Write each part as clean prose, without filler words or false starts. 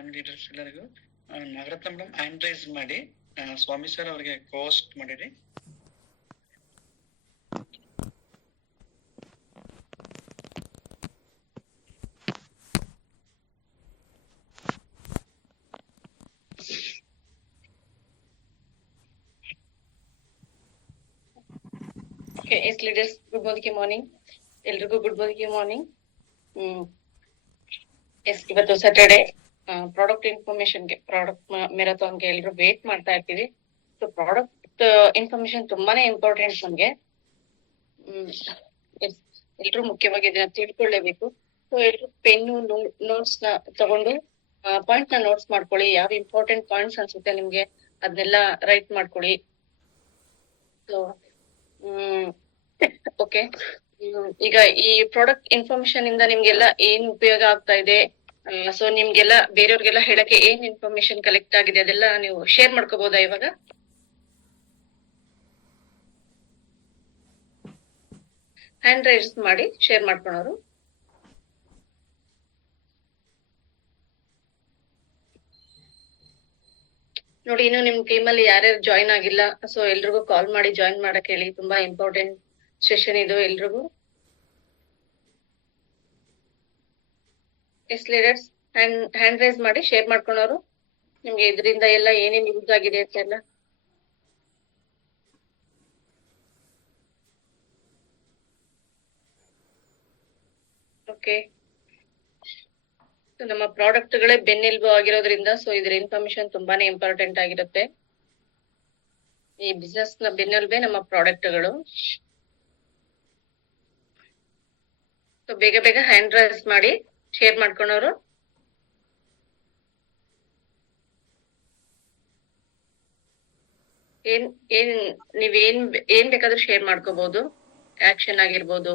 ಮನಿ leaders ಎಲ್ಲರಿಗೂ ನಗರತ್ನ madam hand raise ಮಾಡಿ ಸ್ವಾಮಿ sir ಅವ್ರಿಗೆ ಕೋಸ್ಟ್ ಮಾಡಿರಿ. ಎಸ್ ಲೀಡರ್ಸ್ ಗುಡ್ ಮಾರ್ನಿಂಗ್ ಎಲ್ರಿಗೂ ಗುಡ್ ಮಾರ್ನಿಂಗ್. ಎಸ್ ಇವತ್ತು ಸ್ಯಾಟರ್ಡೆ ಪ್ರಾಡಕ್ಟ್ ಇನ್ಫಾರ್ಮೇಶನ್ಗೆ ಪ್ರಾಡಕ್ಟ್ ಮ್ಯಾರಥಾನ್ಗೆ ಎಲ್ರು ವೇಟ್ ಮಾಡ್ತಾ ಇರ್ತೀವಿ. ಸೊ ಪ್ರಾಡಕ್ಟ್ ಇನ್ಫಾರ್ಮೇಶನ್ ತುಂಬಾನೇ ಇಂಪಾರ್ಟೆಂಟ್ ನಮ್ಗೆ. ಎಲ್ರು ಮುಖ್ಯವಾಗಿ ಇದನ್ನ ತಿಳ್ಕೊಳ್ಳೇಬೇಕು. ಸೊ ಎಲ್ರು ಪೆನ್ನು ನೋಟ್ಸ್ ನ ತಗೊಂಡು ಪಾಯಿಂಟ್ ನ ನೋಟ್ಸ್ ಮಾಡ್ಕೊಳ್ಳಿ. ಯಾವ ಇಂಪಾರ್ಟೆಂಟ್ ಪಾಯಿಂಟ್ಸ್ ಅನ್ಸುತ್ತೆ ನಿಮ್ಗೆ ಅದನ್ನೆಲ್ಲ ರೈಟ್ ಮಾಡ್ಕೊಳ್ಳಿ. ಸೊ ಓಕೆ, ಈಗ ಈ ಪ್ರಾಡಕ್ಟ್ ಇನ್ಫಾರ್ಮೇಶನ್ ಇಂದ ನಿಮ್ಗೆಲ್ಲ ಏನ್ ಉಪಯೋಗ ಆಗ್ತಾ ಇದೆ, ಸೊ ನಿಮ್ಗೆಲ್ಲ ಬೇರೆಯವ್ರಿಗೆಲ್ಲ ಹೇಳಕ್ಕೆ ಏನ್ ಇನ್ಫಾರ್ಮೇಶನ್ ಕಲೆಕ್ಟ್ ಆಗಿದೆ ಅದೆಲ್ಲ ನೀವು ಶೇರ್ ಮಾಡ್ಕೋಬಹುದಾ? ಇವಾಗ ಹ್ಯಾಂಡ್ ರೈಸ್ ಮಾಡಿ ಶೇರ್ ಮಾಡ್ಕೊಳೋರು. ನೋಡಿ, ಇನ್ನು ನಿಮ್ ಟೀಮಲ್ಲಿ ಯಾರ್ಯಾರು ಜಾಯಿನ್ ಆಗಿಲ್ಲ, ಸೊ ಎಲ್ರಿಗೂ ಕಾಲ್ ಮಾಡಿ ಜಾಯಿನ್ ಮಾಡಕ್ ಹೇಳಿ. ತುಂಬಾ ಇಂಪಾರ್ಟೆಂಟ್ ಸೆಷನ್ ಇದು ಎಲ್ರಿಗೂ. ಎಸ್ ಲೀಡರ್ಸ್ ಹ್ಯಾಂಡ್ ರೈಸ್ ಮಾಡಿ ಶೇರ್ ಮಾಡ್ಕೊಳೋರು. ನಿಮ್ಗೆ ಇದರಿಂದ ಎಲ್ಲ ಏನೇನ್ ಯೂಸ್ ಆಗಿದೆ ಅಂತೆಲ್ಲ. ಓಕೆ, ನಮ್ಮ ಪ್ರಾಡಕ್ಟ್ ಗಳೇ ಬೆನ್ನೆಲುಬು ಆಗಿರೋದ್ರಿಂದ ಸೊ ಇದ್ರ ಇನ್ಫಾರ್ಮೇಶನ್ ತುಂಬಾನೇ ಇಂಪಾರ್ಟೆಂಟ್ ಆಗಿರುತ್ತೆ. ಈ ಬಿಸ್ನೆಸ್ ನ ಬೆನ್ನೆಲುಬೆ ನಮ್ಮ ಪ್ರಾಡಕ್ಟ್ಗಳು. ಸೊ ಬೇಗ ಬೇಗ ಹ್ಯಾಂಡ್ ರೈಸ್ ಮಾಡಿ ಶೇರ್ ಮಾಡ್ಕೊಳೋರು. ನೀವೇನ್ ಬೇಕಾದ್ರೂ ಶೇರ್ ಮಾಡ್ಕೋಬಹುದು. ಆಕ್ಷನ್ ಆಗಿರ್ಬೋದು,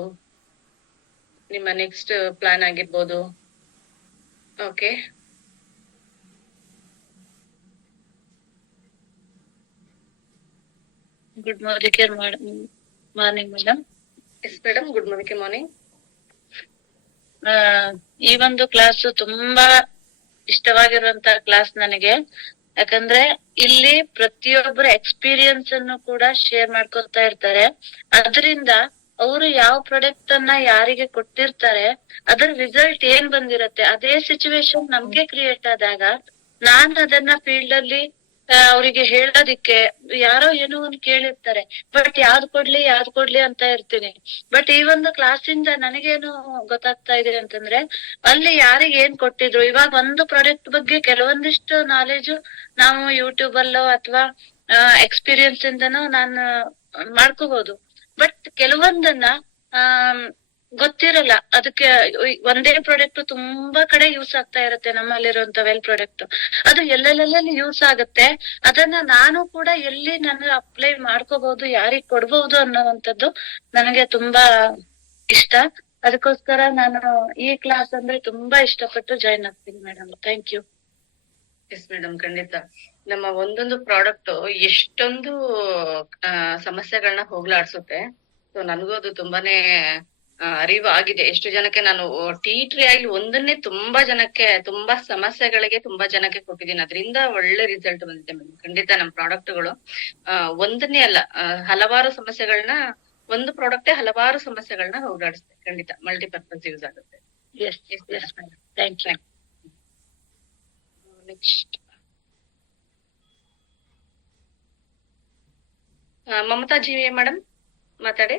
ನಿಮ್ಮ ನೆಕ್ಸ್ಟ್ ಪ್ಲಾನ್ ಆಗಿರ್ಬೋದು. Okay, good morning madam. Yes madam, good morning. ಈ ಒಂದು ಕ್ಲಾಸ್ ತುಂಬಾ ಇಷ್ಟವಾಗಿರುವಂತ ಕ್ಲಾಸ್ ನನಗೆ. ಯಾಕಂದ್ರೆ ಇಲ್ಲಿ ಪ್ರತಿಯೊಬ್ಬರ ಎಕ್ಸ್ಪೀರಿಯನ್ಸ್ ಅನ್ನು ಕೂಡ ಶೇರ್ ಮಾಡ್ಕೊತಾ ಇರ್ತಾರೆ. ಅದರಿಂದ ಅವರು ಯಾವ ಪ್ರಾಡಕ್ಟ್ ಅನ್ನ ಯಾರಿಗೆ ಕೊಟ್ಟಿರ್ತಾರೆ ಅದರ ರಿಸಲ್ಟ್ ಏನ್ ಬಂದಿರತ್ತೆ, ಅದೇ ಸಿಚುವೇಶನ್ ನಮ್ಗೆ ಕ್ರಿಯೇಟ್ ಆದಾಗ ನಾನ್ ಅದನ್ನ ಫೀಲ್ಡ್ ಅಲ್ಲಿ ಅವರಿಗೆ ಹೇಳೋದಿಕ್ಕೆ ಯಾರೋ ಏನೋ ಒಂದ್ ಕೇಳಿರ್ತಾರೆ, ಬಟ್ ಯಾವ್ದು ಕೊಡ್ಲಿ ಅಂತ ಇರ್ತೀನಿ. ಬಟ್ ಈ ಒಂದು ಕ್ಲಾಸಿಂದ ನನಗೇನು ಗೊತ್ತಾಗ್ತಾ ಇದೆ ಅಂತಂದ್ರೆ, ಅಲ್ಲಿ ಯಾರಿಗೆ ಏನ್ ಕೊಟ್ಟಿದ್ರು, ಇವಾಗ ಒಂದು ಪ್ರಾಡಕ್ಟ್ ಬಗ್ಗೆ ಕೆಲವೊಂದಿಷ್ಟು ನಾಲೆಜ್ ನಾವು ಯೂಟ್ಯೂಬ್ ಅಲ್ಲೋ ಅಥವಾ ಎಕ್ಸ್ಪೀರಿಯನ್ಸ್ ಇಂದನೋ ನಾನು ಮಾಡ್ಕೋಬಹುದು. ಬಟ್ ಕೆಲವೊಂದನ್ನ ಗೊತ್ತಿರಲ್ಲ. ಅದಕ್ಕೆ ಒಂದೇ ಪ್ರಾಡಕ್ಟ್ ತುಂಬಾ ಕಡೆ ಯೂಸ್ ಆಗ್ತಾ ಇರತ್ತೆ. ನಮ್ಮಲ್ಲಿರುವಂತ ವೆಲ್ ಪ್ರಾಡಕ್ಟ್ ಅದು ಎಲ್ಲೆಲ್ಲೆಲ್ಲಿ ಯೂಸ್ ಆಗುತ್ತೆ. ಅದನ್ನ ನಾನು ಕೂಡ ಎಲ್ಲಿ ನಾನು ಅಪ್ಲೈ ಮಾಡ್ಕೋಬಹುದು, ಯಾರಿಗ್ ಕೊಡ್ಬಹುದು ಅನ್ನೋವಂಥದ್ದು ನನಗೆ ತುಂಬಾ ಇಷ್ಟ. ಅದಕ್ಕೋಸ್ಕರ ನಾನು ಈ ಕ್ಲಾಸ್ ಅಂದ್ರೆ ತುಂಬಾ ಇಷ್ಟಪಟ್ಟು ಜಾಯಿನ್ ಆಗ್ತೀನಿ madam. Thank you. Yes madam, ಖಂಡಿತ. ನಮ್ಮ ಒಂದೊಂದು ಪ್ರಾಡಕ್ಟ್ ಎಷ್ಟೊಂದು ಸಮಸ್ಯೆಗಳನ್ನ ಹೋಗ್ಲಾಡ್ಸುತ್ತೆ. ಸೊ ನನಗೂ ಅದು ತುಂಬಾನೇ ಅರಿವು ಆಗಿದೆ. ಎಷ್ಟು ಜನಕ್ಕೆ ನಾನು ಟೀ ಆಯಿಲ್ ಒಂದನ್ನೇ ತುಂಬಾ ಜನಕ್ಕೆ, ತುಂಬಾ ಸಮಸ್ಯೆಗಳಿಗೆ ತುಂಬಾ ಜನಕ್ಕೆ ಕೊಟ್ಟಿದ್ದೀನಿ. ಅದರಿಂದ ಒಳ್ಳೆ ರಿಸಲ್ಟ್ ಬಂದಿದೆ ಮೇಡಮ್. ಖಂಡಿತ ನಮ್ಮ ಪ್ರಾಡಕ್ಟ್ಗಳು ಒಂದನ್ನೇ ಅಲ್ಲ, ಹಲವಾರು ಸಮಸ್ಯೆಗಳನ್ನ, ಒಂದು ಪ್ರಾಡಕ್ಟೇ ಹಲವಾರು ಸಮಸ್ಯೆಗಳನ್ನ ಹೋಗ್ಲಾಡಿಸುತ್ತೆ. ಖಂಡಿತ ಮಲ್ಟಿಪರ್ಪಸ್ ಯೂಸ್ ಆಗುತ್ತೆ. Yes yes madam, thank you. Next Mamata ji madam ಮಾತಾಡಿ.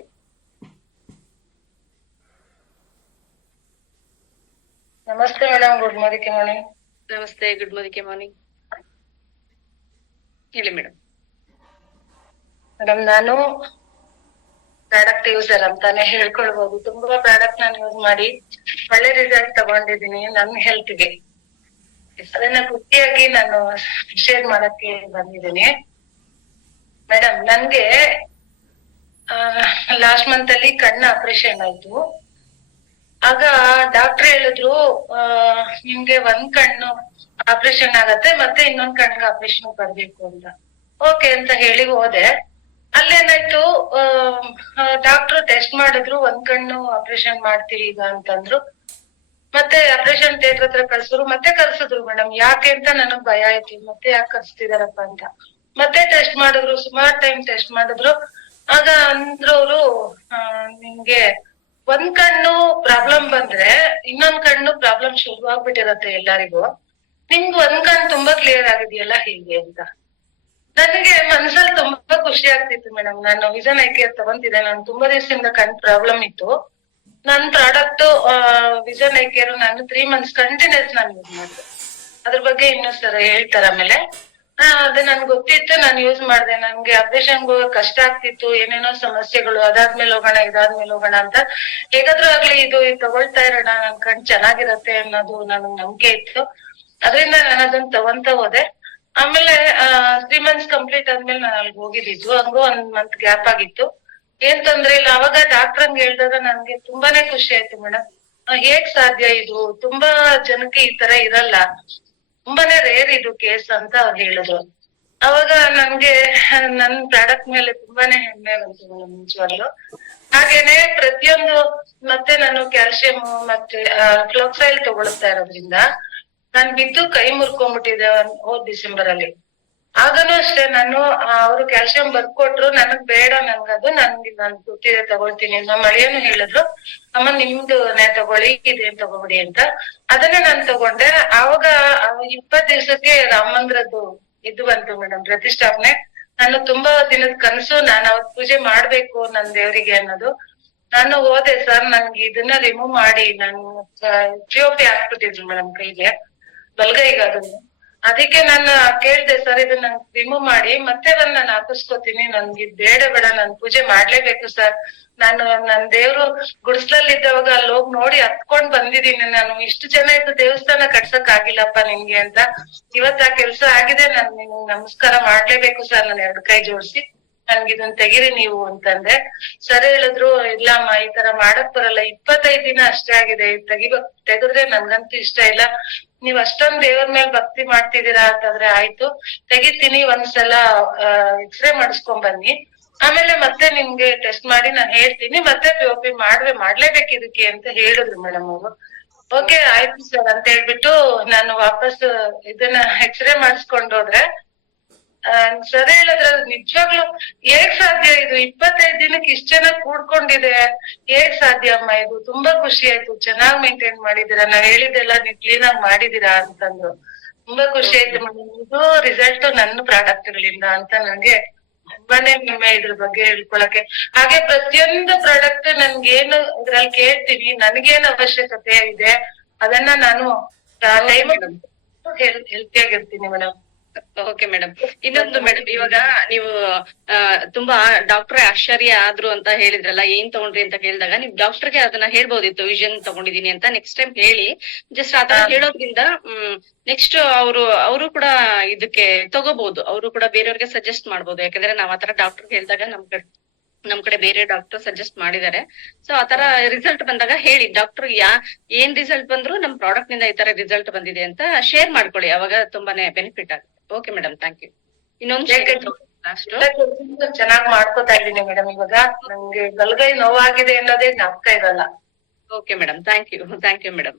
ನಮಸ್ತೆ ಮೇಡಮ್, ಗುಡ್ ಮಾರ್ನಿಂಗ್. ನಮಸ್ತೆ, ಗುಡ್ ಮಾರ್ನಿಂಗ್. ಹೇಳಿ ಮೇಡಮ್. ಮೇಡಮ್, ನಾನು ಪ್ರಾಡಕ್ಟ್ ಯೂಸರ್ ಅಂತಾನೆ ಹೇಳ್ಕೊಳ್ಬಹುದು. ತುಂಬಾ ಪ್ರಾಡಕ್ಟ್ ನಾನು ಯೂಸ್ ಮಾಡಿ ಒಳ್ಳೆ ರಿಸಲ್ಟ್ ತಗೊಂಡಿದ್ದೀನಿ ನನ್ನ ಹೆಲ್ತ್ಗೆ. ಅದನ್ನ ಖುಷಿಯಾಗಿ ನಾನು ಶೇರ್ ಮಾಡಕ್ಕೆ ಬಂದಿದ್ದೀನಿ. ಮೇಡಮ್, ನನ್ಗೆ ಲಾಸ್ಟ್ ಮಂತ್ ಅಲ್ಲಿ ಕಣ್ಣು ಆಪರೇಷನ್ ಆಯ್ತು. ಆಗ ಡಾಕ್ಟರ್ ಹೇಳಿದ್ರು, ನಿಮ್ಗೆ ಒಂದ್ ಕಣ್ಣು ಆಪರೇಷನ್ ಆಗತ್ತೆ, ಮತ್ತೆ ಇನ್ನೊಂದ್ ಕಣ್ಣಿಗೆ ಆಪರೇಷನ್ ಬರ್ಬೇಕು ಅಂತ. ಓಕೆ ಅಂತ ಹೇಳಿ ಹೋದೆ. ಅಲ್ಲೇನಾಯ್ತು, ಡಾಕ್ಟರ್ ಟೆಸ್ಟ್ ಮಾಡಿದ್ರು, ಒಂದ್ ಕಣ್ಣು ಆಪರೇಷನ್ ಮಾಡ್ತೀವಿ ಈಗ ಅಂತಂದ್ರು. ಮತ್ತೆ ಆಪರೇಷನ್ ಥಿಯೇಟರ್ ಹತ್ರ ಕಳ್ಸಿದ್ರು, ಮತ್ತೆ ಕಳ್ಸಿದ್ರು ಮೇಡಮ್. ಯಾಕೆ ಅಂತ ನನಗ್ ಭಯ ಆಯ್ತು, ಮತ್ತೆ ಯಾಕೆ ಕಳ್ಸ್ತಿದಾರಪ್ಪ ಅಂತ. ಮತ್ತೆ ಟೆಸ್ಟ್ ಮಾಡಿದ್ರು, ಸುಮಾರು ಟೈಮ್ ಟೆಸ್ಟ್ ಮಾಡಿದ್ರು. ಆಗ ಅಂದ್ರು ಅವರು, ನಿಮ್ಗೆ ಒಂದ್ ಕಣ್ಣು ಪ್ರಾಬ್ಲಮ್ ಬಂದ್ರೆ ಇನ್ನೊಂದ್ ಕಣ್ಣು ಪ್ರಾಬ್ಲಮ್ ಶುರು ಆಗ್ಬಿಟ್ಟಿರತ್ತೆ ಎಲ್ಲರಿಗೂ. ನಿಮ್ಗೆ ಒಂದ್ ಕಣ್ಣು ತುಂಬಾ ಕ್ಲಿಯರ್ ಆಗಿದೆಯಲ್ಲ ಹೀಗೆ ಅಂತ. ನನಗೆ ಮನ್ಸಲ್ಲಿ ತುಂಬಾ ಖುಷಿ ಆಗ್ತಿತ್ತು ಮೇಡಮ್. ನಾನು ವಿಷನ್ ಐ ಕೇರ್ ತಗೊಂತಿದ್ದೆ. ನಾನು ತುಂಬಾ ದಿವಸದಿಂದ ಕಣ್ ಪ್ರಾಬ್ಲಮ್ ಇತ್ತು. ನನ್ ಪ್ರಾಡಕ್ಟ್ ವಿಷನ್ ಐ ಕೇರ್ ನಾನು 3 months ಕಂಟಿನ್ಯೂಸ್ ನಾನು ಯೂಸ್ ಮಾಡಿದೆ. ಅದ್ರ ಬಗ್ಗೆ ಇನ್ನೂ ಸರ್ ಹೇಳ್ತಾರ ಆಮೇಲೆ. ಅದು ನನ್ಗೆ ಗೊತ್ತಿತ್ತು, ನಾನು ಯೂಸ್ ಮಾಡಿದೆ. ನನ್ಗೆ ಆಪರೇಷನ್ ಹೋಗಕ್ ಕಷ್ಟ ಆಗ್ತಿತ್ತು, ಏನೇನೋ ಸಮಸ್ಯೆಗಳು, ಅದಾದ್ಮೇಲೆ ಹೋಗೋಣ ಇದಾದ್ಮೇಲೆ ಹೋಗೋಣ ಅಂತ. ಹೇಗಾದ್ರೂ ಆಗ್ಲಿ ಇದು ತಗೊಳ್ತಾ ಇರೋಣ, ನನ್ ಕಣ್ ಚೆನ್ನಾಗಿರತ್ತೆ ಅನ್ನೋದು ನನಗ್ ನಂಬಿಕೆ ಇತ್ತು. ಅದರಿಂದ ನಾನು ಅದನ್ನ ತಗೊಂತ ಹೋದೆ. ಆಮೇಲೆ 3 months ಕಂಪ್ಲೀಟ್ ಆದ್ಮೇಲೆ ನಾನು ಅಲ್ಲಿಗೆ ಹೋಗಿದ್ದು. ಹಂಗೂ 1 month ಗ್ಯಾಪ್ ಆಗಿತ್ತು. ಏನ್ ತೊಂದ್ರೆ ಇಲ್ಲ. ಅವಾಗ ಡಾಕ್ಟರ್ ಹಂಗ್ ಹೇಳ್ದಾಗ ನನ್ಗೆ ತುಂಬಾನೇ ಖುಷಿ ಆಯ್ತು ಮೇಡಮ್. ಹೇಗ್ ಸಾಧ್ಯ ಇದು, ತುಂಬಾ ಜನಕ್ಕೆ ಈ ತರ ಇರಲ್ಲ, ತುಂಬಾನೇ ರೇರ್ ಇದು ಕೇಸ್ ಅಂತ ಅವ್ರು ಹೇಳಿದ್ರು. ಅವಾಗ ನನ್ಗೆ ನನ್ ಪ್ರಾಡಕ್ಟ್ ಮೇಲೆ ತುಂಬಾನೇ ಹೆಮ್ಮೆ ಬಂತು ಮೇಡಮ್ ನಿಜವಾಗ್ಲು. ಹಾಗೇನೆ ಪ್ರತಿಯೊಂದು, ಮತ್ತೆ ನಾನು ಕ್ಯಾಲ್ಸಿಯಂ ಮತ್ತೆ ಫ್ಲೋಕ್ಸೈಲ್ ತಗೊಳ್ತಾ ಇರೋದ್ರಿಂದ ನಾನ್ ಬಿದ್ದು ಕೈ ಮುರ್ಕೊಂಡ್ಬಿಟ್ಟಿದ್ದೆ ಹೋದ್ ಡಿಸೆಂಬರ್ ಅಲ್ಲಿ. ಆಗನೂ ಅಷ್ಟೇ, ನಾನು ಅವ್ರು ಕ್ಯಾಲ್ಸಿಯಂ ಬರ್ಕೊಟ್ರು, ನನಗ್ ಬೇಡ, ನನ್ಗದು ನನ್ ಗೊತ್ತಿದೆ ತಗೊಳ್ತೀನಿ. ನಮ್ಮ ಅಳಿಯನು ಹೇಳಿದ್ರು, ಅಮ್ಮ ನಿಮ್ದುನೇ ತಗೊಳ್ಳಿ, ಇದೇನ್ ತಗೋಬಿಡಿ ಅಂತ. ಅದನ್ನೇ ನಾನ್ ತಗೊಂಡೆ. ಆವಾಗ 20 ದಿವಸಕ್ಕೆ ರಾಮ ಮಂದಿರದ್ದು ಇದು ಬಂತು ಮೇಡಮ್, ಪ್ರತಿಷ್ಠಾಪನೆ. ನಾನು ತುಂಬಾ ದಿನದ ಕನಸು, ನಾನು ಅವತ್ ಪೂಜೆ ಮಾಡ್ಬೇಕು ನನ್ ದೇವ್ರಿಗೆ ಅನ್ನೋದು. ನಾನು ಹೋದೆ, ಸರ್ ನನ್ಗೆ ಇದನ್ನ ರಿಮೂವ್ ಮಾಡಿ, ನಾನು POP ಹಾಕ್ಬಿಟ್ಟಿದ್ರು ಮೇಡಮ್ ಕೈಗೆ, ಬಲ್ಗೈಗ. ಅದನ್ನು ಅದಕ್ಕೆ ನಾನು ಕೇಳ್ದೆ, ಸರ್ ಇದನ್ನ ನಂಗೆ ರಿಮೂವ್ ಮಾಡಿ ಮತ್ತೆ ನಾನು ಹಾಕಿಸ್ಕೊತೀನಿ, ನನ್ಗೆ ಬೇಡ ನಾನು ಪೂಜೆ ಮಾಡ್ಲೇಬೇಕು ಸರ್. ನಾನು ನನ್ ದೇವ್ರು ಗುಡಿಸ್ಲಲ್ಲಿದ್ದವಾಗ ಅಲ್ಲಿ ಹೋಗಿ ನೋಡಿ ಹತ್ಕೊಂಡ್ ಬಂದಿದೀನಿ. ನಾನು ಇಷ್ಟು ಜನ ಇದ್ದು ದೇವಸ್ಥಾನ ಕಟ್ಸಕ್ ಆಗಿಲ್ಲಪ್ಪ ನಿಮ್ಗೆ ಅಂತ. ಇವತ್ ಆ ಕೆಲ್ಸ ಆಗಿದೆ, ನಾನ್ ನಿಮ್ಗೆ ನಮಸ್ಕಾರ ಮಾಡ್ಲೇಬೇಕು ಸರ್. ನಾನು 2 ಕೈ ಜೋಡಿಸಿ ನನ್ಗೆ ಇದನ್ನ ತೆಗಿರಿ ನೀವು ಅಂತಂದೆ. ಸರಿ ಹೇಳಿದ್ರು, ಇಲ್ಲಮ್ಮ ಈ ತರ ಮಾಡಕ್ ಬರಲ್ಲ, 25 ದಿನ ಅಷ್ಟೇ ಆಗಿದೆ, ತೆಗೆದ್ರೆ ನನ್ಗಂತೂ ಇಷ್ಟ ಇಲ್ಲ. ನೀವ್ ಅಷ್ಟೊಂದ್ ದೇವ್ರ ಮೇಲೆ ಭಕ್ತಿ ಮಾಡ್ತಿದೀರಾ ಅಂತಂದ್ರೆ ಆಯ್ತು, ತೆಗಿತೀನಿ, ಒಂದ್ಸಲ ಎಕ್ಸ್ರೇ ಮಾಡಿಸ್ಕೊಂಡ್ ಬನ್ನಿ, ಆಮೇಲೆ ಮತ್ತೆ ನಿಮ್ಗೆ ಟೆಸ್ಟ್ ಮಾಡಿ ನಾನು ಹೇಳ್ತೀನಿ, ಮತ್ತೆ POP ಮಾಡ್ಲೇಬೇಕು ಇದಕ್ಕೆ ಅಂತ ಹೇಳಿದ್ರು ಮೇಡಮ್ ಅವರು. ಓಕೆ ಆಯ್ತು ಸರ್ ಅಂತ ಹೇಳ್ಬಿಟ್ಟು ನಾನು ವಾಪಸ್ ಇದನ್ನ ಎಕ್ಸ್ರೇ ಮಾಡಿಸ್ಕೊಂಡೋದ್ರೆ, ಸರಿ ಹೇಳಿದ್ರ ನಿಜವಾಗ್ಲು ಹೇಗ್ ಸಾಧ್ಯ ಇದು, 25 ದಿನಕ್ಕೆ ಇಷ್ಟ ಚೆನ್ನಾಗ್ ಕೂಡ್ಕೊಂಡಿದೆ, ಹೇಗ್ ಸಾಧ್ಯ ಅಮ್ಮ ಇದು? ತುಂಬಾ ಖುಷಿ ಆಯ್ತು, ಚೆನ್ನಾಗ್ ಮೇಂಟೈನ್ ಮಾಡಿದೀರಾ, ನಾವ್ ಹೇಳಿದ್ದೆಲ್ಲ ನೀವ್ ಕ್ಲೀನ್ ಆಗಿ ಮಾಡಿದೀರಾ ಅಂತಂದ್ರು. ತುಂಬಾ ಖುಷಿ ಆಯ್ತು ಮೇಡಮ್. ಇದು ರಿಸಲ್ಟ್ ನನ್ನ ಪ್ರಾಡಕ್ಟ್ ಗಳಿಂದ ಅಂತ ನಂಗೆ ತುಂಬಾನೇ ಹೆಮ್ಮೆ ಇದ್ರ ಬಗ್ಗೆ ಹೇಳ್ಕೊಳಕ್ಕೆ. ಹಾಗೆ ಪ್ರತಿಯೊಂದು ಪ್ರಾಡಕ್ಟ್ ನನ್ಗೇನು ಇದ್ರಲ್ಲಿ ಕೇಳ್ತೀನಿ, ನನ್ಗೇನ್ ಅವಶ್ಯಕತೆ ಇದೆ ಅದನ್ನ ನಾನು ಟೈಮ್ ಹೆಲ್ತಿ ಆಗಿರ್ತೀನಿ ಮೇಡಮ್. Okay madam. ಇನ್ನೊಂದು ಮೇಡಮ್, ಇವಾಗ ನೀವು ತುಂಬಾ ಡಾಕ್ಟರ್ ಆಶ್ಚರ್ಯ ಆದ್ರು ಅಂತ ಹೇಳಿದ್ರಲ್ಲ, ಏನ್ ತಗೊಂಡ್ರಿ ಅಂತ ಕೇಳಿದಾಗ ನೀವು ಡಾಕ್ಟರ್ಗೆ ಅದನ್ನ ಹೇಳ್ಬೋದಿತ್ತು, ವಿಷನ್ ತಗೊಂಡಿದೀನಿ ಅಂತ ನೆಕ್ಸ್ಟ್ ಟೈಮ್ ಹೇಳಿ. ಜಸ್ಟ್ ಆತರ ಹೇಳೋದ್ರಿಂದ ನೆಕ್ಸ್ಟ್ ಅವರು ಕೂಡ ಇದಕ್ಕೆ ತಗೋಬಹುದು, ಅವರು ಕೂಡ ಬೇರೆಯವ್ರಿಗೆ ಸಜೆಸ್ಟ್ ಮಾಡ್ಬೋದು. ಯಾಕಂದ್ರೆ ನಾವ್ ಆತರ ಡಾಕ್ಟರ್ ಹೇಳಿದಾಗ ನಮ್ ಕಡೆ ಬೇರೆ ಡಾಕ್ಟರ್ ಸಜೆಸ್ಟ್ ಮಾಡಿದ್ದಾರೆ. ಸೊ ಆತರ ರಿಸಲ್ಟ್ ಬಂದಾಗ ಹೇಳಿ, ಡಾಕ್ಟರ್ ಏನ್ ರಿಸಲ್ಟ್ ಬಂದ್ರು ನಮ್ ಪ್ರಾಡಕ್ಟ್ ನಿಂದ ಈ ತರ ರಿಸಲ್ಟ್ ಬಂದಿದೆ ಅಂತ ಶೇರ್ ಮಾಡ್ಕೊಳ್ಳಿ, ಅವಾಗ ತುಂಬಾನೇ ಬೆನಿಫಿಟ್ ಆಗುತ್ತೆ. Okay madam, thank you. ಇನ್ನೊಂದು ಚೆನ್ನಾಗ್ ಮಾಡ್ಕೋತಾ ಇದೀನಿ ಮೇಡಮ್. ಇವಾಗ ನಂಗೆ ಬಲಗೈ ನೋವಾಗಿದೆ ಅನ್ನೋದೇ ಜ್ಞಾಪಕ ಇರಲ್ಲ. Okay madam, thank you madam.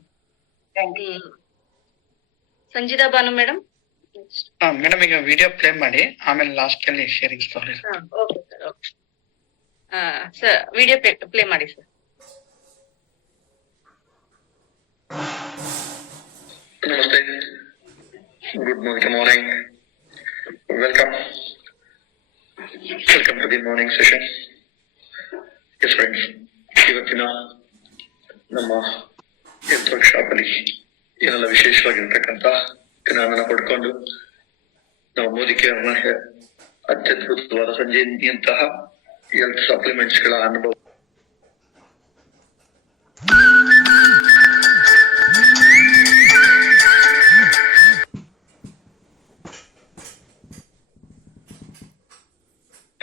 Sanjitha Banu madam. Madam ಈಗ ವಿಡಿಯೋ ಪ್ಲೇ ಮಾಡಿ, ಆಮೇಲೆ ಲಾಸ್ಟ್ ಅಲ್ಲಿ sharing story. Okay sir, okay sir, video play ಮಾಡಿ ಸರ್. ನಮಸ್ತೆ, good morning, welcome to the morning session. Yes friends, ಇವತ್ತಿನ ನಮ್ಮ ಹೆಲ್ತ್ ವರ್ಕ್ಶಾಪ್ ಅಲ್ಲಿ ಏನೆಲ್ಲ ವಿಶೇಷವಾಗಿರ್ತಕ್ಕಂತ ಜ್ಞಾನನ ಪಡ್ಕೊಂಡು ನಾವು ಮೋದಿಕೆ ಅತ್ಯದ್ಭುತವಾದ ಸಂಜೀವಿನಿಯಂತಹ ಹೆಲ್ತ್ ಸಪ್ಲಿಮೆಂಟ್ಸ್ ಗಳ ಅನುಭವ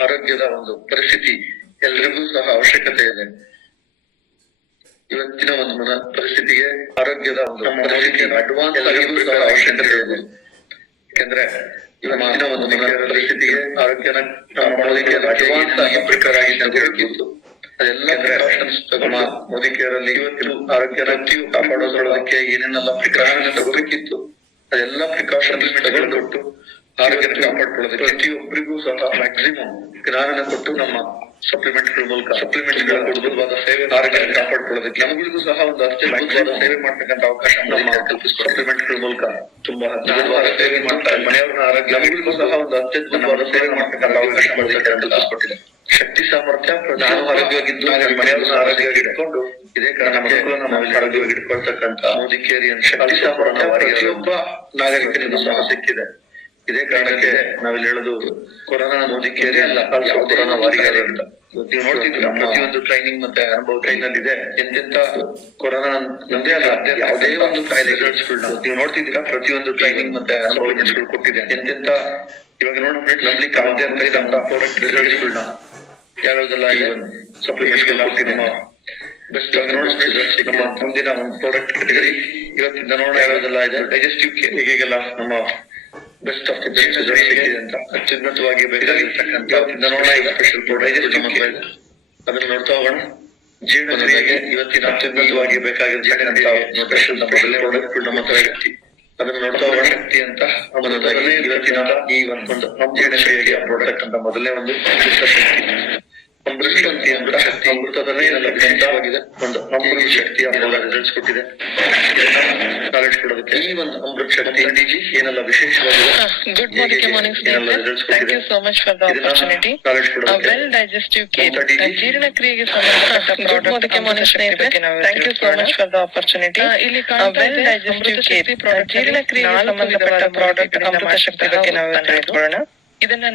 ಆರೋಗ್ಯದ ಒಂದು ಪರಿಸ್ಥಿತಿ ಎಲ್ರಿಗೂ ಸಹ ಅವಶ್ಯಕತೆ ಇದೆ. ಇವತ್ತಿನ ಒಂದು ಪರಿಸ್ಥಿತಿಗೆ ಆರೋಗ್ಯದ ಒಂದು ಅಡ್ವಾನ್ಸ್ ಎಲ್ಲರಿಗೂ ಸಹ ಅವಶ್ಯಕತೆ ಇದೆ. ಯಾಕಂದ್ರೆ ಇವತ್ತಿನ ಒಂದು ಪರಿಸ್ಥಿತಿಗೆ ಆರೋಗ್ಯನ ಅಡ್ವಾನ್ಸ್ ಆಗಿ ಪ್ರಿಪೇರ್ ಆಗಿದೆ ಅಂತ ಹೇಳ್ಬೋದು. ಅದೆಲ್ಲ ಪ್ರಿಕಾಷನ್ಸ್ ನಮ್ಮ ಮೋದಿ ಕೇರ್ ಅಲ್ಲಿ ಇವತ್ತಿನ ಆರೋಗ್ಯ ಕಾಪಾಡೋದ್ರೊಳಗೆ ಏನೇನೆಲ್ಲ ಪ್ರಿಕಾಷನ್ ತಗೋಬೇಕಿತ್ತು ಅದೆಲ್ಲ ಪ್ರಿಕಾಷನ್ಸ್ ತಗೊಂಡ್ಬಿಟ್ಟು ಆರೋಗ್ಯ ಕಾಪಾಡ್ಕೊಳ್ಳೋದಕ್ಕೆ ಪ್ರತಿಯೊಬ್ಬರಿಗೂ ಸಹ ಮ್ಯಾಕ್ಸಿಮಮ್ ಜ್ಞಾನನ ಕೊಟ್ಟು ನಮ್ಮ ಸಪ್ಲಿಮೆಂಟ್ಗಳ ಮೂಲಕ ಸಪ್ಲಿಮೆಂಟ್ಗಳ ಅದ್ಭುತವಾದ ಸೇವೆ ಆರೋಗ್ಯ ಕಾಪಾಡ್ಕೊಳ್ಳೋದಕ್ಕೆ ನಮಗಳಿಗೂ ಸಹ ಒಂದು ಅತ್ಯದ್ಭುತವಾದ ಸೇವೆ ಮಾಡ್ತಕ್ಕಂಥ ಅವಕಾಶ ನಮ್ಮ ಸಪ್ಲಿಮೆಂಟ್ಗಳ ಮೂಲಕ ತುಂಬಾ ಅದ್ಭುತವಾದ ಸೇವೆ ಮಾಡ್ತಾರೆ ಮನೆಯವರ ಆರೋಗ್ಯ ನಮಗಳಿಗೂ ಸಹ ಒಂದು ಅತ್ಯದ್ಭುತವಾದ ಸೇವೆ ಮಾಡ್ತಕ್ಕಂಥ ಅವಕಾಶ ಕಲ್ಪಿಸಿಕೊಟ್ಟಿದೆ ಶಕ್ತಿ ಸಾಮರ್ಥ್ಯ ನಾನು ಆರೋಗ್ಯವಾಗಿದ್ದು ಮನೆಯವರನ್ನ ಆರೋಗ್ಯವಾಗಿ ಇಟ್ಕೊಂಡು ಇದೇ ಕಾರಣ ಮಕ್ಕಳನ್ನ ನಾವು ಆರೋಗ್ಯವಾಗಿ ಇಟ್ಕೊಳ್ತಕ್ಕಂಥ ಮೋದಿ ಕೇರ್ ಶಕ್ತಿ ಸಾಮರ್ಥ್ಯ ಪ್ರತಿಯೊಬ್ಬ ನಾಗರಿಕನಿಗೂ ಸಹ ಸಿಕ್ಕಿದೆ. ಇದೇ ಕಾರಣಕ್ಕೆ ನಾವಿಲ್ಲಿ ಹೇಳೋದು ಕೊರೋನಾ ಮೋದಿ ಕೇರ್ ಅಲ್ಲ, ಕೊರೋನಾ ವಾರಿಗಾರ ಅಂತ. ನೀವು ನೋಡ್ತಿದ್ದೀರಾ ಪ್ರತಿಯೊಂದು ಟ್ರೈನಿಂಗ್ ಮತ್ತೆ ಅನುಭವ ಟ್ರೈನಲ್ಲಿ ಇದೆ. ಎಂತೆಂತ ಕೊರೋನಾ ಒಂದೇ ಅಲ್ಲ, ಯಾವುದೇ ಒಂದು ಕಾಯಿಲೆ ರಿಸಲ್ಟ್ಸ್ಗಳನ್ನ ನೀವು ನೋಡ್ತಿದ್ದೀರಾ ಪ್ರತಿಯೊಂದು ಟ್ರೈನಿಂಗ್ ಮತ್ತೆ ಅನುಭವ ಕೊಟ್ಟಿದೆ. ಎಂತೆಂತ ಇವಾಗ ನೋಡಿ ನಂಬಲಿಕ್ಕೆ ಆಗದೆ ಅಂತ ನಮ್ಮ ಪ್ರಾಡಕ್ಟ್ ರಿಸಲ್ಟ್ಸ್ಗಳನ್ನ ಯಾವ್ಯಾವ್ದೆಲ್ಲ ಸಪ್ಲಿಮೆಂಟ್ಸ್ ಕೊಟ್ಟಿದೆ. ಬೆಸ್ಟ್ ಇವಾಗ ನೋಡಿ ನಮ್ಮ ಮುಂದಿನ ಪ್ರಾಡಕ್ಟ್ ಕೆಟಗರಿ ಇವತ್ತಿಂದ ನೋಡೋಣ ಯಾವ್ಯಾವ್ದೆಲ್ಲ ಇದೆ. ಡೈಜೆಸ್ಟಿವ್ ಕೇರ್ ಹೀಗೆಲ್ಲ ನಮ್ಮ ಬೆಸ್ಟ್ ಆಫ್ ದಿ ಬೆಸ್ಟ್ ಸಿಕ್ಕಿದೆ ಅಂತ ಅತ್ಯುನ್ನತವಾಗಿ ಬೇಕಾಗಿರ್ತಕ್ಕಂಥ ನೋಡೋಣ. ಈಗ ಸ್ಪೆಷಲ್ ಪ್ರಾಡಕ್ಟ್ ಅದನ್ನ ನೋಡ್ತಾ ಹೋಗೋಣ. ಜೀರ್ಣಕ್ರಿಯೆಗೆ ಇವತ್ತಿನ ಅತ್ಯುನ್ನತವಾಗಿ ಬೇಕಾಗಿರ್ತಕ್ಕಂಥ ಸ್ಪೆಷಲ್ ಮೊದಲನೇ ಪ್ರಾಡಕ್ಟ್ ನಮ್ಮ ಶಕ್ತಿ ಅದನ್ನ ನೋಡ್ತಾ ಹೋಗೋಣ. ಶಕ್ತಿ ಅಂತ ಮೊದಲನೇ ಇವತ್ತಿನ ಈ ಒಂದು ಜೀರ್ಣಕ್ರಿಯೆಗೆ ಪ್ರಾಡಕ್ಟ್ ಅಂತ ಮೊದಲನೇ ಒಂದು ಶಕ್ತಿ ಅಮೃತ ಶಕ್ತಿ ಅಂತ ಅಮೃತದಲ್ಲೇ ಖಂಡಿತವಾಗಿದೆ ಒಂದು ಅಮೃತ ಶಕ್ತಿಯ ರಿಸಲ್ಟ್ಸ್ ಕೊಟ್ಟಿದೆ. ನಾಲೆಡ್ಜ್ ಕೊಡೋದಕ್ಕೆ ಈ ಒಂದು ಅಮೃತ ಶಕ್ತಿ ಡಿಜಿ ಏನೆಲ್ಲ ವಿಶೇಷವಾಗಿದೆ Good morning, students. Thank you so much for the opportunity. A well-digestive care. ಜೀರ್ಣಕ್ರಿಯೆಗೆ ಸಂಬಂಧಪಟ್ಟ product Thank you so much for the opportunity. A well-digestive care. ಜೀರ್ಣಕ್ರಿಯೆಗೆ ಸಂಬಂಧಪಟ್ಟ ಪ್ರಾಡಕ್ಟ್ ಅಮೃತ ಶಕ್ತಿ ಬಗ್ಗೆ ನಾವು ತಿಳ್ಕೊಳ್ಳೋಣ. ಇದನ್ನ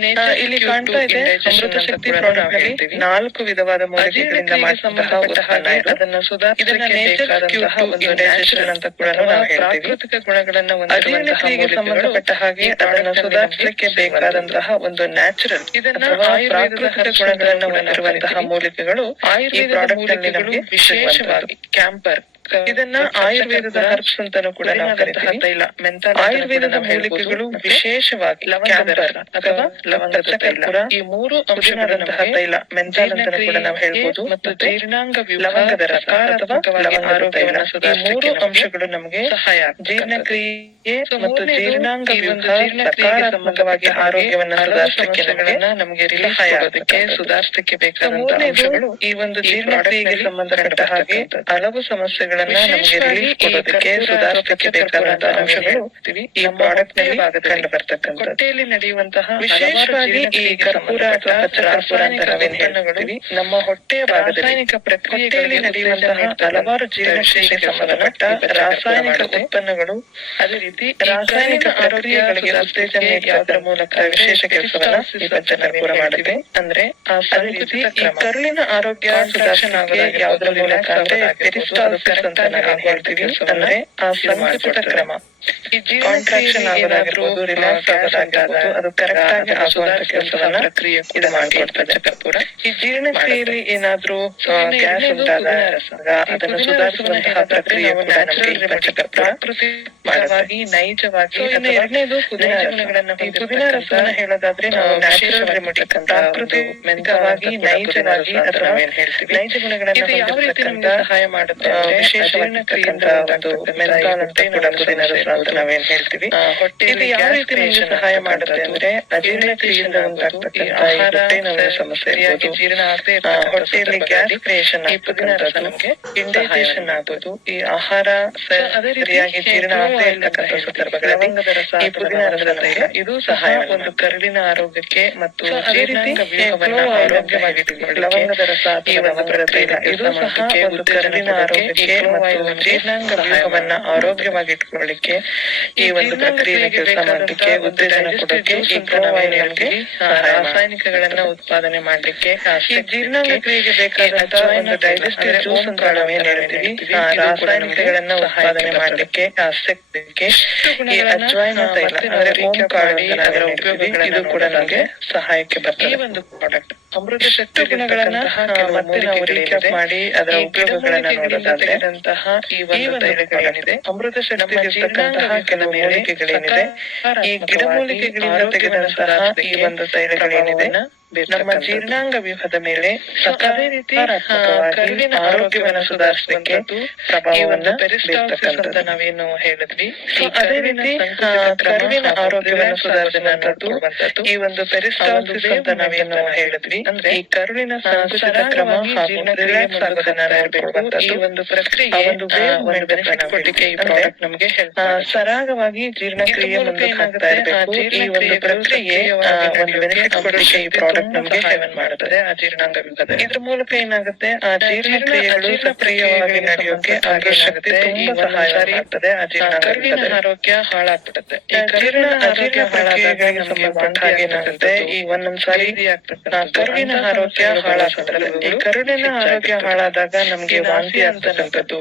ಇಲ್ಲಿ ಕಾಣ್ತಾ ಇದೆ. ಅಮೃತ ಶಕ್ತಿ ಪ್ರಾಡಕ್ಟ್ ನಲ್ಲಿ 4 ವಿಧವಾದ ಮೂಲಿಕೆಗಳಿಂದ ಮಾಡಿದಂತಹ ಅದನ್ನು ಸುಧಾರಿಸಲಿಕ್ಕೆ ಬೇಕಾದಂತಹ ಒಂದು ನ್ಯಾಚುರಲ್ ಅಂತ ಕೂಡ ನಾವು ಹೇಳ್ತೀವಿ. ಪ್ರಾಕೃತಿಕ ಗುಣಗಳನ್ನ ಹೊಂದಿರುವಂತಹ ಸಂಬಂಧಪಟ್ಟ ಹಾಗೆ ಅದನ್ನು ಸುಧಾರಿಸಲಿಕ್ಕೆ ಬೇಕಾದಂತಹ ಒಂದು ನ್ಯಾಚುರಲ್ ಇದನ್ನ ಪ್ರಾಕೃತಿಕ ಗುಣಗಳನ್ನ ಹೊಂದಿರುವಂತಹ ಮೂಲಿಕೆಗಳು ಆಯುರ್ವೇದದ ಮೂಲಿಕೆಗಳು ವಿಶೇಷವಾಗಿ ಕ್ಯಾಂಪರ್ ಇದನ್ನ ಆಯುರ್ವೇದದ ಹರ್ಬ್ಸ್ ಅಂತಾನೂ ಕೂಡ ನಾವು ಕರಿತೀವಿ. ತೈಲ ಆಯುರ್ವೇದದ ಮೂಲಿಕೆಗಳು ವಿಶೇಷವಾಗಿ ಕ್ಯಾಂಪರ್ ಅಥವಾ ಲವಂಗದ ತೈಲ ಈ 3 ಅಂಶಗಳಂತಹ ತೈಲ ಮೆಂಥಾಲ್ ಅಂತ ಕೂಡ ನಾವು ಹೇಳ್ಬೋದು. ಮತ್ತು ಜೀರ್ಣಾಂಗ ಲವಂಗದ ರಸ ಅಥವಾ ಲವಂಗದ ತೈಲ ಈ 3 ಅಂಶಗಳು ನಮಗೆ ಸಹಾಯ ಜೀರ್ಣಕ್ರಿಯೆ ಮತ್ತು ಜೀರ್ಣಾಂಗ ಸಕಾರಾತ್ಮಕವಾಗಿ ಸಂಬಂಧವಾಗಿ ಆರೋಗ್ಯವನ್ನ ಸುಧಾರಿಸಲಿಕ್ಕೆ ನಮಗೆ ಸಹಾಯ ಆಗೋದಕ್ಕೆ ಸುಧಾರಿಸಲಿಕ್ಕೆ ಬೇಕಾದಂತಹ ಅಂಶಗಳು ಈ ಒಂದು ಜೀರ್ಣಕ್ರಿಯೆಗೆ ಸಂಬಂಧಪಟ್ಟ ಹಾಗೆ ಹಲವು ಸಮಸ್ಯೆಗಳನ್ನ ನಮಗೆ ರಿಲೀಫ್ ಕೊಡೋದಕ್ಕೆ ಸುಧಾರಿಸಲಿಕ್ಕೆ ಬೇಕಾದಂತಹ ಅಂಶಗಳು ಈ ಪ್ರಾಡಕ್ಟ್ ನಲ್ಲಿ ಕಂಡು ಬರ್ತಕ್ಕಂಥದ್ದು. ಹೊಟ್ಟೆಯಲ್ಲಿ ನಡೆಯುವಂತಹ ವಿಶೇಷವಾಗಿ ಈ ಕರ್ಪೂರ ಅಥವಾ ಕರ್ಪೂರ ಅಂತ ನಾವೇನ್ ಹೇಳ್ತೀವಿ ನಮ್ಮ ಹೊಟ್ಟೆಯ ರಾಸಾಯನಿಕ ಪ್ರಕ್ರಿಯೆಯಲ್ಲಿ ನಡೆಯುವಂತಹ ಹಲವಾರು ಜೀರ್ಣಕ್ರಿಯೆಗೆ ಸಂಬಂಧಪಟ್ಟ ರಾಸಾಯನಿಕ ಉತ್ಪನ್ನಗಳು ಅದೇ ರೀತಿ ರಾಸಾಯನಿಕ ಆರೋಗ್ಯಗಳಿಗೆ ಉತ್ತೇಜನ ನೀಡುವುದರ ಮೂಲಕ ವಿಶೇಷ ಕೆಲಸವನ್ನ ಈ ಕರ್ಪೂರ ಮಾಡುತ್ತೆ. ಅಂದ್ರೆ ಅದೇ ರೀತಿ ಈ ಕರುಳಿನ ಆರೋಗ್ಯ ಸುಧಾರಿಸಲಿಕ್ಕೆ ಯಾವುದರ ಮೂಲಕ ಅಂದ್ರೆ ಪೆರಿಸ್ಟಾಲ್ಸಿಸ್ ಅಂತ ನಾವೇನ್ ಹೇಳ್ತೀವಿ. ಅಂದ್ರೆ ಆ ಸಂಕುಚಿತ ಕ್ರಮ ಈ ಕಾಂಟ್ರಾಕ್ಷನ್ ಆಗೋದಾಗಿರ್ಬೋದು, ರಿಲ್ಯಾಕ್ಸ್ ಆಗೋದಾಗಿರ್ಬೋದು, ಅದು ಕರೆಕ್ಟ್ ಆಗಿ ಆಗುವಂತ ಕೆಲಸವನ್ನ ಪ್ರಕ್ರಿಯೆ ಕೂಡ ಮಾಡಿಕೊಡ್ತದೆ ಕರ್ಪೂರ. ಈ ಜೀರ್ಣಕ್ರಿಯೆಯಲ್ಲಿ ಏನಾದ್ರೂ ಗ್ಯಾಸ್ ಉಂಟಾದಾಗ ಅದನ್ನು ಸುಧಾರಿಸುವಂತಹ ಪ್ರಕ್ರಿಯೆ ಕೂಡ ನಮಗೆ ಈ ಪ್ರಾಕೃತಿಕವಾಗಿ ನೈಜವಾಗಿ. ಎರಡನೇದು ಪುದೀನ ಗುಣಗಳನ್ನ ಪುದೀನ ರಸವನ್ನ ಹೇಳೋದಾದ್ರೆ ನಾವು ನ್ಯಾಚುರಲ್ ರೆಮಿಡಿ ಪ್ರಾಕೃತಿಕವಾಗಿ ನೈಜವಾಗಿ ಅಥವಾ ಏನ್ ಹೇಳ್ತೀವಿ ನೈಜ ಗುಣಗಳನ್ನ ಯಾವ ರೀತಿ ನಮ್ಗೆ ಸಹಾಯ ಮಾಡುತ್ತೆ ವಿಶೇಷವಾಗಿರ್ತಕ್ಕಂಥ ಒಂದು ಮೆಂಥಾಲ್ ಅಂತ ಕೂಡ ಪುದೀನ ರಸ ಅಂತ ನಾವೇನ್ ಹೇಳ್ತೀವಿ. ಹೊಟ್ಟೆಯಲ್ಲಿ ಯಾವ ರೀತಿ ನಮ್ಗೆ ಸಹಾಯ ಮಾಡುತ್ತೆ ಅಂದ್ರೆ ಅಜೀರ್ಣಕ್ರಿಯೆಯಿಂದ ಉಂಟಾಗ್ತಕ್ಕಂಥ ಹೊಟ್ಟೆ ನೋವಿನ ಸಮಸ್ಯೆ ಇರ್ಬೋದು, ಜೀರ್ಣ ಆಗದೆ ಹೊಟ್ಟೆಯಲ್ಲಿ ಗ್ಯಾಸ್ ಕ್ರಿಯೇಷನ್ ಈ ಪುದೀನ ರಸ ನಮ್ಗೆ ಇಂಡೈಜೆಷನ್ ಆಗೋದು, ಈ ಆಹಾರ ಸರಿಯಾಗಿ ಜೀರ್ಣ ಆಗದೆ ಇರ್ತಕ್ಕಂಥ ಸಂದರ್ಭಗಳಲ್ಲಿ ಈ ಪುದೀನ ರಸ ಇದು ಸಹಾಯ ಒಂದು ಕರುಳಿನ ಆರೋಗ್ಯಕ್ಕೆ ಮತ್ತು ಜೀರ್ಣಾಂಗ ವ್ಯೂಹವನ್ನ ಆರೋಗ್ಯವಾಗಿಟ್ಟುಕೊಳ್ಳಲಿಕ್ಕೆ ಲವಂಗದ ರಸ ಈ ಒಂದು ಪ್ರಕ್ರಿಯೆ ಇದು ಸಹ ಒಂದು ಕರುಳಿನ ಆರೋಗ್ಯಕ್ಕೆ ಮತ್ತು ಜೀರ್ಣಾಂಗ ವ್ಯೂಹವನ್ನ ಆರೋಗ್ಯವಾಗಿಟ್ಟುಕೊಳ್ಳಲಿಕ್ಕೆ ಈ ಒಂದು ಪ್ರಕ್ರಿಯೆಗೆ ಕೆಲಸ ಮಾಡಲಿಕ್ಕೆ ಉತ್ತೇಜನ ಕೊಡೋಕೆ ಈ ಪ್ರಣವಾಯನಿಗೆ ರಾಸಾಯನಿಕಗಳನ್ನ ಉತ್ಪಾದನೆ ಮಾಡ್ಲಿಕ್ಕೆ ಈ ಜೀರ್ಣಾಂಗ ಕ್ರಿಯೆಗೆ ಬೇಕಾದಂತಹ ಒಂದು ಡೈಜೆಸ್ಟಿವ್ ಜ್ಯೂಸ್ ಅಂತ ನಾವೇನ್ ಹೇಳ್ತೀವಿ ಆ ರಾಸಾಯನಿಕಗಳನ್ನ ಉತ್ಪಾದನೆ ಮಾಡ್ಲಿಕ್ಕೆ ಶಕ್ತಿಗೆ ಈ ಅಜ್ವಾಯಿನ ತೈಲ ಅಂದ್ರೆ ಓಂ ಕಾಳು ಅದರ ಉಪಯೋಗಗಳು ಕೂಡ ನಮಗೆ ಸಹಾಯಕ್ಕೆ ಬರ್ತದೆ. ಈ ಒಂದು ಪ್ರಾಡಕ್ಟ್ ಅಮೃತ ಶಕ್ತಿ ಗುಣಗಳನ್ನ ಮತ್ತೆ ನಾವು ರೀಕ್ಯಾಪ್ ಮಾಡಿ ಅದರ ಉಪಯೋಗಗಳನ್ನ ನೋಡೋದಾದ್ರೆ ಈ ಒಂದು ತೈಲಗಳೇನಿದೆ ಅಮೃತ ಶಕ್ತಿ ಇರ್ತಕ್ಕಂತಹ ಕೆಲವು ಮೂಲಿಕೆಗಳೇನಿದೆ ಈ ಗಿಡಮೂಲಿಕೆಗಳಿಂದ ತೆಗೆದಂತಹ ಈ ಒಂದು ತೈಲಗಳೇನಿದೆ ನಮ್ಮ ಜೀರ್ಣಾಂಗ ವ್ಯೂಹದ ಮೇಲೆ ಅದೇ ರೀತಿ ಕರುಳಿನ ಆರೋಗ್ಯವನ್ನು ಸುಧಾರಿಸಲಿಕ್ಕೆ ಪ್ರಭಾವವನ್ನು ಬೀರ್ತಕ್ಕಂಥದ್ದು ಅಂತ ನಾವೇನು ಹೇಳಿದ್ವಿ. ಅದೇ ರೀತಿ ಕರುಳಿನ ಆರೋಗ್ಯವನ್ನು ಸುಧಾರಿಸುವಂತದ್ದು ಈ ಒಂದು ಪೆರಿಸ್ಟಾಲ್ಸಿಸ್ ಅಂತ ನಾವೇನು ಹೇಳಿದ್ವಿ. ಅಂದ್ರೆ ಈ ಕರುಳಿನ ಸಂಕುಚಿತ ಕ್ರಮ ಹಾಗೂ ರಿಲ್ಯಾಕ್ಸ್ ಆಗೋದನ್ನ ನೋಡ್ಕೊಳ್ಳುವಂತದ್ದು ಈ ಒಂದು ಪ್ರಕ್ರಿಯೆ ಕೊಡ್ಲಿಕ್ಕೆ ಈ ಪ್ರಾಡಕ್ಟ್ ನಮಗೆ ಸರಾಗವಾಗಿ ಜೀರ್ಣಕ್ರಿಯೆ ಮುಂದೆ ಹಾಕ್ತಾ ಇರಬೇಕು. ಈ ಒಂದು ಪ್ರಕ್ರಿಯೆ ಒಂದು ಬೆನಿಫಿಟ್ ಕೊಡಲಿಕ್ಕೆ ಈ ಪ್ರಾಡಕ್ಟ್ ನಮಗೆ ಸೇವನೆ ಮಾಡುತ್ತದೆ ಆ ಜೀರ್ಣಾಂಗ ವ್ಯೂಹದ. ಇದ್ರ ಮೂಲಕ ಏನಾಗುತ್ತೆ ಆ ಜೀರ್ಣಕ್ರಿಯೆಗಳು ಸಕ್ರಿಯವಾಗಿ ನಡೆಯೋಕೆ ಆಗೇನಾಗುತ್ತೆ ತುಂಬಾ ಸಹಾಯ ಆಗ್ತದೆ. ಆ ಕರುಳಿನ ಆರೋಗ್ಯ ಹಾಳಾಗ್ಬಿಡುತ್ತೆ. ಈ ಕರುಳಿನ ಆರೋಗ್ಯ ಹಾಳಾದಾಗ ಸಂಬಂಧಪಟ್ಟ ಹಾಗೆ ಏನಾಗುತ್ತೆ ಈ ಒಂದೊಂದ್ಸಾರಿ ಕರುಳಿನ ಆರೋಗ್ಯ ಹಾಳಾಗ್ತದೆ. ಈ ಕರುಳಿನ ಆರೋಗ್ಯ ಹಾಳಾದಾಗ ನಮ್ಗೆ ವಾಂತಿ ಆಗ್ತಕ್ಕಂಥದ್ದು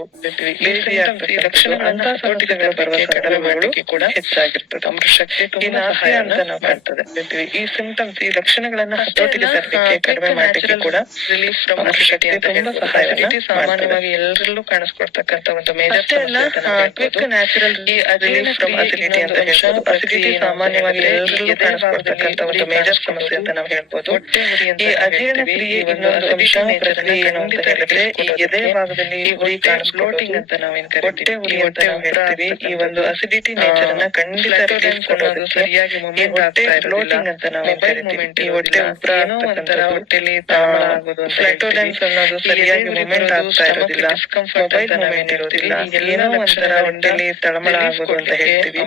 ಈ ಲಕ್ಷಣಗಳಂತ ಸೋಟಿಗಳು ಬರುವ ಸಂದರ್ಭಗಳಿಗೆ ಕೂಡ ಹೆಚ್ಚಾಗಿರ್ತದೆ. ಅಮೃತಶಕ್ತಿ ತುಂಬಾ ಸಹಾಯ ಅಂತ ನಾವು ಮಾಡ್ತದೆ. ಈ ಸಿಂಪ್ಟಮ್ಸ್ ಈ ಲಕ್ಷಣಗಳನ್ನ ಹತೋಟಿಗೆ ತರಲಿಕ್ಕೆ ಕಡಿಮೆ ಮಾಡಲಿಕ್ಕೆ ಕೂಡ ರಿಲೀಫ್ ಫ್ರಮ್ ಅಮೃತಶಕ್ತಿ ತುಂಬಾ ಸಹಾಯ ಸಾಮಾನ್ಯವಾಗಿ ಎಲ್ಲರಲ್ಲೂ ಕಾಣಿಸ್ಕೊಡ್ತಕ್ಕಂಥ ಒಂದು major quick natural relief from acidity ಅಂತ ಹೇಳ್ಬೋದು. ಅಸಿಡಿಟಿ ಸಾಮಾನ್ಯವಾಗಿ ಎಲ್ಲರಲ್ಲೂ ಕಾಣಿಸ್ಕೊಡ್ತಕ್ಕಂಥ ಒಂದು ಮೇಜರ್ ಸಮಸ್ಯೆ ಅಂತ ನಾವು ಹೇಳ್ಬೋದು. ಈ ಅಜೀರ್ಣ ಕ್ರಿಯೆ ಇನ್ನೊಂದು ಅಂಶ ಪ್ರಕ್ರಿಯೆ ಏನು ಅಂತ ಹೇಳಿದ್ರೆ ಈ ಎದೆ ಭಾಗದಲ್ಲಿ ಉರಿ ಫ್ಲೋಟಿಂಗ್ ಅಂತ ನಾವೇನ್ ಕರಿತೀವಿ, ಹೊಟ್ಟೆ ಉರಿ ಅಂತ ನಾವು ಹೇಳ್ತೀವಿ. ಈ ಒಂದು ಅಸಿಡಿಟಿ ನೇಚರ್ ಅನ್ನ ಖಂಡಿತ ಸರಿಯಾಗಿ ಮೂವ್ಮೆಂಟ್ ಆಗ್ತಾ ಫ್ಲೋಟಿಂಗ್ ಅಂತ ನಾವು ಕರಿತೀವಿ. ಈ ಹೊಟ್ಟೆ ಉಬ್ರ ಒಂಥರ ಹೊಟ್ಟೆಲಿ ತಳಮಳ ಆಗೋದು, ಫ್ಲೈಟೋಲೆನ್ಸ್ ಅನ್ನೋದು ಸರಿಯಾಗಿ ಮೂವ್ಮೆಂಟ್ ಆಗ್ತಾ ಇರೋದಿಲ್ಲ, ಮೊಬೈಲ್ ಮೂವ್ಮೆಂಟ್ ಇರೋದಿಲ್ಲ, ಏನೋ ಒಂಥರ ಹೊಟ್ಟೆಲಿ ತಳಮಳ ಆಗೋದು ಅಂತ ಹೇಳ್ತೀವಿ.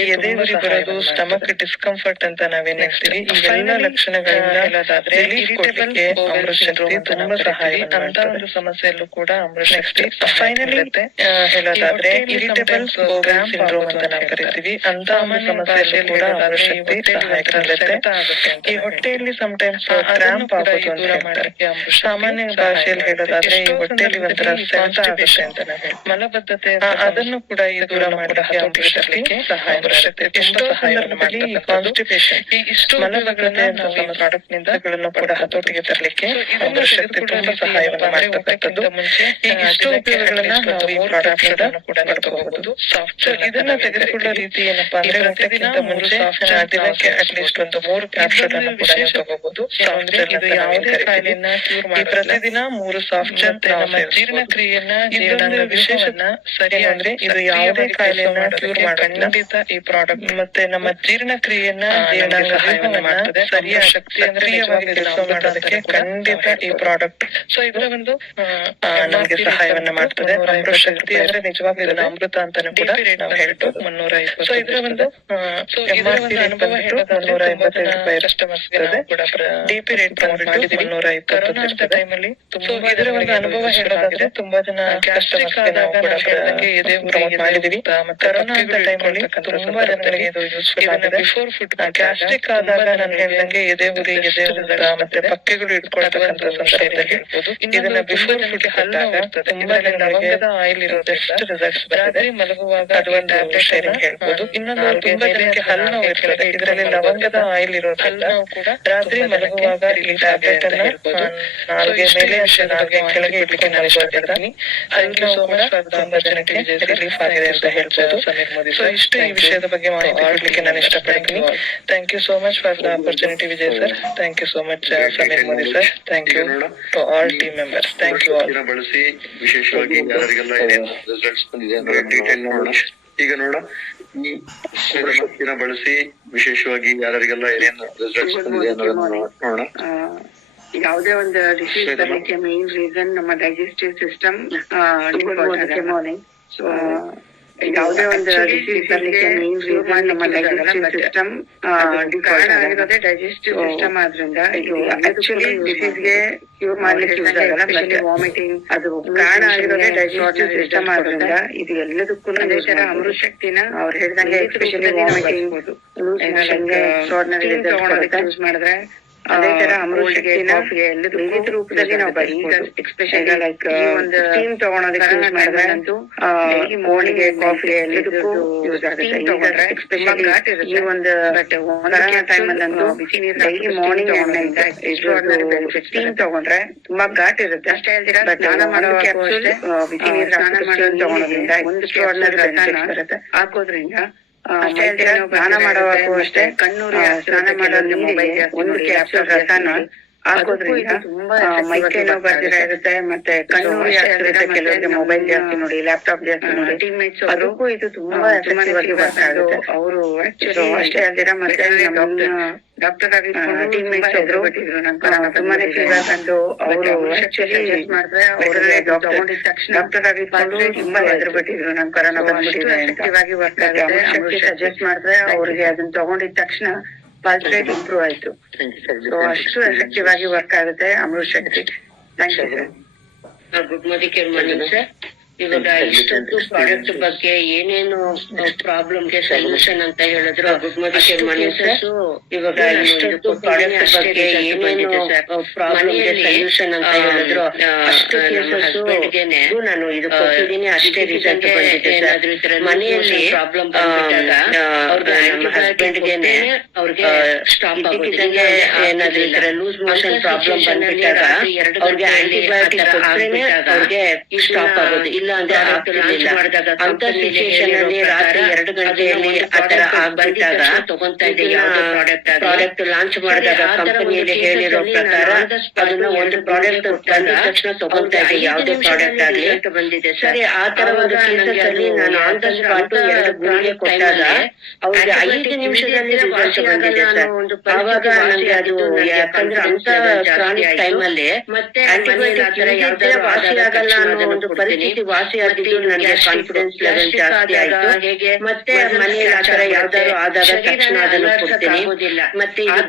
ಈ ಎದೆ ಉರಿ ಬರೋದು, ಸ್ಟಮಕ್ ಡಿಸ್ಕಂಫರ್ಟ್ ಅಂತ ನಾವೇನ್ ಹೇಳ್ತೀವಿ. ಈ ಎಲ್ಲ ಲಕ್ಷಣಗಳಿಂದ ಹೇಳೋದಾದ್ರೆ ಇರಿಟೇಬಲ್ ಅಮೃತಶಕ್ತಿ ತುಂಬಾ ಸಹಾಯ ಅಂತ ಒಂದು ಸಮಸ್ಯೆಯಲ್ಲೂ ಕೂಡ ಅಮೃತಶಕ್ತಿ ಫೈನಲಿ ಹೇಳೋದಾದ್ರೆ ಇರಿಟೇಬಲ್ ಬೌವೆಲ್ ಸಿಂಡ್ರೋಮ್ ಅಂತ ನಾವು ಕರಿತೀವಿ. ಅಂತ ಒಂದು ಸಮಸ್ಯೆಯಲ್ಲೂ ಕೂಡ ಅಮೃತಶಕ್ತಿ ಸಹಾಯಕಾಗುತ್ತೆ. ಈ ಹೊಟ್ಟೆಯಲ್ಲಿ ಸಮಟೈಮ್ಸ್ ಕ್ರಾಂಪ್ ಆಗೋದು ಅಂತ ಹೇಳ್ತಾರೆ. ಸಾಮಾನ್ಯ ಭಾಷೆಯಲ್ಲಿ ಹೇಳೋದಾದ್ರೆ ಈ ಹೊಟ್ಟೆಯಲ್ಲಿ ಒಂಥರ ಸೆಳೆತ ಆಗುತ್ತೆ ಅಂತ ನಾವು ಹೇಳ್ತೀವಿ. ಮಲಬದ್ಧತೆ ಅದನ್ನು ಕೂಡ ಈ ದೂರ ಮಾಡಲಿಕ್ಕೆ ಅಮೃತಶಕ್ತಿ ಸಹಾಯ ಮಾಡುತ್ತೆ. ಎಷ್ಟೋ ಸಂದರ್ಭದಲ್ಲಿ ಈ ಕಾನ್ಸ್ಟಿಪೇಷನ್ ಈ ಇಷ್ಟು ಮಲಬದ್ಧತೆ ಅಂತ ಪ್ರಾಡಕ್ಟ್ ನಿಂದ ಕೂಡ ಹತೋಟಿಗೆ ತರಲಿಕ್ಕೆ ಅಮೃತಶಕ್ತಿ ತುಂಬಾ ಸಹಾಯವನ್ನು ಮಾಡತಕ್ಕಂಥದ್ದು. ಈ ಇಷ್ಟು ಉಪಯೋಗಗಳನ್ನ ನಾವು ಈ ಪ್ರಾಡಕ್ಟ್ ನಿಂದ ಕೂಡ ಪಡ್ಕೋಬಹುದು. ಇದನ್ನ ತೆಗೆದುಕೊಳ್ಳೋ ರೀತಿ ಏನಪ್ಪಾ ಅಂದ್ರೆ ಊಟಕ್ಕಿಂತ ಮುಂಚೆ ದಿನಕ್ಕೆ ಅಟ್ಲೀಸ್ಟ್ ಒಂದು 3 ಕ್ಯಾಪ್ಸೂಲ್ ಅನ್ನು ಕೂಡ ತಗೋಬಹುದು. ಇದು ಯಾವುದೇ ಕಾಯಿಲೆಯನ್ನ ಕ್ಯೂರ್ ಮಾಡಿ ಪ್ರತಿದಿನ 3 ಸಾಫ್ಟ್ ಜೆಲ್ ನಮ್ಮ ಜೀರ್ಣಕ್ರಿಯೆಯನ್ನ ಜೀರ್ಣಾಂಗ ವಿಶೇಷನ ಸರಿ ಅಂದ್ರೆ ಇದು ಯಾವುದೇ ಕಾಯಿಲೆಯನ್ನ ಕ್ಯೂರ್ ಖಂಡಿತ ಈ ಪ್ರಾಡಕ್ಟ್ ಮತ್ತೆ ನಮ್ಮ ಜೀರ್ಣಕ್ರಿಯೆಯನ್ನ ಜೀರ್ಣಾಂಗ ಸಹಾಯವನ್ನು ಮಾಡ್ತದೆ. ಸರಿಯಾದ ಸಕ್ರಿಯವಾಗಿ ಕೆಲಸ ಮಾಡೋದಕ್ಕೆ ಖಂಡಿತ ಈ ಪ್ರಾಡಕ್ಟ್ ಸೊ ಇದರ ಒಂದು ನಮಗೆ ಸಹಾಯವನ್ನ ಮಾಡ್ತದೆ. ಅಮೃತಶಕ್ತಿ ಅಂದ್ರೆ ನಿಜವಾಗ್ಲೂ ಇದನ್ನ ಅಮೃತ ಅಂತಾನು ಕೂಡ ನಾವು ಹೇಳ್ಬೋದು. 350 ಸೊ ಇದರ ಒಂದು ಅನುಭವ ಹೇಳೋದಾದ್ರೆ 150 ರೂಪಾಯಿ ಕಸ್ಟಮರ್ಸ್ ಡಿಪಿ ರೇಟ್ ಮಾಡಿದ್ವಿ 350 ಟೈಮಲ್ಲಿ. ಇದರ ಒಂದು ಅನುಭವ ಹೇಳೋದಾದ್ರೆ ತುಂಬಾ ಜನ ಕಸ್ಟಮರ್ಸ್ ಎದೆ ಉರಿ ಮಾಡಿದೀವಿ. ಕರೋನಾ ಅಂತ ಟೈಮಲ್ಲಿ ತುಂಬಾ ಜನರಿಗೆ ಇದು ಯೂಸ್ಫುಲ್ ಆಗಿದೆ. ಬಿಫೋರ್ ಫುಡ್ ಗ್ಯಾಸ್ಟ್ರಿಕ್ ಆದಾಗ ನಾನು ಹೇಳ್ದಂಗೆ ಎದೆ ಉರಿ ಎದೆ ಉರಿತ ಮತ್ತೆ ಪಕ್ಕೆಗಳು ಇಟ್ಕೊಳ್ತಕ್ಕಂಥ ಸಂದರ್ಭದಲ್ಲಿ ಹೇಳ್ಬೋದು. ಇದನ್ನ ಬಿಫೋರ್ ಫುಡ್ ತುಂಬಾ ಲವಂಗದ ಆಯಿಲ್ ಇರುತ್ತೆ. ಬೆಸ್ಟ್ ರಿಸಲ್ಟ್ಸ್ ಬರ್ತದೆ. ಮಲಗುವಾಗ ಅದು ಒಂದು ಶೇರಿಂಗ್ ಹೇಳ್ಬೋದು. ಇನ್ನೊಂದು ತುಂಬಾ ಜನಕ್ಕೆ ಹಲ್ಲು ನೋವು ಇರ್ತದೆ. ಇದರಲ್ಲಿ ಲವಂಗದ ಆಯಿಲ್ ಇರೋದ್ರಿಂದ ಕೂಡ ರಾತ್ರಿ ಮಲಗುವಾಗ ಈ ಟ್ಯಾಬ್ಲೆಟ್ ಅನ್ನ ನಾಲ್ಗೆ ಮೇಲೆ ನಾಲ್ಗೆ ಕೆಳಗೆ ಇಡ್ಲಿಕ್ಕೆ ನಾನು ಇಷ್ಟಪಡ್ತೀನಿ. Thank you so much. ತುಂಬಾ ಜನಕ್ಕೆ ರಿಲೀಫ್ ಆಗಿದೆ ಅಂತ ಹೇಳ್ಬೋದು. ಸಮೀರ್ ಮೋದಿ ಸೊ ಇಷ್ಟು ಈ ವಿಷಯದ ಬಗ್ಗೆ ಮಾಹಿತಿ ಕೊಡ್ಲಿಕ್ಕೆ ನಾನು ಇಷ್ಟಪಡ್ತೀನಿ. Thank you so much for the opportunity Vijay sir. Thank you so much Sameer Modi sir. Thank you to all team members. Thank you all. ಬಳಸಿ ವಿಶೇಷವಾಗಿ ಯಾರಿಗೆಲ್ಲ ಏನೇನು ರಿಸಲ್ಟ್ಸ್ ಬಂದಿದೆ ಅನ್ನೋದು ಡೀಟೇಲ್ ನೋಡೋಣ. ಈಗ ನೋಡ ಈ ಶಕ್ತಿನ ಬಳಸಿ ವಿಶೇಷವಾಗಿ ಯಾರಿಗೆಲ್ಲ ಏನೇನು ರಿಸಲ್ಟ್ಸ್ ಬಂದಿದೆ ಅನ್ನೋದನ್ನ ನೋಡೋಣ. ಯಾವುದೇ ಒಂದು ಡಿಸೀಸ್ ಬರಲಿಕ್ಕೆ ಮೇನ್ ರೀಸನ್ ನಮ್ಮ ಡೈಜೆಸ್ಟಿವ್ ಸಿಸ್ಟಮ್ ಮಾರ್ನಿಂಗ್. ಸೊ ಯಾವುದೇ ಒಂದು ಡಿಸೀಸ್ ಬರ್ಲಿಕ್ಕೆ ಮೇನ್ ರೀಸನ್ ನಮ್ಮ ಡೈಜೆಸ್ಟಿವ್ ಸಿಸ್ಟಮ್ ಕಾರಣ ಆಗಿರೋದೇ ಡೈಜೆಸ್ಟಿವ್ ಸಿಸ್ಟಮ್. ಆದ್ರಿಂದ ಇದು ಆಕ್ಚುಲಿ ಡಿಸೀಸ್ ಗೆ ಕ್ಯೂರ್ ಮಾಡ್ಲಿಕ್ಕೆ ಯೂಸ್ ಆಗಲ್ಲ. ಸ್ಪೆಷಲಿ ವಾಮಿಟಿಂಗ್ ಅದು ಕಾರಣ ಆಗಿರೋದೇ ಡೈಜೆಸ್ಟಿವ್ ಸಿಸ್ಟಮ್. ಆದ್ರಿಂದ ಇದು ಎಲ್ಲದಕ್ಕೂ ಅದೇ ತರ ಅಮೃತಶಕ್ತಿನ ಅವ್ರು ಹೇಳಿದಂಗೆ ಎಸ್ಪೆಷಲಿ ವಾಮಿಟಿಂಗ್ ಯೂಸ್ ಮಾಡಿದ್ರೆ ಅದೇ ತರ ಅಮೃತಶಕ್ತಿನ ವಿವಿಧ ರೂಪದಲ್ಲಿ ನಾವು ಬಳಸಬಹುದು. ಎಸ್ಪೆಷಲಿ ಲೈಕ್ ಒಂದು ಸ್ಟೀಮ್ ತಗೊಳೋದಕ್ಕೆ ಯೂಸ್ ಮಾಡಿದ್ರೆ ಮಾರ್ನಿಂಗ್ ಕಾಫಿ ಎಲ್ಲದಕ್ಕೂ ಯೂಸ್ ಆಗುತ್ತೆ. ಎಸ್ಪೆಷಲಿ ಈ ಒಂದು ಕರೋನಾ ಟೈಮ್ ಅಲ್ಲಂತೂ ಬಿಸಿ ನೀರು ಡೈಲಿ ಮಾರ್ನಿಂಗ್ ಸ್ಟೀಮ್ ತಗೊಂಡ್ರೆ ತುಂಬಾ ಘಾಟ್ ಇರುತ್ತೆ. ಅಷ್ಟೇ ಹೇಳ್ತೀರಾ ಸ್ನಾನ ಮಾಡೋ ಕ್ಯಾಪ್ಸೂಲ್ ಬಿಸಿ ನೀರು ಸ್ನಾನ ಮಾಡೋದ್ರಿಂದ ಒಂದು ಎಕ್ಸ್ಟ್ರಾರ್ಡಿನರಿ ಬೆನಿಫಿಟ್ಸ್ ಬರುತ್ತೆ. ಹಾಕೋದ್ರಿಂದ ಸ್ನಾನ ಮಾಡುವಾಗೂ ಅಷ್ಟೇ ಕಣ್ಣೂರಿ ಸ್ನಾನ ಮಾಡೋ ನೀರಿಗೆ ಒಂದು ಕ್ಯಾಪ್ಸೂಲ್ ರಸನ ಹಾಕೋದ್ರಿಂದ ಮೈಕೈ ನೋವು ಬರ್ದಿರ ಇರುತ್ತೆ. ಮತ್ತೆ ಕಣ್ಣೂರಿ ಆಗ್ತಿರುತ್ತೆ ಕೆಲವರಿಗೆ, ಮೊಬೈಲ್ ಜಾಸ್ತಿ ನೋಡಿ, ಲ್ಯಾಪ್ಟಾಪ್ ಜಾಸ್ತಿ ನೋಡಿ, ಟೀಮ್ಮೇಟ್ಸ್ ಅವ್ರಿಗೂ ಇದು ತುಂಬಾ ಎಫೆಕ್ಟಿವ್ ಆಗಿ ವರ್ಕ್ ಆಗುತ್ತೆ. ಅವರು ಅಷ್ಟೇ ಅಲ್ದಿರ ಮತ್ತೆ ಡಾಕ್ಟರ್ ಆಗಿರ್ಕೊಂಡು ಟೀಮ್ಮೇಟ್ಸ್ ಒಬ್ರು ತುಂಬಾನೇ ಫೀವರ್ ಬಂದು ಅವರು ಸಜೆಸ್ಟ್ ಮಾಡಿದ್ರೆ ಅವರಲ್ಲೇ ತಗೊಂಡಿದ ತಕ್ಷಣ ಡಾಕ್ಟರ್ ಆಗಿರ್ಕೊಂಡು ತುಂಬಾ ಹೆದರ್ಬಿಟ್ಟಿದ್ರು, ನಮ್ ಕೊರೋನಾ ಬಂದ್ಬಿಟ್ಟಿದೆ ಎಫೆಕ್ಟಿವ್ ಆಗಿ ವರ್ಕ್ ಆಗುತ್ತೆ. ಶಕ್ತಿ ಸಜೆಸ್ಟ್ ಮಾಡಿದ್ರೆ ಅವ್ರಿಗೆ ಅದನ್ನ ತಗೊಂಡಿದ ತಕ್ಷಣ ಪಲ್ಸ್ ರೇಟ್ ಇಂಪ್ರೂವ್ ಆಯ್ತು. ಸೊ ಅಷ್ಟು ಎಫೆಕ್ಟಿವ್ ಆಗಿ ವರ್ಕ್ ಆಗುತ್ತೆ Amrit Shakti. Thank you sir. Good morning sir. ಇವಾಗ ಇಷ್ಟೊಂದು ಪ್ರಾಡಕ್ಟ್ ಬಗ್ಗೆ ಏನೇನು ಪ್ರಾಬ್ಲಮ್ ಗೆ ಸೊಲ್ಯೂಷನ್ ಅಂತ ಹೇಳಿದ್ರು. Good morning sir. ಇವಾಗ ಇಷ್ಟೊಂದು ಪ್ರಾಡಕ್ಟ್ ಬಗ್ಗೆ ಏನೇನು ಪ್ರಾಬ್ಲಮ್ ಗೆ ಸೊಲ್ಯೂಷನ್ ಅಂತ ಹೇಳಿದ್ರು. ಅಷ್ಟು ಹಸ್ಬೆಂಡ್ ಗೆನೆ ನಾನು ಇದು ಕೊಟ್ಟಿದ್ದೀನಿ, ಅಷ್ಟೇ ರಿಸಲ್ಟ್ ಬಂದಿದೆ ಸರ್. ಮನೆಯಲ್ಲಿ ಪ್ರಾಬ್ಲಮ್ ಬಂದಾಗ ಅವ್ರಿಗೆ ನಮ್ಮ ಹಸ್ಬೆಂಡ್ ಗೆನೆ ಅವ್ರಿಗೆ ಸ್ಟಾಪ್ ಆಗೋದಿಲ್ಲ. ಏನಾದ್ರೂ ಈ ತರ ಲೂಸ್ ಮೋಷನ್ ಪ್ರಾಬ್ಲಮ್ ಬಂದ್ಬಿಟ್ಟಾಗ ಅವ್ರಿಗೆ ಆಂಟಿಬಯೋಟಿಕ್ ಕೊಟ್ರೇನೆ ಅವ್ರಿಗೆ ಸ್ಟಾಪ್ ಆಗೋದು, ಇಲ್ಲ ಅಂದ್ರೆ ಆಗ್ತಿರ್ಲಿಲ್ಲ. ಅಂತ ಸಿಚುಯೇಷನ್ ಅಲ್ಲಿ ರಾತ್ರಿ 2 ಗಂಟೆಯಲ್ಲಿ ಆತರ ಆಗ್ಬಿಟ್ಟಾಗ ತಗೊಂತಾ ಇದೆ ಯಾವ್ದೋ ಪ್ರಾಡಕ್ಟ್ ಲಾಂಚ್ ಮಾಡಿದಾಗ ಕಂಪನಿಯಲ್ಲಿ ಹೇಳಿರೋ ಪ್ರಕಾರ ಅದನ್ನ ಒಂದು ಪ್ರಾಡಕ್ಟ್ ಬಂದ ತಕ್ಷಣ ತಗೊಂತಾ ಇದೆ, ಯಾವ್ದೇ ಪ್ರಾಡಕ್ಟ್ ಆಗ್ಲಿ ಬಂದಿದೆ. ಸರಿ, ಆ ತರ ಒಂದು ಕೇಸಸ್ ಅಲ್ಲಿ ನಾನು ಆನ್ ದ ಸ್ಪಾಟ್ 2 ಗುಳಿಗೆ ಕೊಟ್ಟಾಗ ಅವ್ರಿಗೆ 5 ನಿಮಿಷದಲ್ಲಿ ರಿಸಲ್ಟ್ ಬಂದಿದೆ ಸರ್. ಆವಾಗ ನಂಗೆ ಅದು ಯಾಕಂದ್ರೆ ಅಂತ ಕ್ರಾನಿಕ್ ಟೈಮ್ ಅಲ್ಲಿ ಮತ್ತೆ ಆಂಟಿಬಯೋಟಿಕ್ ವಾಸಿ ಆಗಲ್ಲ ಅನ್ನೋ ಒಂದು ಪರಿಸ್ಥಿತಿ ವಾಸಿ ಆಗಿದ್ದು ನನಗೆ ಕಾನ್ಫಿಡೆನ್ಸ್ ಲೆವೆಲ್ ಜಾಸ್ತಿ ಆಯ್ತು. ಹೇಗೆ ಮತ್ತೆ ಮನೆಯಲ್ಲಿ ಆತರ ಯಾವ್ದಾದ್ರು ಆದಾಗ ತಕ್ಷಣ ಅದನ್ನು ಕೊಡ್ತೀನಿ. ಮತ್ತೆ ಇದು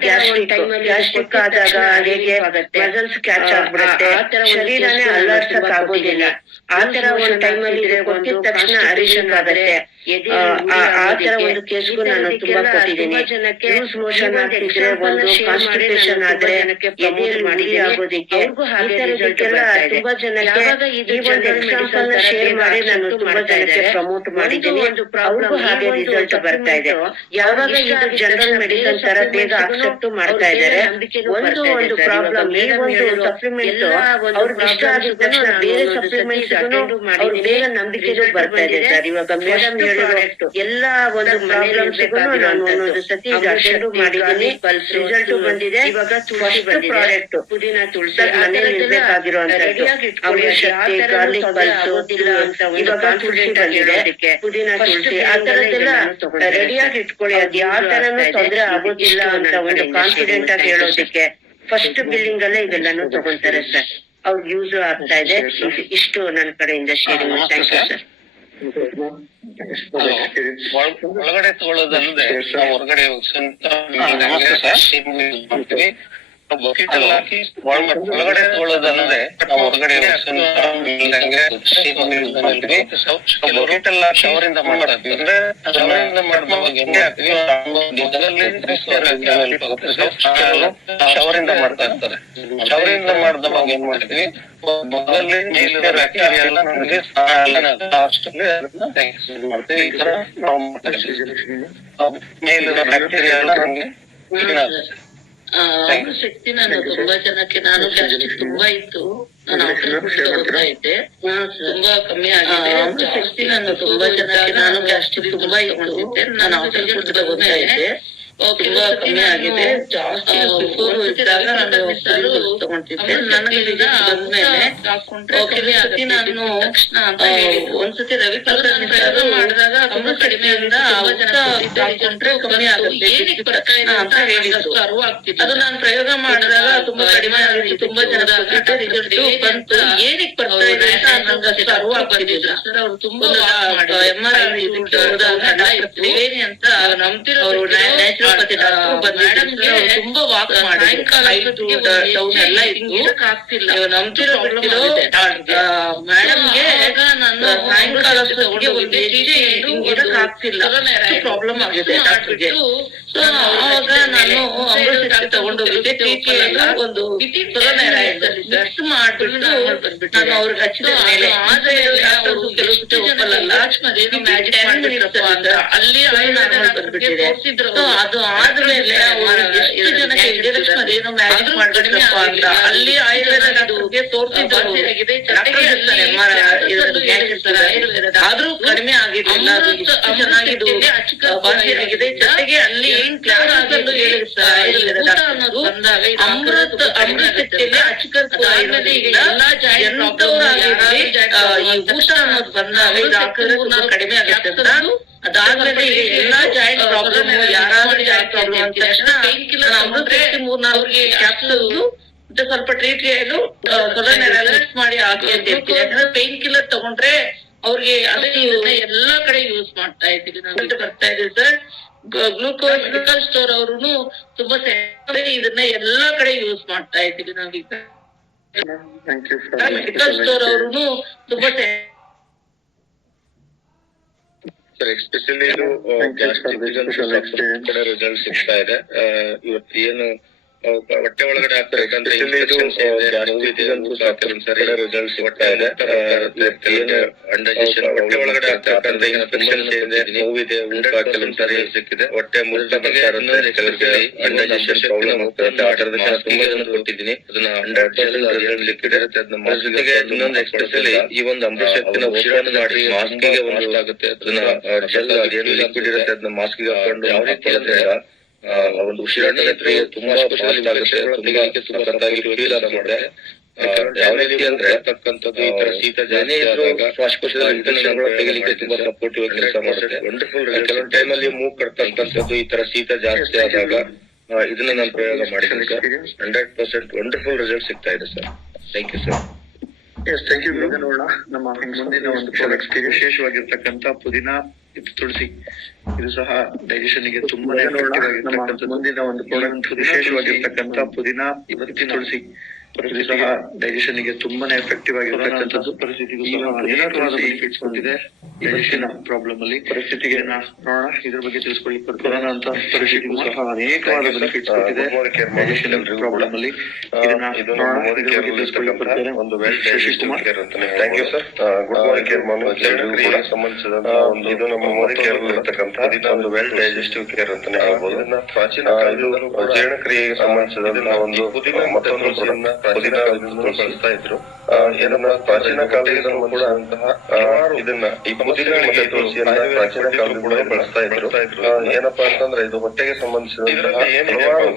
ಗ್ಯಾಸ್ಟ್ರಿಕ್ ಆದಾಗ ಹೇಗೆ ಮಸಲ್ಸ್ ಕ್ಯಾಚ್ ಆಗ್ಬಿಡುತ್ತೆ, ಶರೀರನೇ ಅಲ್ಲಾಡ್ಸಕ್ ಆಗೋದಿಲ್ಲ. ಆತರ ಒಂದು ಟೈಮ್ ಅಲ್ಲಿ ಕೊಟ್ಟಿದ ತಕ್ಷಣ ರಿಲೀಫ್ ಆಗುತ್ತೆ. ಆತರ ಒಂದು ಕೇಸ್ಗೂ ನಾನು ತುಂಬಾ ಕೊಟ್ಟಿದ್ದೀನಿ. ಲೂಸ್ ಮೋಷನ್ ಆಗ್ತಿದ್ರೆ, ಒಂದು ಕಾನ್ಸ್ಟಿಪೇಷನ್ ಆದ್ರೆ, ಎದೆಯಲ್ಲಿ ಮಡಿ ಆಗೋದಿಕ್ಕೆ, ಈ ತರದಕ್ಕೆಲ್ಲ ತುಂಬಾ ಜನಕ್ಕೆ ಈ ಒಂದು ಎಕ್ಸಾಂಪಲ್ ನ ಶೇರ್ ಮಾಡಿ ನಾನು ತುಂಬಾ ಜನಕ್ಕೆ ಪ್ರಮೋಟ್ ಮಾಡಿದ್ದೀನಿ. ಅವ್ರಿಗೂ ಹಾಗೆ ರಿಸಲ್ಟ್ ಬರ್ತಾ ಇದೆ. ಯಾವಾಗ ಇದು ಜನರಲ್ ಮೆಡಿಸಿನ್ ತರ ಬೇಗ ಅಕ್ಸೆಪ್ಟ್ ಮಾಡ್ತಾ ಇದ್ದಾರೆ. ಒಂದು ಪ್ರಾಬ್ಲಮ್, ಈ ಒಂದು ಸಪ್ಲಿಮೆಂಟ್ ಅವ್ರಿಗೆ ಇಷ್ಟ ಆಗಿದ ತಕ್ಷಣ ಬೇರೆ ಸಪ್ಲಿಮೆಂಟ್ಸ್ ಅವ್ರು ಬೇಗ ನಂಬಿಕೆನೂ ಬರ್ತಾ ಇದೆ ಸರ್. ಇವಾಗ ಮೇಡಮ್ ಹೇಳಿರೋ ಎಲ್ಲಾ ಒಂದು ಪ್ರಾಬ್ಲಮ್ಸ್ ನಾನು ಒಂದೊಂದು ಸತಿ ಅಟೆಂಡ್ ಮಾಡಿದ್ದೀನಿ, ರಿಸಲ್ಟ್ ಬಂದಿದೆ. ಇವಾಗ ಫಸ್ಟ್ ಪ್ರಾಡಕ್ಟ್ ಪುದೀನ ತುಳಸಿ ಮನೆಯಲ್ಲಿ ಇರ್ಬೇಕಾಗಿರುವಂತದ್ದು ಅಮೃತ್ ಶಕ್ತಿ, ಗಾರ್ಲಿಕ್ ಪಲ್ಸ್, ಇವಾಗ ತುಳಸಿ ಬಂದಿದೆ, ಪುದೀನ ತುಳಸಿ, ಆ ತರದೆಲ್ಲ ರೆಡಿಯಾಗಿ ಇಟ್ಕೊಳ್ಳಿ. ಅದ್ ಯಾವ ತರನು ತೊಂದ್ರೆ ಆಗೋದಿಲ್ಲ ಅಂತ ಒಂದು ಕಾನ್ಫಿಡೆಂಟ್ ಆಗಿ ಹೇಳೋದಕ್ಕೆ ಫಸ್ಟ್ ಬಿಲ್ಲಿಂಗ್ ಅಲ್ಲೇ ಇದೆಲ್ಲಾನು ತಗೊಂತಾರೆ ಸರ್. ಅವ್ರಿಗೆ ಯೂಸ್ ಆಗ್ತಾ ಇದೆ. ಇಷ್ಟು ನನ್ನ ಕಡೆಯಿಂದ ಶೇರಿಂಗ್. Thank you sir. ಒಳಗಡೆ ತಗೊಳ್ಳೋದಲ್ಲದೆ ನಾವು ಹೊರಗಡೆ ಒಳಗಡೆ ತಗೊಳ್ಳೋದಲ್ಲದೆ ನಾವು ಹೊರಗಡೆ ಶವರಿಂದ ಮಾಡೋದು ಅಂದ್ರೆ ಶವರಿಂದ ಶವರಿಂದ ಮಾಡ್ತಾ ಇರ್ತಾರೆ. ಶವರಿಂದ ಮಾಡಿದವಾಗ ಏನ್ ಮಾಡ್ತೀವಿ, ಮೊದಲೇ ಮೇಲಿನ ಬ್ಯಾಕ್ಟೀರಿಯಾ ಎಲ್ಲ ನಮಗೆ ಮಾಡ್ತೀವಿ. ಈ ತರ ನಾವು ಮೇಲಿನ ಬ್ಯಾಕ್ಟೀರಿಯಾ ಎಲ್ಲ ನಮ್ಗೆ ಶಕ್ತಿ ನಾನು ತುಂಬಾ ಜನಕ್ಕೆ, ನಾನು ಗ್ಯಾಸ್ಟ್ರಿಕ್ ತುಂಬಾ ಇತ್ತು, ನಾನು ತಗೋತಾ ಇದ್ದೆ, ತುಂಬಾ ಕಮ್ಮಿ ಆಗಿದೆ. ಶಕ್ತಿ ನಾನು ತುಂಬಾ ಜನಕ್ಕೆ, ನಾನು ಗ್ಯಾಸ್ಟ್ರಿಕ್ ತುಂಬಾ ಇತ್ತು, ನಾನು ಔಷಧಿ ತಗೋತಾ ಇದ್ದೆ, ತುಂಬಾ ಕಮ್ಮಿ ಆಗಿದೆ. ಜಾಸ್ತಿ ಬಿಫೋರ್ ಇದ್ದಾಗ ನಾನು ತಗೊಂತಿದ್ದೆ. ನನಗೆ ನಾನು ಒಂದ್ಸತಿ ರವಿ ಪ್ರಯೋಗ ಮಾಡಿದಾಗ ತುಂಬಾ ಕಡಿಮೆ ಕಮ್ಮಿ ಆಗುತ್ತೆ ಅಂತ ಹೇಳಿದ್ರು. ಅದು ನಾನು ಪ್ರಯೋಗ ಮಾಡಿದಾಗ ತುಂಬಾ ಕಡಿಮೆ ಆಗಿತ್ತು. ತುಂಬಾ ಜನದ ರಿಸಲ್ಟ್ ಬಂತು. ಏನಕ್ಕೆ ಬರ್ತಾ ಇದೆ ಅಂತ ನಂಗೆ ಅಷ್ಟು ಅರಿವು ಆಗ್ತಿದ್ರು ಸರ್. ಅವ್ರು ತುಂಬಾ MRI ತ್ರಿವೇಣಿ ಅಂತ ನಂಬ್ತಿರೋ ತುಂಬಾ ವಾಕ್ ಮಾಡಿ ಡೌನ್ ಎಲ್ಲ ಆಗ್ತಿಲ್ಲ. ನಂಬ್ತಿರೋ ಮೇಡಮ್ಗೆ ನಾನು ಸಾಯಂಕಾಲ ಆಗ್ತಿಲ್ಲ, ಪ್ರಾಬ್ಲಮ್ ಆಗಿದೆ ಡಾಕ್ಟರ್ಗೆ. ಆವಾಗ ನಾನು ಅಮೃತ್ ಶಕ್ತಿ ತಗೊಂಡೋಗಿದ್ದೆ. ಒಂದು ಮಿಕ್ಸ್ ಮಾಡ್ಬಿಟ್ಟು ನಾನು ಅವ್ರಿಗೆ ಹಚ್ಚಿದ ಮೇಲೆ ಕೆಲವು ಒಪ್ಪಲ್ಲ, ಮ್ಯಾಜಿಕ್ ಮಾಡ್ಬಿಟ್ಟಿರಪ್ಪ ಅಂತ ಅಲ್ಲಿ ನಾರ್ಮಲ್ ಬಂದ್ಬಿಟ್ಟಿದೆ. ಅದು ಆದ್ಮೇಲೆ ಎಷ್ಟು ಜನಕ್ಕೆ ಇಂಜೆಕ್ಷನ್ ಏನೋ ಮ್ಯಾಜಿಕ್ ಮಾಡ್ಬೇಕಪ್ಪ ಅಂತ ಅಲ್ಲಿ ಆಯುರ್ವೇದ ಡಾಕ್ಟರ್ಗೆ ತೋರಿಸಿದ್ರು, ಆದ್ರೂ ಕಡಿಮೆ ಆಗಿರ್ಲಿಲ್ಲ. ಅದು ಎಷ್ಟು ಚೆನ್ನಾಗಿದ್ದು ವಾಸಿ ಆಗಿದೆ. ಜೊತೆಗೆ ಅಲ್ಲಿ ಕ್ಲಾಸ್ ಅಲ್ಲೂ ಹೇಳಿರ್ತಾರೆ ಆಯುರ್ವೇದ ಡಾಕ್ಟರ್ ಅಮೃತದಲ್ಲಿ ಅಚ್ಚುಕಟ್ಟು ಎಲ್ಲಾ ಎಂತವ್ರಾಗಿರ್ಲಿ ಈ ಊಟ ಅನ್ನೋದು ಬಂದಾಗ ಇದು ತುಂಬಾ ಕಡಿಮೆ ಆಗುತ್ತೆ ಅಂತ. ಅದಾದ್ಮೇಲೆ ಈಗ ಎಲ್ಲಾ ಜಾಯಿಂಟ್ ಪ್ರಾಬ್ಲಮ್ ಯಾರಾದ್ರೂ ಜಾಯಿಂಟ್ ಪ್ರಾಬ್ಲಮ್ ಅಂದ ತಕ್ಷಣ ಅಮೃತಕ್ಕೆ 3-4 ಕ್ಯಾಪ್ಸೂಲ್ ಮತ್ತೆ ಸ್ವಲ್ಪ ಟ್ರೀಟ್ಮೆಂಟ್ ರಿಲ್ಯಾಕ್ಸ್ ಮಾಡಿ ಹಾಕಿ ಅಂತ ಹೇಳ್ತೀನಿ. ಯಾಕಂದ್ರೆ ಪೇನ್ ಕಿಲ್ಲರ್ ತಗೊಂಡ್ರೆ ಅವ್ರಿಗೆ ಅದೇ ಇದನ್ನ ಎಲ್ಲಾ ಕಡೆ ಯೂಸ್ ಮಾಡ್ತಾ ಇದ್ದೀವಿ ನಾವು. ಬರ್ತಾ ಇದೆ ಸರ್ ಗ್ಲೂಕೋಸ್ ಮೆಡಿಕಲ್ ಸ್ಟೋರ್ ಅವ್ರು ತುಂಬಾ ಇದನ್ನ ಎಲ್ಲಾ ಕಡೆ ಯೂಸ್ ಮಾಡ್ತಾ ಇದ್ದೀವಿ ನಾವೀಗ. ಮೆಡಿಕಲ್ ಸ್ಟೋರ್ ಅವ್ರು ತುಂಬಾ ಸರ್ ಎಸ್ಪೆಷಲಿ ಇದು ಕಡೆ ರಿಸಲ್ಟ್ ಸಿಗ್ತಾ ಇದೆ. ಇವತ್ತು ಏನು ಹೊಟ್ಟೆ ಒಳಗಡೆ ಆಗ್ಬೇಕಂದ್ರೆ ರಿಸಲ್ಟ್ ಸಿಗ್ತಾ ಇದೆ. ಅಂಡೈಜೆಷನ್ ಹೊಟ್ಟೆ ಒಳಗಡೆ ಆಗ್ಬೇಕಂದ್ರೆ ಇನ್ಫೆಕ್ಷನ್ಸ್ ಇದೆ, ನೋವಿದೆ, ಊಟ ಕೆಲವೊಂದ್ಸರಿ ಸಿಕ್ಕಿದೆ, ಹೊಟ್ಟೆ ಮುರಿದಾಗೆ ಅಂಡೈಜೆಷನ್ ಪ್ರಾಬ್ಲಮ್ ಆಗ್ತದೆ. ಆ ತರದ ತುಂಬಾ ಜನ ಕೊಟ್ಟಿದ್ದೀನಿ. ಅದನ್ನ 100% ಲಿಕ್ವಿಡ್ ಇರುತ್ತೆ. ಅದನ್ನ ಜೊತೆಗೆ ಇನ್ನೊಂದು ಎಸ್ಪೆಷಲಿ ಈ ಒಂದು ಅಮೃತಶಕ್ತಿನ ಉಸಿರಾಟ ಮಾಡಿ ಮಾಸ್ಕಿಗೆ ಒಂದು ಆಗುತ್ತೆ. ಅದನ್ನ ಜೆಲ್ ಅದೇನು ಲಿಕ್ವಿಡ್ ಇರುತ್ತೆ ಅದನ್ನ ಮಾಸ್ಕಿಗೆ ಹಾಕೊಂಡು ಯಾವ ರೀತಿ ಅಂದ್ರೆ ಒಂದು ಉಸಿರಾಟದ ಕ್ರಿಯೆ ತುಂಬಾ ಫಾಸ್ಟ್ ಆಗುತ್ತೆ, ತುಂಬಾ ಸಖತ್ತಾಗಿ ಫೀಲ್ ಆಗುತ್ತೆ. ಯಾವ ರೀತಿ ಅಂದ್ರೆ ತಕ್ಕಂಥದ್ದು ಈ ತರ ಶೀತ ಜಾಸ್ತಿ ಆದಾಗ ಶ್ವಾಸಕೋಶದ ಇನ್ಫೆಕ್ಷನ್ಗಳು ತೆಗಿಲಿಕ್ಕೆ ತುಂಬಾ ಸಪೋರ್ಟಿವ್ ಕೆಲಸ ಮಾಡುತ್ತೆ. ಕೆಲವೊಂದು ಟೈಮ್ ಅಲ್ಲಿ ಮೂಗ್ ಕಟ್ತಕ್ಕಂಥದ್ದು ಈ ತರ ಶೀತ ಜಾಸ್ತಿ ಆದಾಗ ಇದನ್ನ ನಾನು ಪ್ರಯೋಗ ಮಾಡಿದ್ದೀನಿ ಸರ್. 100% ವಂಡರ್ಫುಲ್ ರಿಸಲ್ಟ್ ಸಿಗ್ತಾ ಇದೆ sir. Thank you sir. Thank you. ನೋಡೋಣ ನಮ್ಮ ಮುಂದಿನ ಒಂದು ಪ್ರಾಡಕ್ಟ್ ವಿಶೇಷವಾಗಿರ್ತಕ್ಕಂಥ ಪುದೀನ ತುಳಸಿ. ಇದು ಸಹ ಡೈಜೆಷನ್ ಗೆ ತುಂಬಾನೇ ಮುಂದಿನ ಒಂದು ಪ್ರಾಡಕ್ಟ್ ವಿಶೇಷವಾಗಿರ್ತಕ್ಕಂಥ ಪುದೀನ ಇವತ್ತಿನ ತುಳಸಿ. ಇದು ಸಹ ಡೈಜೆಷನ್ ಗೆ ತುಂಬಾನೇ ಎಫೆಕ್ಟಿವ್ ಆಗಿರ್ತಕ್ಕಂಥದ್ದು. ಪರಿಸ್ಥಿತಿಗೂ ಅನೇಕವಾದ ಬೆನಿಫಿಟ್ಸ್ ಬಂದಿದೆ ಡೈಜೆಷನ್ ಪ್ರಾಬ್ಲಮ್ ಅಲ್ಲಿ. ಪರಿಸ್ಥಿತಿಗೆ ನೋಡೋಣ, ಇದ್ರ ಬಗ್ಗೆ ತಿಳಿಸ್ಕೊಳ್ಳಿ. ಕೊರೋನಾ ಅಂತ ಪರಿಸ್ಥಿತಿಗೂ ಸಹ ಅನೇಕವಾದ ಬೆನಿಫಿಟ್ಸ್ ಬಂದಿದೆ ಡೈಜೆಷನ್ ಪ್ರಾಬ್ಲಮ್ ಅಲ್ಲಿ. ಒಂದು well Shashikumar. Thank you sir. Good morning care morning ಸಂಬಂಧಿಸಿದಂತ ಒಂದು ಇದು ನಮ್ಮ ಮೋದಿ ಕೇರ್ ಇರತಕ್ಕಂತ ಒಂದು ವೆಲ್ ಡೈಜೆಸ್ಟಿವ್ ಕೇರ್ ಅಂತಾನೆ ಹೇಳ್ಬೋದು. ಪ್ರಾಚೀನ ಕಾಲದಿಂದಲೂ ಜೀರ್ಣಕ್ರಿಯೆಗೆ ಸಂಬಂಧಿಸಿದಂತ ಒಂದು ಮತ್ತೊಂದು ಪುದೀನ ಬಳಸ್ತಾ ಇದ್ರು. ಏನನ್ನ ಪ್ರಾಚೀನ ಕಾಲದಿಂದಲೂ ಕೂಡ ಅಂತಹ ಇದನ್ನ ಈ ಪುದೀನ ಮತ್ತೆ ತುಳಸಿಯನ್ನ ಪ್ರಾಚೀನ ಕಾಲದಿಂದ ಕೂಡ ಬಳಸ್ತಾ ಇದ್ರು. ಏನಪ್ಪಾ ಅಂತಂದ್ರೆ ಇದು ಹೊಟ್ಟೆಗೆ ಸಂಬಂಧಿಸಿದಂತಹ ಹಲವಾರು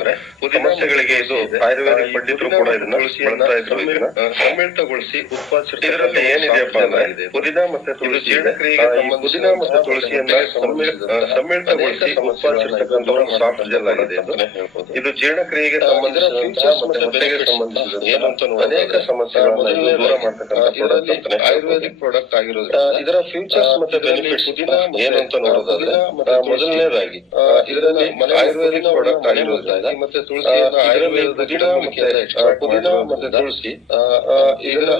ಸಮಸ್ಯೆಗಳಿಗೆ ಇದು ಆಯುರ್ವೇದಿಕ್ ಪಂಡಿತರು ಕೂಡ ಇದನ್ನ ಬಳಸ್ತಾ ಇದ್ರು. ಸಮ್ಮಿಳಿತಗೊಳಿಸಿ ಉತ್ಪಾದಿಸಿರ್ತಾರೆ. ಇದರಲ್ಲಿ ಏನಿದೆಯಪ್ಪ ಅಂದ್ರೆ ಪುದೀನ ಮತ್ತೆ ತುಳಸಿ ಪುದೀನ ಮತ್ತೆ ತುಳಸಿಯನ್ನ ಸಮ್ಮಿಳಿತಗೊಳಿಸಿ ಉತ್ಪಾದಿಸಿರ್ತಕ್ಕಂಥ ಒಂದು ಸಾಫ್ಟ್ ಜೆಲ್ ಆಗಿದೆ ಅಂತಾನೆ ಹೇಳ್ಬೋದು. ಇದು ಜೀರ್ಣಕ್ರಿಯೆಗೆ ಸಂಬಂಧಿಸಿದಂತಹ ಮತ್ತೆ ಹೊಟ್ಟೆಗೆ ಸಂಬಂಧಿಸಿದಂತಹ ಅನೇಕ ಸಮಸ್ಯೆಗಳನ್ನ ಇದು ದೂರ ಮಾಡ್ತಕ್ಕಂಥ ಪ್ರಾಡಕ್ಟ್ ಅಂತಾನೆ ಆಯುರ್ವೇದಿಕ್ ಪ್ರಾಡಕ್ಟ್ ಆಗಿರೋದ್ರಿಂದ ಇದರ ಫ್ಯೂಚರ್ಸ್ ಮತ್ತೆ ಬೆನಿಫಿಟ್ಸ್ ಏನು ಅಂತ ನೋಡೋದಾದ್ರೆ ಮೊದಲನೇದಾಗಿ ಇದರಲ್ಲಿ ಆಯುರ್ವೇದಿಕ್ ಪ್ರಾಡಕ್ಟ್ ಆಗಿರೋದ್ರಿಂದ ಮತ್ತೆ ತುಳಸಿಯನ್ನ ಆಯುರ್ವೇದದ ಗಿಡಮೂಲಿಕೆಯಿಂದ ಪುದೀನ ಮತ್ತೆ ತುಳಸಿ ಇದರ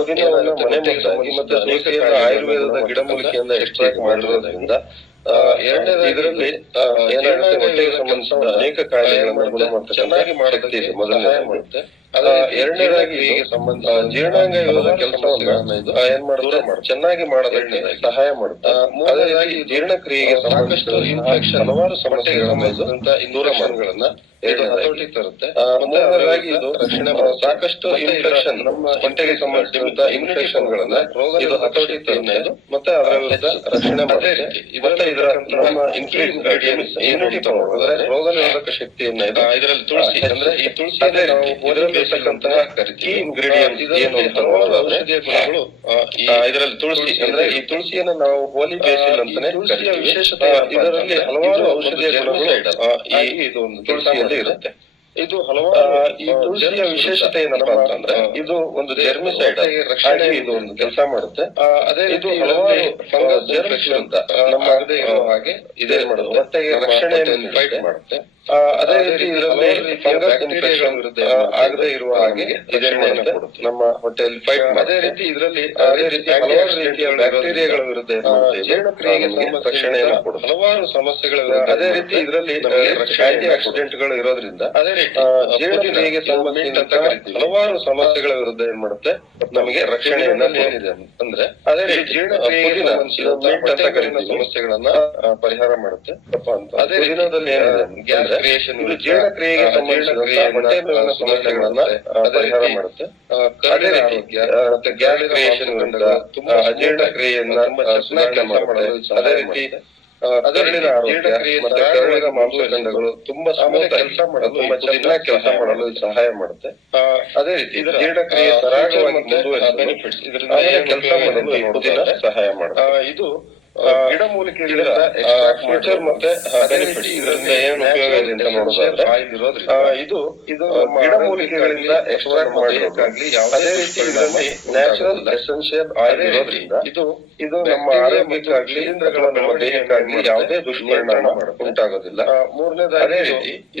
ಪುದೀನವನ್ನ ಮನೆಮದ್ದಾಗಿ ಮತ್ತೆ ತುಳಸಿಯನ್ನ ಆಯುರ್ವೇದದ ಗಿಡಮೂಲಿಕೆಯಿಂದ ಎಕ್ಸ್ಟ್ರಾಕ್ಟ್ ಮಾಡಿರೋದ್ರಿಂದ ಎರಡನೇದಾಗಿ ಇದರಲ್ಲಿ ಏನಾಗುತ್ತೆ ಹೊಟ್ಟೆಗೆ ಸಂಬಂಧಿಸಿದ ಅನೇಕ ಕಾಯಿಲೆಗಳನ್ನ ಗುಣ ಮಾಡ್ತಕ್ಕಂಥ ಚೆನ್ನಾಗಿ ಮಾಡೋದಕ್ಕೆ ಮೊದಲನೇ ಮಾಡುತ್ತೆ. ಎರಡನೇದಾಗಿ ಜೀರ್ಣಾಂಗ ಇರೋದ ಕೆಲಸವನ್ನ ಇದು ಏನ್ ಮಾಡುತ್ತೆ ಚೆನ್ನಾಗಿ ಮಾಡೋದಕ್ಕೆ ಸಹಾಯ ಮಾಡುತ್ತೆ. ಮೂರನೇದಾಗಿ ಜೀರ್ಣಕ್ರಿಯೆಗೆ ಸಾಕಷ್ಟು ಇನ್ಫೆಕ್ಷನ್ ಹಲವಾರು ಸಮಸ್ಯೆಗಳನ್ನ ದೂರ ಮಾಡೋಗಳನ್ನ ಇದು ಹತೋಟಿ ತರುತ್ತೆ. ಮೂರನೇದಾಗಿ ಇದು ರಕ್ಷಣೆ ಸಾಕಷ್ಟು ಇನ್ಫೆಕ್ಷನ್ ನಮ್ಮ ಹೊಟ್ಟೆಗೆ ಸಂಬಂಧಿಸಿದ ಇನ್ಫೆಕ್ಷನ್ ಗಳನ್ನ ಇದು ಹತೋಟಿ ತರುತ್ತೆ ಮತ್ತೆ ಅದರ ವಿರುದ್ಧ ರಕ್ಷಣೆ ಮಾಡುತ್ತೆ. ಮತ್ತೆ ಇದರ ನಮ್ಮ ಇನ್ಕ್ರೀಸ್ ಇಮ್ಯುನಿಟಿ ಪವರ್ ಅಂದ್ರೆ ರೋಗ ನಿರೋಧಕ ಶಕ್ತಿಯನ್ನ ಇದರಲ್ಲಿ ತುಳಸಿ ಅಂದ್ರೆ ಈ ತುಳಸಿ ಇದರಲ್ಲಿ ಇರ್ತಕ್ಕಂತಹ ಕೀ ಇಂಗ್ರೀಡಿಯಂಟ್ ಏನು ಅಂತ ನೋಡೋದಾದ್ರೆ ಔಷಧೀಯ ಗುಣಗಳು ಇದರಲ್ಲಿ ತುಳಸಿ ಅಂದ್ರೆ ಈ ತುಳಸಿಯನ್ನ ನಾವು ಹೋಲಿ ಬೇಸಿಲ್ ಅಂತಾನೆ ಕರಿತೀವಿ. ವಿಶೇಷತೆ ಇದರಲ್ಲಿ ಹಲವಾರು ಔಷಧೀಯ ಗುಣಗಳು ಇದು ಒಂದು ತುಳಸಿಯಲ್ಲಿ ಇರುತ್ತೆ. ಇದು ಹಲವಾರು ಈ ತುಳಸಿಯ ವಿಶೇಷತೆ ಏನಪ್ಪಾ ಅಂತಂದ್ರೆ ಇದು ಒಂದು ಜರ್ಮಿಸೈಡ್ ರಕ್ಷಣೆ ಇದು ಒಂದು ಕೆಲಸ ಮಾಡುತ್ತೆ. ಅದೇ ಇದು ಹಲವಾರು ಫಂಗಸ್ ಇನ್ಫೆಕ್ಷನ್ ಅಂತ ನಮ್ಮ ಆಗದೆ ಇರೋ ಹಾಗೆ ಇದೇನ್ ಮಾಡುತ್ತೆ ಹೊಟ್ಟೆಗೆ ರಕ್ಷಣೆಯನ್ನು ಫೈಟ್ ಮಾಡುತ್ತೆ. ಅದೇ ರೀತಿ ಇದರಲ್ಲಿ ಫಂಗಸ್ ಇನ್ಫೆಕ್ಷನ್ ಆಗದೆ ಇರುವ ಹಾಗೆ ಇದೇನ್ ಮಾಡುತ್ತೆ ನಮ್ಮ ಹೊಟ್ಟೆಯಲ್ಲಿ ಫೈಟ್. ಅದೇ ರೀತಿ ಇದರಲ್ಲಿ ಅದೇ ರೀತಿ ಹಲವಾರು ರೀತಿಯ ಬ್ಯಾಕ್ಟೀರಿಯಾಗಳ ವಿರುದ್ಧ ಜೀರ್ಣಕ್ರಿಯೆಗೆ ರಕ್ಷಣೆಯನ್ನು ಕೊಡುತ್ತೆ. ಹಲವಾರು ಸಮಸ್ಯೆಗಳ ಅದೇ ರೀತಿ ಇದರಲ್ಲಿ ಆಂಟಿ ಆಕ್ಸಿಡೆಂಟ್ ಗಳು ಇರೋದ್ರಿಂದ ಅದೇ ರೀತಿ ಜೀರ್ಣಕ್ರಿಯೆಗೆ ಸಂಬಂಧಿಸಿದಂತ ಹಲವಾರು ಸಮಸ್ಯೆಗಳ ವಿರುದ್ಧ ಏನ್ ಮಾಡುತ್ತೆ ನಮಗೆ ರಕ್ಷಣೆಯನ್ನ ಏನಿದೆ ಅಂದ್ರೆ ಅದೇ ರೀತಿ ಜೀರ್ಣಕ್ರಿಯೆಗೆ ಸಂಬಂಧಿಸಿದಂತ ಸಮಸ್ಯೆಗಳನ್ನ ಪರಿಹಾರ ಮಾಡುತ್ತೆ. ಅದೇ ದಿನದಲ್ಲಿ ಏನಿದೆ ಕ್ರಿಯೇಷನ್ ಇದು ಜೀರ್ಣಕ್ರಿಯೆಗೆ ಸಂಬಂಧಿಸಿದಂತ ಹೊಟ್ಟೆ ನೋವಿನ ಸಮಸ್ಯೆಗಳನ್ನ ಪರಿಹಾರ ಮಾಡುತ್ತೆ. ಅದೇ ರೀತಿ ಮತ್ತೆ ಗ್ಯಾಸ್ ಕ್ರಿಯೇಷನ್ ತುಂಬಾ ಅಜೀರ್ಣ ಕ್ರಿಯೆಯನ್ನ ಸುಧಾರಣೆ ಮಾಡುತ್ತೆ. ಅದೇ ರೀತಿ ಕರುಳಿನ ಆರೋಗ್ಯ ಮತ್ತೆ ಕರುಳಿನ ಮಾಂಸಖಂಡಗಳು ತುಂಬಾ ಕೆಲಸ ಮಾಡಲು ತುಂಬಾ ಚೆನ್ನಾಗಿ ಕೆಲಸ ಮಾಡಲು ಸಹಾಯ ಮಾಡುತ್ತೆ. ಅದೇ ರೀತಿ ಜೀರ್ಣಕ್ರಿಯೆ ಸರಾಗವಾಗಿ ಬೆನಿಫಿಟ್ಸ್ ಇದರಿಂದ ಕೆಲಸ ಮಾಡಲು ಪುದೀನ ಸಹಾಯ ಮಾಡುತ್ತೆ. ಇದು ಗಿಡಮೂಲಿಕೆಗಳಿಂದ ಫ್ಯೂಚರ್ ಮತ್ತೆ ಬೆನಿಫಿಟ್ಸ್ ಇದರಿಂದ ಏನು ಉಪಯೋಗ ಇದೆ ಅಂತ ನೋಡೋದಾದ್ರೆ ಇದು ಗಿಡಮೂಲಿಕೆಗಳಿಂದ ಎಕ್ಸ್ಟ್ರಾಕ್ಟ್ ಮಾಡೋಕ್ಕಾಗ್ಲಿ ಅದೇ ರೀತಿ ಇದರಲ್ಲಿ ನ್ಯಾಚುರಲ್ ಎಸೆನ್ಷಿಯಲ್ ಆಯಿಲ್ ಇರೋದ್ರಿಂದ ಇದು ನಮ್ಮ ಆರೋಗ್ಯಕ್ಕಾಗ್ಲಿ ಅಥವಾ ನಮ್ಮ ದೇಹಕ್ಕಾಗ್ಲಿ ಯಾವುದೇ ದುಷ್ಪರಿಣಾಮ ಉಂಟಾಗೋದಿಲ್ಲ. ಮೂರನೇದಾಗಿ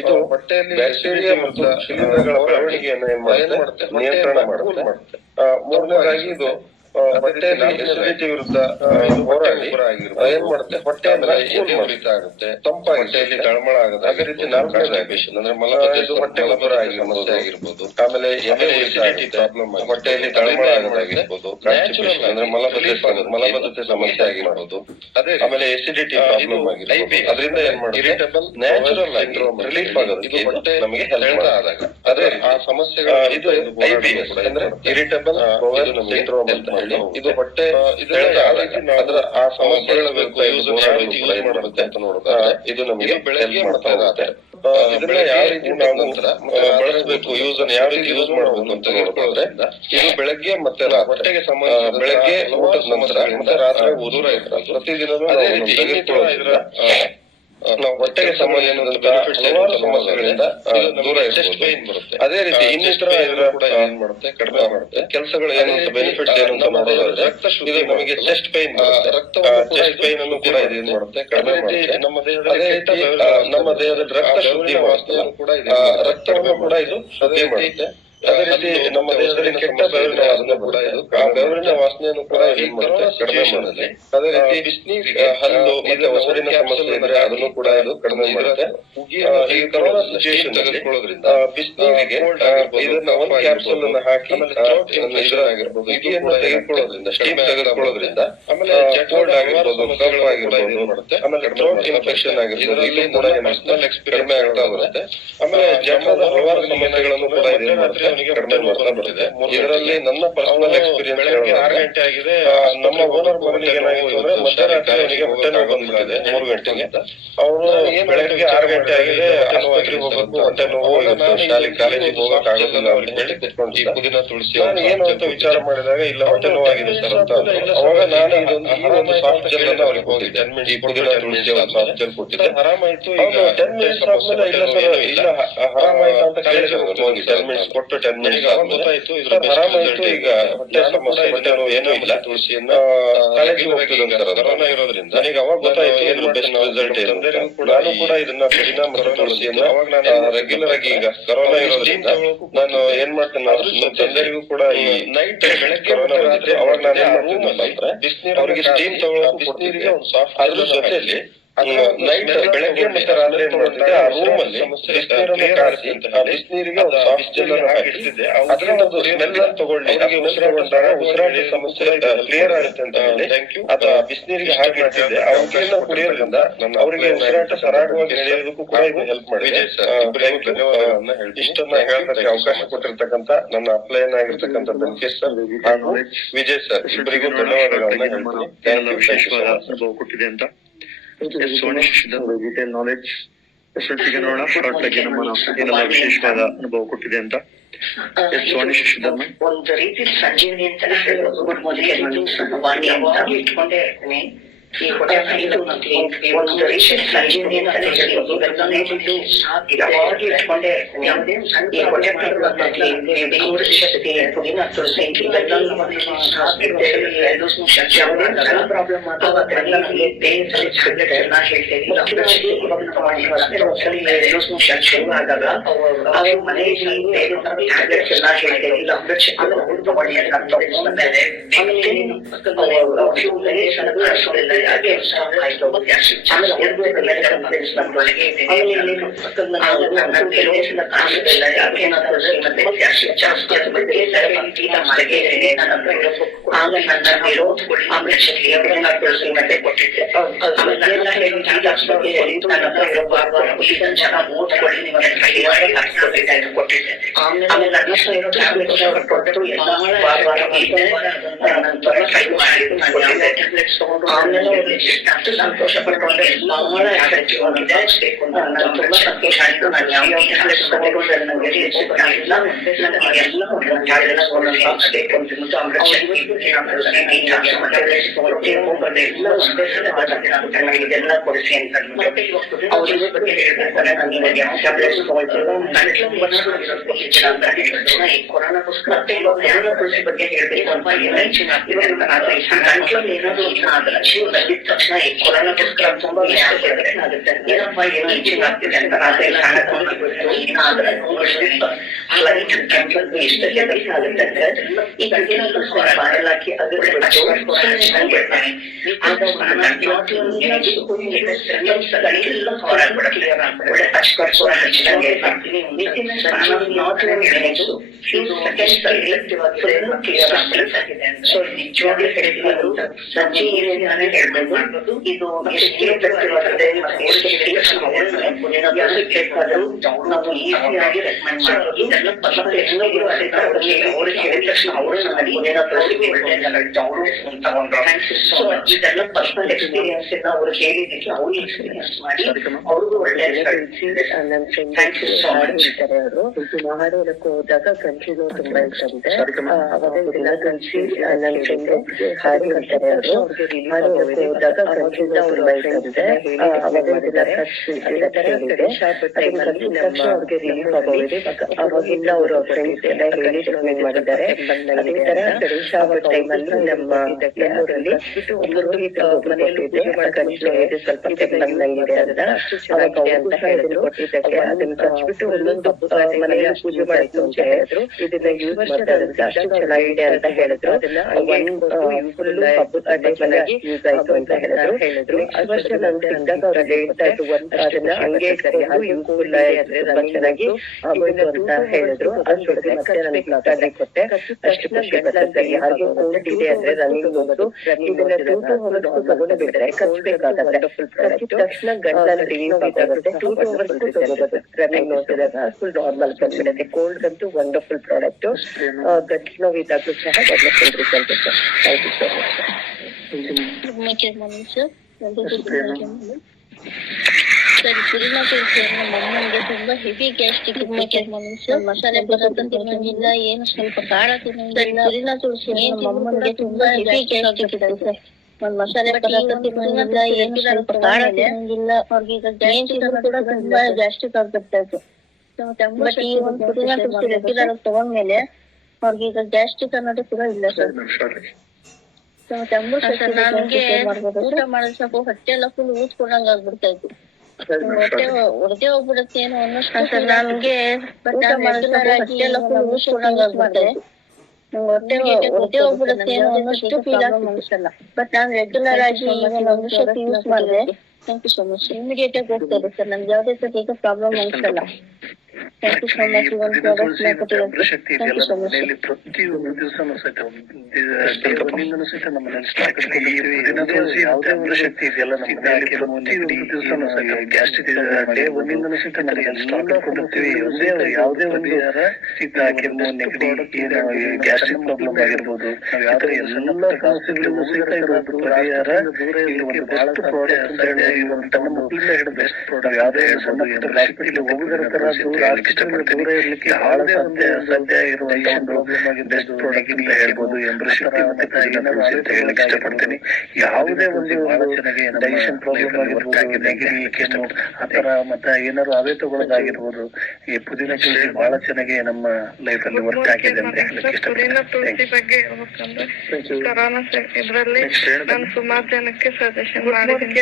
ಇದು ಹೊಟ್ಟೆಯಲ್ಲಿ ಬ್ಯಾಕ್ಟೀರಿಯಾ ಮತ್ತು ಶಿಲೀಂಧ್ರಗಳ ಬೆಳವಣಿಗೆಯನ್ನು ಏನ್ ಮಾಡುತ್ತೆ, ನಿಯಂತ್ರಣ ಮಾಡುತ್ತೆ. ಮೂರನೇದಾಗಿ ಇದು ಹೊಟ್ಟೆಯಲ್ಲಿ ಎಸಿಡಿಟಿ ವಿರುದ್ಧ ಹೋರಾಡಿ ಏನ್ ಮಾಡುತ್ತೆ, ಹೊಟ್ಟೆಯಲ್ಲಿ ಉರಿತ ಆಗುತ್ತೆ, ತಂಪಾಗಿ ತಳಮಳ ಆಗುತ್ತೆ. ಅದೇ ರೀತಿ ನಾಲ್ಕನೇದಾಗಿ ಅಂದ್ರೆ ಹೊಟ್ಟೆ ಉಬ್ಬರ ಸಮಸ್ಯೆ ಆಗಿರ್ಬೋದು, ಆಮೇಲೆ ಎಸಿಡಿಟಿ ಪ್ರಾಬ್ಲಮ್ ಹೊಟ್ಟೆಯಲ್ಲಿ ತಳಮಳ ಆಗೋದಾಗಿರ್ಬೋದು, ಕಾನ್ಸ್ಟಿಪೇಷನ್ ಅಂದ್ರೆ ಮಲಬದ್ಧತೆ ಸಮಸ್ಯೆ ಆಗಿರ್ಬೋದು, ಅದೇ ಆಮೇಲೆ ಎಸಿಡಿಟಿ ಪ್ರಾಬ್ಲಮ್ ಆಗಿರ್ಬೋದು. ಅದರಿಂದ ಏನ್ ಮಾಡುತ್ತೆ, ನ್ಯಾಚುರಲ್ ಆಗಿ ರಿಲೀಫ್ ಆಗುತ್ತೆ. ಇದು ಹೊಟ್ಟೆ ನಮಗೆ ಹೆಲ್ತ್ ಆದಾಗ ಅದೇ ಆ ಸಮಸ್ಯೆಗಳು ಇದು IBS ಅಂದ್ರೆ ಇರಿಟಬಲ್ ಬೌಲ್ ಸಿಂಡ್ರೋಮ್ ಅಂತ ಹೇಳಿ ಇದು ಹೊಟ್ಟೆ ಅದರ ಆ ಸಮಸ್ಯೆಗಳ ಮಾಡುತ್ತೆ ಅಂತ ನೋಡೋದಾದ್ರೆ ಇದು ನಮಗೆ ಬೆಳಗ್ಗೆ ಮತ್ತೆ ಇದನ್ನ ಯಾವ ರೀತಿ ನಾವು ನಂತರ ಬಳಸಬೇಕು, ಯೂಸ್ ಅನ್ನು ಯಾವ ರೀತಿ ಯೂಸ್ ಮಾಡಬೇಕು ಅಂತ ನೋಡೋದಾದ್ರೆ ಇದು ಬೆಳಗ್ಗೆ ಮತ್ತೆ ಹೊಟ್ಟೆಗೆ ಸಂಬಂಧ ಬೆಳಗ್ಗೆ ಊಟದ ನಂತರ ಮತ್ತೆ ರಾತ್ರಿ ದೂರ ಇರ್ತದೆ. ಪ್ರತಿದಿನವೂ ಅದೇ ರೀತಿ ನಾವು ಹೊಟ್ಟೆಗೆ ಸಂಬಂಧಿಸಿದಂತ ಹಲವಾರು ಸಮಸ್ಯೆಗಳಿಂದ ದೂರ ಚೆಸ್ಟ್ ಪೈನ್ ಬರುತ್ತೆ. ಅದೇ ರೀತಿ ಇನ್ನಿತರ ಕೂಡ ಏನ್ ಮಾಡುತ್ತೆ, ಕಡಿಮೆ ಮಾಡುತ್ತೆ. ಕೆಲಸಗಳು ಏನಂತ ಬೆನಿಫಿಟ್ಸ್ ಏನಂತ ನೋಡೋದಾದ್ರೆ ಇದು ನಮಗೆ ಚೆಸ್ಟ್ ಪೈನ್ ಚೆಸ್ಟ್ ಪೈನ್ ಅನ್ನು ಕೂಡ ಇದು ಏನ್ ಮಾಡುತ್ತೆ, ಕಡಿಮೆ ಮಾಡುತ್ತೆ. ನಮ್ಮ ದೇಹದ ರಕ್ತ ಶುದ್ಧಿ ವಾಸನೆಯನ್ನು ಕೂಡ ರಕ್ತವನ್ನು ಕೂಡ ಇದು ಶುದ್ಧಿ ಮಾಡುತ್ತೆ. ಅದೇ ರೀತಿ ನಮ್ಮ ದೇಹದಲ್ಲಿ ಕೆಟ್ಟ ಬೆವರಿನ ವಾಸನೆ ಕೂಡ ಇದು ಆ ಬೆವರಿನ ವಾಸನೆಯನ್ನು ಕೂಡ ಏನ್ ಮಾಡುತ್ತೆ, ಕಡಿಮೆ ಮಾಡುತ್ತೆ. ಅದೇ ರೀತಿ ಬಿಸಿನೀರಿಗೆ ಹಲ್ಲು ಮತ್ತೆ ಹೊಸರಿನ ಸಮಸ್ಯೆ ಇದ್ರೆ ಅದನ್ನು ಕೂಡ ಇದು ಕಡಿಮೆ ಮಾಡುತ್ತೆ. ಈ ಕೊರೋನಾ ಸಿಚುಯೇಷನ್ ತೆಗೆದುಕೊಳ್ಳೋದ್ರಿಂದ ಬಿಸಿನೀರಿಗೆ ಇದನ್ನ ಒಂದು ಕ್ಯಾಪ್ಸೂಲ್ ಅನ್ನ ಹಾಕಿ ಇದರ ಆಗಿರ್ಬೋದು ಇದನ್ನು ತೆಗೆದುಕೊಳ್ಳೋದ್ರಿಂದ ಸ್ಟೀಮ್ ತೆಗೆದುಕೊಳ್ಳೋದ್ರಿಂದ ಆಮೇಲೆ ಕೋಲ್ಡ್ ಆಗಿರ್ಬೋದು, ಕಫ್ ಆಗಿರ್ಬೋದು ಮಾಡುತ್ತೆ. ಆಮೇಲೆ ಥ್ರೋಟ್ ಇನ್ಫೆಕ್ಷನ್ ಆಗಿರ್ಬೋದು ಇಲ್ಲಿ ಕೂಡ ಕಡಿಮೆ ಆಗ್ತಾ ಬರುತ್ತೆ. ಆಮೇಲೆ ಜನರದ ಹಲವಾರು ಸಮಸ್ಯೆಗಳನ್ನು ಕೂಡ ಇದೇನ್ ಮಾಡುತ್ತೆ, ಕಡಿಮೆ ಮಾಡ್ತಾ ಬರುತ್ತೆ. ಇದರಲ್ಲಿ ನನ್ನ ಪರ್ಸನಲ್ ಎಕ್ಸ್ಪೀರಿಯನ್ಸ್ ಬೆಳಗ್ಗೆ 6 ಗಂಟೆ ಆಗಿದೆ. ನಮ್ಮ ಓನರ್ ಮಗನಿಗೆ ಏನಾಗಿತ್ತು ಅಂದ್ರೆ ಮಧ್ಯರಾತ್ರಿ ಅವನಿಗೆ ಹೊಟ್ಟೆ ನೋವು ಬಂದ್ಬಿಟ್ಟಿದೆ 3 ಗಂಟೆಗೆ. ಅವನು ಬೆಳಗ್ಗೆ 6 ಗಂಟೆ ಆಗಿದೆ, ಆಸ್ಪತ್ರೆಗೆ ಹೋಗ್ಬೇಕು, ಹೊಟ್ಟೆ ನೋವು, ಶಾಲೆಗೆ ಕಾಲೇಜಿಗೆ ಹೋಗಕ್ ಆಗೋದಿಲ್ಲ ಅಂತ ಹೇಳಿ ಕುತ್ಕೊಂಡು ಈ ಪುದೀನ ತುಳಸಿ ನಾನು ಏನು ಅಂತ ವಿಚಾರ ಮಾಡಿದಾಗ ಇಲ್ಲ ಹೊಟ್ಟೆ ನೋವಾಗಿದೆ ಸರ್ ಅಂತ. ಅವಾಗ ನಾನು ಇದೊಂದು ಸಾಫ್ಟ್ ಜೆಲ್ ಅನ್ನ ಅವ್ರಿಗೆ ಹೋಗಿ 10 ಮಿನಿಟ್ಸ್ ಈ ಪುದೀನ ತುಳಸಿ ಸಾಫ್ಟ್ ಜೆಲ್ ಕೊಟ್ಟಿದ್ದೆ. ಆರಾಮಾಯ್ತು. ಈಗ 10 ಮಿನಿಟ್ಸ್ ಆದ್ಮೇಲೆ ಇಲ್ಲ ಸರ್ ಇಲ್ಲ ಆರಾಮಾಯ್ತು ಅಂತ ಕೇಳಿದ್ರೆ ಹೋಗಿ 10 ಮಿನಿಟ್ಸ್ ಕೊಟ್ಟು 10 ಮಿನಿಟ್ಸ್ ಗೊತ್ತಾಯ್ತು ಇದ್ರ ಆರಾಮಾಯ್ತು. ಈಗ ಹೊಟ್ಟೆ ಸಮಸ್ಯೆ ಹೊಟ್ಟೆ ನೋವು ಏನೂ ಇಲ್ಲ. ತುಳಸಿಯನ್ನ ಕಾಲೇಜಿಗೆ ಹೋಗ್ತಿದ್ದಂತಾರೆ ಕೊರೋನಾ ಇರೋದ್ರಿಂದ ನನಗೆ ಅವಾಗ ಗೊತ್ತಾಯ್ತು ಇದ್ರ ಬೆಸ್ಟ್ ರಿಸಲ್ಟ್ ಏನು. ನಾನು ಕೂಡ ಇದನ್ನ ಪುದೀನ ಮತ್ತು ತುಳಸಿಯನ್ನ ಅವಾಗ ನಾನು ರೆಗ್ಯುಲರ್ ಆಗಿ ಈಗ ಕೊರೋನಾ ಇರೋದ್ರಿಂದ ನಾನು ಏನ್ ಮಾಡ್ತೇನೆ, ನನ್ನ ತಂದೆಗೂ ಕೂಡ ಈ ನೈಟ್ ಬೆಳಗ್ಗೆ ಕೊರೋನಾ ಬಂದಿತ್ತು ಅವಾಗ ನಾನು ಏನ್ ಮಾಡ್ತೀನಿ ಅಂತಂದ್ರೆ ಬಿಸಿನೀರು ಅವರಿಗೆ ಸ್ಟೀಮ್ ತಗೊಳ್ಳೋಕೆ ಕೊಡ್ತಿದ್ದೆ. ಅದ್ರ ಜೊತೆಯಲ್ಲಿ ನೈಟ್ ಬೆಳಗ್ಗೆ ಮತ್ತೆ ರಾತ್ರಿ ಏನ್ ಮಾಡ್ತಿದ್ದೆ, ಆ ರೂಮ್ ಅಲ್ಲಿ ಬಿಸಿನೀರನ್ನು ಕಾಯಿಸಿ ಆ ಬಿಸಿನೀರಿಗೆ ಒಂದು ಸಾಫ್ಟ್ ಜೆಲ್ ಅನ್ನು ಹಾಕಿಡ್ತಿದ್ದೆ. ಅದರ ಒಂದು ಸ್ಮೆಲ್ ಅನ್ನು ತಗೊಳ್ಳಿ, ಅವರಿಗೆ ಉಸಿರಾಟದಾಗ ಉಸಿರಾಟದ ಸಮಸ್ಯೆ ಕ್ಲಿಯರ್ ಆಗುತ್ತೆ ಅಂತ ಹೇಳಿ ಅದ ಬಿಸಿನೀರಿಗೆ ಹಾಕಿಡ್ತಿದ್ದೆ. ಅವನ್ನ ಕುಡಿಯೋದ್ರಿಂದ ಅವರಿಗೆ ಉಸಿರಾಟ ಸರಾಗವಾಗಿ ನಡೆಯೋದಕ್ಕೂ ಕೂಡ ಇದು ಹೆಲ್ಪ್ ಮಾಡಿದೆ. ಇಷ್ಟನ್ನ ಹೇಳೋದಕ್ಕೆ ಅವಕಾಶ ಕೊಟ್ಟಿರ್ತಕ್ಕಂಥ ನನ್ನ ಅಪ್ಲೈನ್ ಆಗಿರ್ತಕ್ಕಂಥ ವೆಂಕಟೇಶ್ ಸರ್ ಹಾಗೂ ವಿಜಯ್ ಸರ್ ಇಬ್ಬರಿಗೂ ಧನ್ಯವಾದಗಳನ್ನ ಹೇಳ್ತೀನಿ. ಕೊಟ್ಟಿದೆ ಅಂತ ಡೀಟೇಲ್ ನಾಲೆಡ್ಜ್ ಎಸ್ಎಲ್ಸಿಗೆ ನೋಡೋಣ. ಶಾರ್ಟ್ ಆಗಿ ನಮ್ಮ ವಿಶೇಷವಾದ ಅನುಭವ ಕೊಟ್ಟಿದೆ ಅಂತ ಒಂದು ರೀತಿ ಸಂಜೀವಿನಿ ಅಂತಾನೆ ಹೇಳ್ಬೋದು. ಮೊದಲಿಗೆ ವಾಣಿ ಅಂತ ಇಟ್ಕೊಂಡೇ ಇರ್ತೀನಿ. ಈ ಹೊಟ್ಟೆ ಒಂದು ರೀತಿ ಸಂಜೀವಿನಿ ಅಂತಾನೆ ಹೇಳ್ಬೋದು. ಯಾವಾಗ್ಲೂ ಇಟ್ಕೊಂಡೇ ಇರ್ತೀನಿ. ಈ ಹೊಟ್ಟೆ ಶಕ್ತಿ ಪುದೀನ ತುಳಸಿ ಸಣ್ಣ ಪ್ರಾಬ್ಲಮ್ ಶುರು ಆದಾಗ ಅವ್ರ ಮನೆಯಲ್ಲಿ ಟ್ಯಾಬ್ಲೆಟ್ಸ್ ಎಲ್ಲ ಹೇಳ್ತೇವೆ, ಇಲ್ಲ ಅಮೃತ ತಗೊಳ್ಳಿ ಅಂತ ಆಮೇಲೆ ಸಂತೋಷ ಪಡ್ಕೊಂಡ್ರೆ ಬಹಳ ಆಗಿದೆ. ತುಂಬಾ ಸಂತೋಷ ಆಯ್ತು. ನಾನು ಯಾವ ಇದೆಲ್ಲ ಕೊಡಿಸಿ ಅಂತ ಅವ್ರ ಬಗ್ಗೆ ಹೇಳ್ಬೇಕಾದ್ರೆ ನಾನು ಇವಾಗ ಯಾವ ಟ್ಯಾಬ್ಲೆಟ್ಸ್ ಕೊರೋನಾಗೋಸ್ಕರ ಬಗ್ಗೆ ಹೇಳ್ಬೇಕು ಅಂತ ಏನಾಗ್ತಿದೆ ಅಂತ ಏನಾದ್ರು ಜೀವನದಲ್ಲಿ ತಕ್ಷಣ ಈ ಕೊರೋನಾಗೋಸ್ಕರ ತುಂಬಾ ಆಗುತ್ತೆ. ಏನಪ್ಪ ಏನೋ ಈಚಿಂಗ್ ಆಗ್ತಿದೆ ಅಂತ ಏನಾದ್ರೆ ಎಷ್ಟು ಹೆದರಿಕೆ ಆಗುತ್ತೆ ಅಂದ್ರೆ ಈ ಬಾಯಲ್ಲಿ ಹಾಕಿ ಅದ್ರ ನಿಜವಾಗ್ಲೂ ಹೇಳ್ಬೇಕು. ಇದು ನಾವು ಈಸಿಯಾಗಿ ರೆಕಮೆಂಡ್ ಮಾಡ್ಬೋದು. ಇದೆಲ್ಲ ಇದೆಲ್ಲ ಪರ್ಸನಲ್ ಎಕ್ಸ್ಪೀರಿಯನ್ಸ್ ಇಂದ ಅವ್ರು ಹೇಳಿದ್ದಕ್ಕೆ ಅವ್ರು ಎಕ್ಸ್ಪೀರಿಯನ್ಸ್ ಮಾಡಿ ಅವ್ರಿಗೂ ಒಳ್ಳೆ ಮಹಾದೇವಕ್ಕೆ ಹೋದಾಗ ಕಂಚಿನೂ ತುಂಬಾ ಇರ್ತಂತೆ. ಅವತ್ತಿನ ಕಂಚಿ ನನ್ನ ಫ್ರೆಂಡು ಹಾಡು ಹೇಳ್ತಾರೆ. ಅವರು ಮಹಾದೇವಕ್ಕೆ ಹೋದಾಗ ಕಂಚಿನ ತುಂಬಾ ಇರ್ತಂತೆ. ಅವತ್ತಿನ ಖರ್ಚು ಅದೇ ತರ ಟೈಮಲ್ಲಿ ಅವ್ರಿಗೆ ರಿಲೀಫ್ ಆಗೋಗಿದೆ. ಅವಾಗಿಂದ ಅವರು ಫ್ರೆಂಡ್ಸ್ ಎಲ್ಲ ಹೇಳಿ ಟ್ರೀಟ್ಮೆಂಟ್ ಮಾಡಿದ್ದಾರೆ. ಅದೇ ತರ ಗಣೇಶ ಟೈಮಲ್ಲಿ ನಮ್ಮ ಎಲ್ಲರಲ್ಲಿ ಪುರೋಹಿತ ಮನೆಯಲ್ಲಿ ಪೂಜೆ ಮಾಡ್ಕೊಂಡು ಸ್ವಲ್ಪ ಬಂದಂಗಿದೆ ಅಂತ ಅವಾಗ ಅಂತ ಹೇಳಿದ್ರು. ಕೊಟ್ಟಿದ್ದಕ್ಕೆ ಅದನ್ನ ಕಚ್ಬಿಟ್ಟು ಒಂದೊಂದು ಮನೆಯಲ್ಲಿ ಪೂಜೆ ಮಾಡಿತ್ತು ಅಂತ ಹೇಳಿದ್ರು. ಇದನ್ನ ಯೂಸ್ ಮಾಡೋದ್ರಿಂದ ಅಷ್ಟು ಚೆನ್ನಾಗಿದೆ ಅಂತ ಹೇಳಿದ್ರು. ಫುಲ್ ಹಬ್ಬದ ಟೈಮಲ್ಲಿ ಯೂಸ್ ಆಯ್ತು ಅಂತ ಹೇಳಿದ್ರು. ಅಷ್ಟು ವರ್ಷ ನಮ್ಗೆ ಅಂದಾಗ ಅವ್ರಿಗೆ ಹೇಳ್ತಾ ಇತ್ತು ಅದನ್ನ ಹಂಗೆ ಯೂಸ್ಫುಲ್ ಆದ್ರೆ ತುಂಬಾ ಚೆನ್ನಾಗಿ ಆಗೋಯ್ತು ಅಂತ ಹೇಳಿದ್ರು. ಅಷ್ಟೊಳಗೆ ಮತ್ತೆ ನನಗೆ ಮಾತಾಡಿ ಕೊಟ್ಟೆ. ಅಷ್ಟು ಖುಷಿ ಬರ್ತದೆ. ಯಾರಿಗೂ ಕೋಲ್ಡ್ ಇದೆ ಅಂದ್ರೆ ರನ್ನಿಂಗ್ ಹೋಗೋದು ಇದನ್ನ 2 to hours ತಗೊಂಡು ಬಿಟ್ರೆ ಕಚ್ಬೇಕಾಗತ್ತೆ. ಕಚ್ಚಿದ ತಕ್ಷಣ ಗಂಟಲು ರಿಲೀಫ್ ಆಗುತ್ತೆ. 2 to hours ತಗೋಬಹುದು. ರನ್ನಿಂಗ್ ನೋಡಿದಾಗ ಫುಲ್ ನಾರ್ಮಲ್ ಕಚ್ಚಿಡುತ್ತೆ. ಕೋಲ್ಡ್ ಅಂತೂ ವಂಡರ್ಫುಲ್ ಪ್ರಾಡಕ್ಟ್. ಗಂಟಲು ನೋವು ಇದ್ದಾಗಲೂ ಸಹ ವಂಡರ್ಫುಲ್ ರಿಸಲ್ಟ್ ಇದೆ. Thank you sir. ಸರಿ, ಪುದೀನ ತುಳಸಿ ನಮ್ಮ ಅಮ್ಮನಿಗೆ ತುಂಬಾ ಹೆವಿ ಗ್ಯಾಸ್ಟ್ರಿಕ್ ಮಸಾಲೆ ಪದಾರ್ಥ ತಿನ್ನೋಂಗಿಲ್ಲ, ಏನು ಸ್ವಲ್ಪ ಖಾರ ತಿನ್ನೋಂಗಿಲ್ಲ. ಪುದೀನ ತುಳಸಿ ನಮ್ಮ ಅಮ್ಮನಿಗೆ ತುಂಬಾ ಹೆವಿ ಗ್ಯಾಸ್ಟ್ರಿಕ್ ಇದೆ ಸರ್. ಒಂದ್ ಮಸಾಲೆ ಪದಾರ್ಥ ತಿನ್ನೋಂಗಿಲ್ಲ, ಏನು ಸ್ವಲ್ಪ ಖಾರ ತಿನ್ನೋಂಗಿಲ್ಲ. ಅವ್ರಿಗೆ ಈಗ ಗ್ಯಾಸ್ಟ್ರಿಕ್ ಕೂಡ ತುಂಬಾ ಗ್ಯಾಸ್ಟ್ರಿಕ್ ಆಗ್ಬಿಡ್ತಾ ಇತ್ತು. ಬಟ್ ಈ ಒಂದು ಪುದೀನ ತುಳಸಿ ರೆಗ್ಯುಲರ್ ಆಗಿ ತಗೊಂಡ್ಮೇಲೆ ಅವ್ರಿಗೆ ಈಗ ಗ್ಯಾಸ್ಟ್ರಿಕ್ ಅನ್ನೋದು ಕೂಡ ಇಲ್ಲ ಸರ್. ನನ್ಗೆ ಊಟ ಮಾಡೋದು ಸ್ವಲ್ಪ ಹೊಟ್ಟೆ ಎಲ್ಲ ಫುಲ್ ಊದ್ಕೊಂಡಂಗ ಆಗ್ಬಿಡ್ತಾ ಇತ್ತು. ಹೊರಗೆ ಹೋಗ್ಬಿಡುತ್ತೆ ಏನೋ ಅನ್ನೋಷ್ಟು ನನ್ಗೆ ಹೊಟ್ಟೆ ಎಲ್ಲ ಫುಲ್ ಊದ್ಕೊಂಡಂಗ ಆಗ್ಬಿಡ್ತಾ ಇತ್ತು. ಹೊಟ್ಟೆ ಹೋಗ್ಬಿಡುತ್ತೆ ಏನೋ ಅನ್ನೋಷ್ಟು ಫೀಲ್ ಆಗ್ತಿಲ್ಲ. ಬಟ್ ನಾನು ರೆಗ್ಯುಲರ್ ಆಗಿ ಒಂದಷ್ಟು ಯೂಸ್ ಮಾಡಿದೆ. Thank you so much. Immediate ಆಗಿ ಹೋಗ್ತಾ ಇದೆ ಸರ್. ನನ್ಗೆ ಯಾವುದೇ ಸರ್ ಈಗ ಪ್ರಾಬ್ಲಮ್ ಅನ್ಸಲ್ಲ. Thank you so much. ಒಂದು ಪ್ರಾಡಕ್ಟ್ ಶಕ್ತಿ ಇದೆಯಲ್ಲ ಮನೆಯಲ್ಲಿ ಪ್ರತಿಯೊಂದು ದಿವಸನೂ ಸಹಿತ ಒಂದಿನೂ ಸಹಿತ ನಮ್ಮ ಮನೇಲಿ ಸ್ಟಾಕ್ ಯಾವುದೇ ಒಂದು ಶಕ್ತಿ ಇದೆಯಲ್ಲ ನಮ್ಮ ಮನೆಯಲ್ಲಿ ಪ್ರತಿಯೊಂದು ದಿವಸನೂ ಸಹಿತ ಗ್ಯಾಸ್ಟ್ರಿಕ್ ಡೇ ಒಂದಿಂದನೂ ಸಹಿತ ಮನೆಯಲ್ಲಿ ಸ್ಟಾಕ್ ಇಟ್ಕೊಂಡಿರ್ತೀವಿ. ಯಾವುದೇ ಒಂದು ಶೀತ, ಕೆಮ್ಮು, ನೆಗಡಿ, ಗ್ಯಾಸ್ಟ್ರಿಕ್ ಪ್ರಾಬ್ಲಮ್ ಆಗಿರ್ಬೋದು, ಆತರ ಎಲ್ಲ ಸಮಸ್ಯೆಗಳಿಗೂ ಸಹಿತ ಇರೋದು ಪರಿಹಾರ. ಇಲ್ಲಿ ಒಂದು ಬೆಸ್ಟ್ ಪ್ರಾಡಕ್ಟ್ ಅಂತ ಹೇಳಿ ತನ್ನ ಮೊದಲಿಂದ ಹಿಡಿದು ಬೆಸ್ಟ್ ಪ್ರಾಡಕ್ಟ್. ಯಾವುದೇ ಶಕ್ತಿ ಹೋಗುವುದರ ತರ ಇಷ್ಟಪಡ್ತೀನಿ. ಯಾವುದೇ ಒಂದು ಸಾಧ್ಯ ಇರುವಂತ ಒಂದು ಬೆಸ್ಟ್ ಪ್ರಾಡಕ್ಟ್ ಅಂತ ಹೇಳ್ಬೋದು. ಶಕ್ತಿ ಮತ್ತೆ ಹೇಳಕ್ ಇಷ್ಟಪಡ್ತೀನಿ. ಯಾವುದೇ ಒಂದು ಡೈಜೆಷನ್ ಪ್ರಾಬ್ಲಮ್ ಆಗಿರ್ಬೋದು, ನೆಗಡಿ, ಕೆಮ್ಮು ಆತರ ಮತ್ತೆ ಏನಾದ್ರು ಅವೇ ತಗೊಳ್ಳೋದಾಗಿರ್ಬೋದು, ಈ ಪುದೀನ ತುಳಸಿ ಬಹಳ ಚೆನ್ನಾಗಿ ನಮ್ಮ ಲೈಫ್ ಅಲ್ಲಿ ವರ್ಕ್ ಆಗಿದೆ ಅಂತ ಹೇಳಕ್ ಇಷ್ಟಪಡ್ತೀನಿ. ತುಳಸಿ ಬಗ್ಗೆ ಹೇಳ್ಬೇಕಂದ್ರೆ ಕರೋನಾ ಇದ್ರಲ್ಲಿ ನಾನು ಸುಮಾರು ಜನಕ್ಕೆ ಸಜೆಷನ್ ಮಾಡಿದ್ದೀನಿ.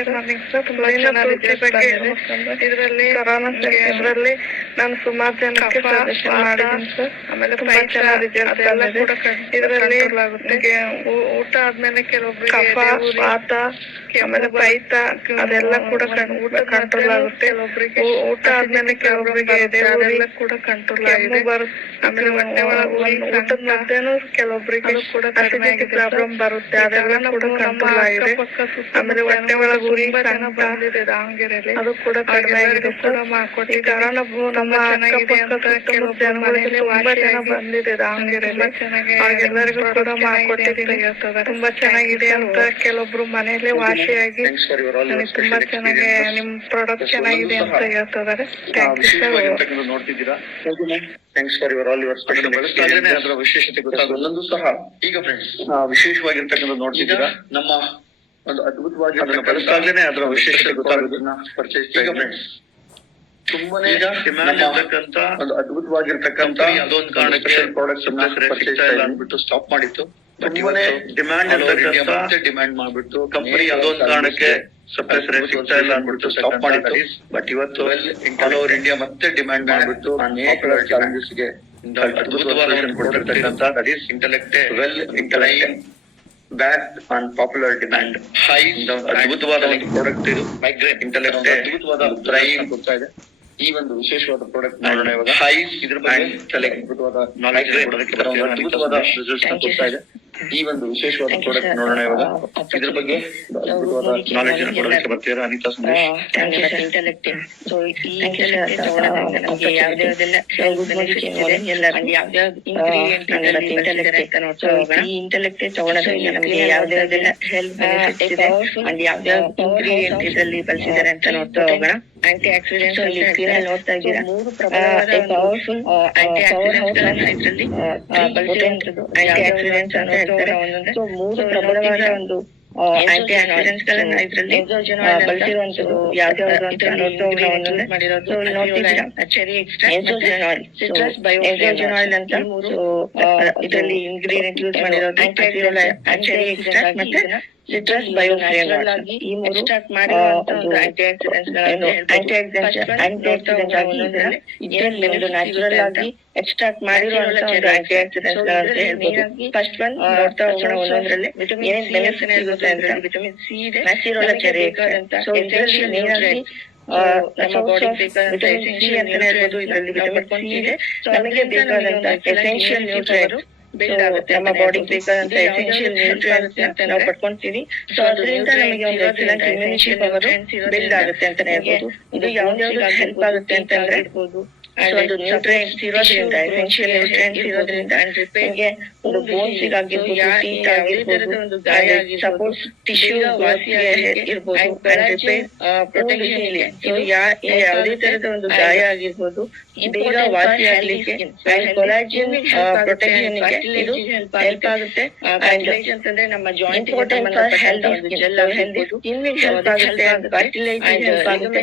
ತುಂಬಾ ಚೆನ್ನಾಗಿ ಬಗ್ಗೆ ಹೇಳ್ಬೇಕಂದ್ರೆ ಇದರಲ್ಲಿ ಕರೋನಾ ಇದ್ರಲ್ಲಿ ನಾನು ನಾನು ಸುಮಾರು ಜನಕ್ಕೆ ಸಜೆಷನ್ ಮಾಡಿದ್ದೀನಿ ಸರ್. ಆಮೇಲೆ ತುಂಬಾ ಚೆನ್ನಾಗಿ ರಿಸಲ್ಟ್ ಬಂದಿದೆ. ಇದರಲ್ಲಿ ನನಗೆ ಊಟ ಆದ್ಮೇಲೆ ಕೆಲವೊಬ್ಬರಿಗೆ ಕಫ, ವಾತ, ಆಮೇಲೆ ಪೈತ ಅದೆಲ್ಲ ಕೂಡ ಊಟ ಕಂಟ್ರೋಲ್ ಆಗುತ್ತೆ. ಕೆಲವೊಬ್ಬರಿಗೆ ಊಟ ಆದ್ಮೇಲೆ ಕೆಲವೊಬ್ಬರಿಗೆ ಅದೆಲ್ಲ ಕೂಡ ಕಂಟ್ರೋಲ್ ಆಗಿದೆ. ಆಮೇಲೆ ಹೊಟ್ಟೆ ಒಳಗೆ ಊಟದ ಮಧ್ಯೆನೂ ಕೆಲವೊಬ್ಬರಿಗೆ ಅಸಿಡಿಟಿ ಪ್ರಾಬ್ಲಮ್ ಬರುತ್ತೆ, ಅದೆಲ್ಲ ಕೂಡ ಕಂಟ್ರೋಲ್ ಆಗಿದೆ. ಆಮೇಲೆ ಹೊಟ್ಟೆ ಒಳಗೆ ಉರಿ ಬಂದಿದೆ ದಾವಣಗೆರೆಯಲ್ಲಿ, ಅದು ಕೂಡ ಕಡಿಮೆ ಆಗಿದೆ ಸರ್. ಈ ಕಾರಣ ನಮ್ಮ ಅಕ್ಕಪಕ್ಕ ಕೆಲವೊಬ್ಬರು ಮನೆಯಲ್ಲಿ ತುಂಬಾ ಜನ ಬಂದಿದೆ ದಾವಣಗೆರೆಯಲ್ಲಿ, ಅವ್ರಿಗೆಲ್ಲರಿಗೂ ಕೂಡ ಮಾಡ್ಕೊಟ್ಟಿದ್ದೀನಿ. ತುಂಬಾ ಚೆನ್ನಾಗಿದೆ ಅಂತ ಕೆಲವೊಬ್ರು ಮನೆಯಲ್ಲೇ ವಾಸಿಯಾಗಿ ನನಗೆ ತುಂಬಾ ಚೆನ್ನಾಗಿ ನಿಮ್ ಪ್ರಾಡಕ್ಟ್ ಚೆನ್ನಾಗಿದೆ ಅಂತ ಹೇಳ್ತಿದ್ದಾರೆ. ನೋಡ್ತಿದ್ದೀರಾ. Thanks for your all your special experience. ಅದರ ವಿಶೇಷತೆ ಗೊತ್ತಾಗೋದು ಸಹ ಈಗ ಫ್ರೆಂಡ್ಸ್ ವಿಶೇಷವಾಗಿರ್ತಕ್ಕಂಥ ನೋಡ್ತಿದ್ದೀರಾ. ನಮ್ಮ ಒಂದು ಅದ್ಭುತವಾಗಿ ಅದನ್ನ ಬಳಸ್ತಾಗ್ಲೇನೆ ಅದರ ವಿಶೇಷತೆ ಗೊತ್ತಾಗೋದನ್ನ ಪರಿಚಯಿಸ್ತಾ ಈಗ ಫ್ರೆಂಡ್ಸ್. ತುಂಬಾನೇ ಡಿಮ್ಯಾಂಡ್ ಇರ್ತಕ್ಕಂಥ ಒಂದು ಅದ್ಭುತವಾಗಿರ್ತಕ್ಕಂಥ ಅದೊಂದು ಕಾರಣ ಸ್ಪೆಷಲ್ ಪ್ರಾಡಕ್ಟ್ಸ್ ಪರಿಚಯಿಸ್ತಾ ಇಲ್ಲ ಅಂದ್ಬಿಟ್ಟು ಸ್ಟಾಪ್ ಮಾಡಿತ್ತು. ತುಂಬಾನೇ ಡಿಮ್ಯಾಂಡ್ ಮತ್ತೆ ಡಿಮ್ಯಾಂಡ್ ಮಾಡ್ಬಿಟ್ಟು ಕಂಪನಿ ಅದೊಂದು ಕಾರಣಕ್ಕೆ ಸಪ್ಲೈಸ್ ರೇಟ್ ಸಿಗ್ತಾ ಇಲ್ಲ ಅಂದ್ಬಿಟ್ಟು ಸ್ಟಾಪ್ ಮಾಡಿದ್ದಾರೆ. ಬಟ್ ಇವತ್ತು ಆಲ್ ಓವರ್ ಇಂಡಿಯಾ ಮತ್ತೆ ಡಿಮ್ಯಾಂಡ್ ಮಾಡ್ಬಿಟ್ಟು ಪಾಪ್ಯುಲರ್ ಚಾಲೆಂಜಸ್ ಗೆ ಅದ್ಭುತವಾದ ಕೊಟ್ಟಿರ್ತಕ್ಕಂಥ ದಟ್ ಈಸ್ ಇಂಟೆಲೆಕ್ಟೆ ವೆಲ್ ಇಂಟೆಲೈನ್ back on popular demand high ಅದ್ಭುತವಾದ ಒಂದು ಪ್ರಾಡಕ್ಟ್ ಇದು. ಮೈಗ್ರೇನ್ ಇಂಟೆಲೆಕ್ಟೆ ಅದ್ಭುತವಾದ ಬ್ರೈನ್ ಕೊಡ್ತಾ ಇದೆ. ಈ ಒಂದು ವಿಶೇಷವಾದ ಪ್ರಾಡಕ್ಟ್ ನೋಡೋಣ ಇವಾಗ. ಹೈ ಇದ್ರ ಬಗ್ಗೆ ಅದ್ಭುತವಾದ ನಾಲೆಜ್ ಕೊಡೋದಕ್ಕೆ ಅದ್ಭುತವಾದ ರಿಸಲ್ಟ್ಸ್ ಕೊಡ್ತಾ ಇದೆ. ಈ ಒಂದು ವಿಶೇಷವಾದ ಪ್ರಾಡಕ್ಟ್ ನೋಡೋಣ ಇವಾಗ. ಇದ್ರ ಬಗ್ಗೆ ಅದ್ಭುತವಾದ ನಾಲೆಜ್ ಕೊಡೋದಕ್ಕೆ ಬರ್ತೀರಾ ಅನಿತಾ ಸಂದೇಶ್. ಇಂಟೆಲೆಕ್ಟ್ ಸೊ ಈ ಇಂಟೆಲೆಕ್ಟ್ ತಗೊಳ್ಳೋದ್ರಿಂದ ನಮಗೆ ಯಾವ್ದಾವ್ದೆಲ್ಲ ಬೆನಿಫಿಟ್ಸ್ ಇದೆ, ಯಾವ್ದಾವ್ದು ಇಂಗ್ರೀಡಿಯೆಂಟ್ ಇಂಟೆಲೆಕ್ಟ್ ಈ ಇಂಟೆಲೆಕ್ಟ್ ತಗೊಳ್ಳೋದ್ರಿಂದ ನಮಗೆ ಯಾವ್ದಾವ್ದೆಲ್ಲ ಹೆಲ್ತ್ ಬೆನಿಫಿಟ್ಸ್ ಇದೆ, ಯಾವ್ದಾವ್ದು ಇಂಗ್ರೀಡಿಯೆಂಟ್ ಇದರಲ್ಲಿ ಬಳಸಿದ್ದಾರೆ ಅಂತ ನೋಡ್ತಾ ಹೋಗೋಣ. ಆಂಟಿ ಆಕ್ಸಿಡೆಂಟ್ಸ್ ನೋಡ್ತಾ ಇದ್ದೀರಾ. ಮೂರು ಪ್ರಬಲವಾದ ಪವರ್ಫುಲ್ ಆಂಟಿ ಆಕ್ಸಿಡೆಂಟ್ಸ್ ಗಳನ್ನ ಇದರಲ್ಲಿ ಬಳಸಿರುವಂತದ್ದು. ಆಂಟಿ ಆಕ್ಸಿಡೆಂಟ್ಸ್ ಅಂತ ಹೇಳ್ತಾರೆ. ಸೊ ಮೂರು ಪ್ರಬಲವಾದ ಒಂದು ಆಂಟಿ ಆಕ್ಸಿಡೆಂಟ್ಸ್ ಗಳನ್ನ ಇದರಲ್ಲಿ ಬಳಸಿರುವಂತದ್ದು ಯಾವ್ಯಾವ್ದು ಅಂತ ನೋಡ್ತಾ ಮಾಡಿರೋದು. ನೋಡ್ತಿದ್ದೀರಾ ಚೆರಿ ಎಕ್ಸ್ಟ್ರಾಕ್ಟ್, ಸಿಟ್ರಸ್ ಬಯೋಫ್ಲೇವನ್ ಆಯಿಲ್ ಅಂತ ಇದರಲ್ಲಿ ಇಂಗ್ರೀಡಿಯೆಂಟ್ ಯೂಸ್ ಮಾಡಿರೋದು. ಚೆರಿ ಎಕ್ಸ್ಟ್ರಾಕ್ಟ್ ಮತ್ತೆ ಸಿಟ್ರಸ್ ಬಯೋಫ್ಲೇವನ್ ಈ ಮೂರು ಎಕ್ಸ್ಟ್ರಾಕ್ಟ್ ಮಾಡಿರುವಂತಹ ಆಂಟಿ ಆಕ್ಸಿಡೆಂಟ್ಸ್ ಇದರಲ್ಲಿ ಒಂದು ನ್ಯಾಚುರಲ್ ಆಗಿ ಎಕ್ಸ್ಟ್ರಾಕ್ಟ್ ಮಾಡಿರುವಂತಹ ಆಂಟಿ ಆಕ್ಸಿಡೆಂಟ್ಸ್ ಅಂತ ಹೇಳ್ಬೋದು. ಫಸ್ಟ್ ಒನ್ ನೋಡ್ತಾ ಹೋಗೋಣ ಒಂದೊಂದ್ರಲ್ಲಿ ಏನೇನ್ ಬೆನಿಫಿಟ್ಸ್ ಇರುತ್ತೆ ಅಂತ. ವಿಟಮಿನ್ ಸಿ ಇದೆ, ನ್ಯಾಚುರಲ್ ಚೆರಿ ಎಕ್ಸ್ಟ್ರಾಕ್ಟ್. ಸೊ ಇದರಲ್ಲಿ ಮೇನಾಗಿ ನಮ್ಮ ಬಾಡಿ ಬೇಕಾದಂತ ಎಸೆನ್ಷಿಯಲ್ ಅಂತಾನೆ ಹೇಳ್ಬೋದು. ಇದರಲ್ಲಿ ವಿಟಮಿನ್ ಸಿ ಇದೆ, ನಮಗೆ ಬೇಕಾದಂತ ಎಸೆನ್ಷಿಯಲ್ ನ್ಯೂಟ್ರಿಯೆಂಟ್ಸ್ ಬಿಲ್ಡ್ ಆಗುತ್ತೆ. ನಮ್ಮ ಬಾಡಿಗೆ ಬೇಕಾದಂತ ಎಸೆನ್ಷಿಯಲ್ ನ್ಯೂಟ್ರಿಯೆಂಟ್ಸ್ ಅಂತ ನಾವು ಪಡ್ಕೊಂತೀವಿ. ಸೊ ಅದರಿಂದ ನಮಗೆ ಒಂದು ಎಕ್ಸಲೆಂಟ್ ಇಮ್ಯುನಿಟಿ ಪವರ್ ಬಿಲ್ಡ್ ಆಗುತ್ತೆ ಅಂತಾನೆ ಹೇಳ್ಬೋದು. ಇದು ಯಾವ್ದಾವ್ದು ಹೆಲ್ಪ್ ಆಗುತ್ತೆ ಅಂತಂದ್ರೆ ಒಂದು ನ್ಯೂಟ್ರಿಯೆಂಟ್ಸ್ ಇರೋದ್ರಿಂದ, ಎಸೆನ್ಷಿಯಲ್ ನ್ಯೂಟ್ರಿಯೆಂಟ್ಸ್ ಇರೋದ್ರಿಂದ ನಮಗೆ ಒಂದು ಬೋನ್ಸ್ ಆಗಿರ್ಬೋದು, ಟೀತ್ ಆಗಿರ್ಬೋದು, ಸಪೋರ್ಟ್ ಟಿಶ್ಯೂ ಇರ್ಬೋದು, ಪ್ರೊಟೆಕ್ಷನ್ ಇದೆ. ಇದು ಯಾವುದೇ ತರದ ಒಂದು ಗಾಯ ಆಗಿರ್ಬೋದು ಬೇಗ ವಾಸಿ ಆಗ್ಲಿಕ್ಕೆ ಕೊಲಾಜಿನ್ ಪ್ರೊಟೆಕ್ಷನ್ ಇದು ಹೆಲ್ಪ್ ಆಗುತ್ತೆ. ಅಂತಂದ್ರೆ ನಮ್ಮ ಜಾಯಿಂಟ್ ಹೆಲ್ಪ್ ಆಗುತ್ತೆ. ಕಾರ್ಟಿಲೇಜ್ ಹೆಲ್ಪ್ ಆಗುತ್ತೆ.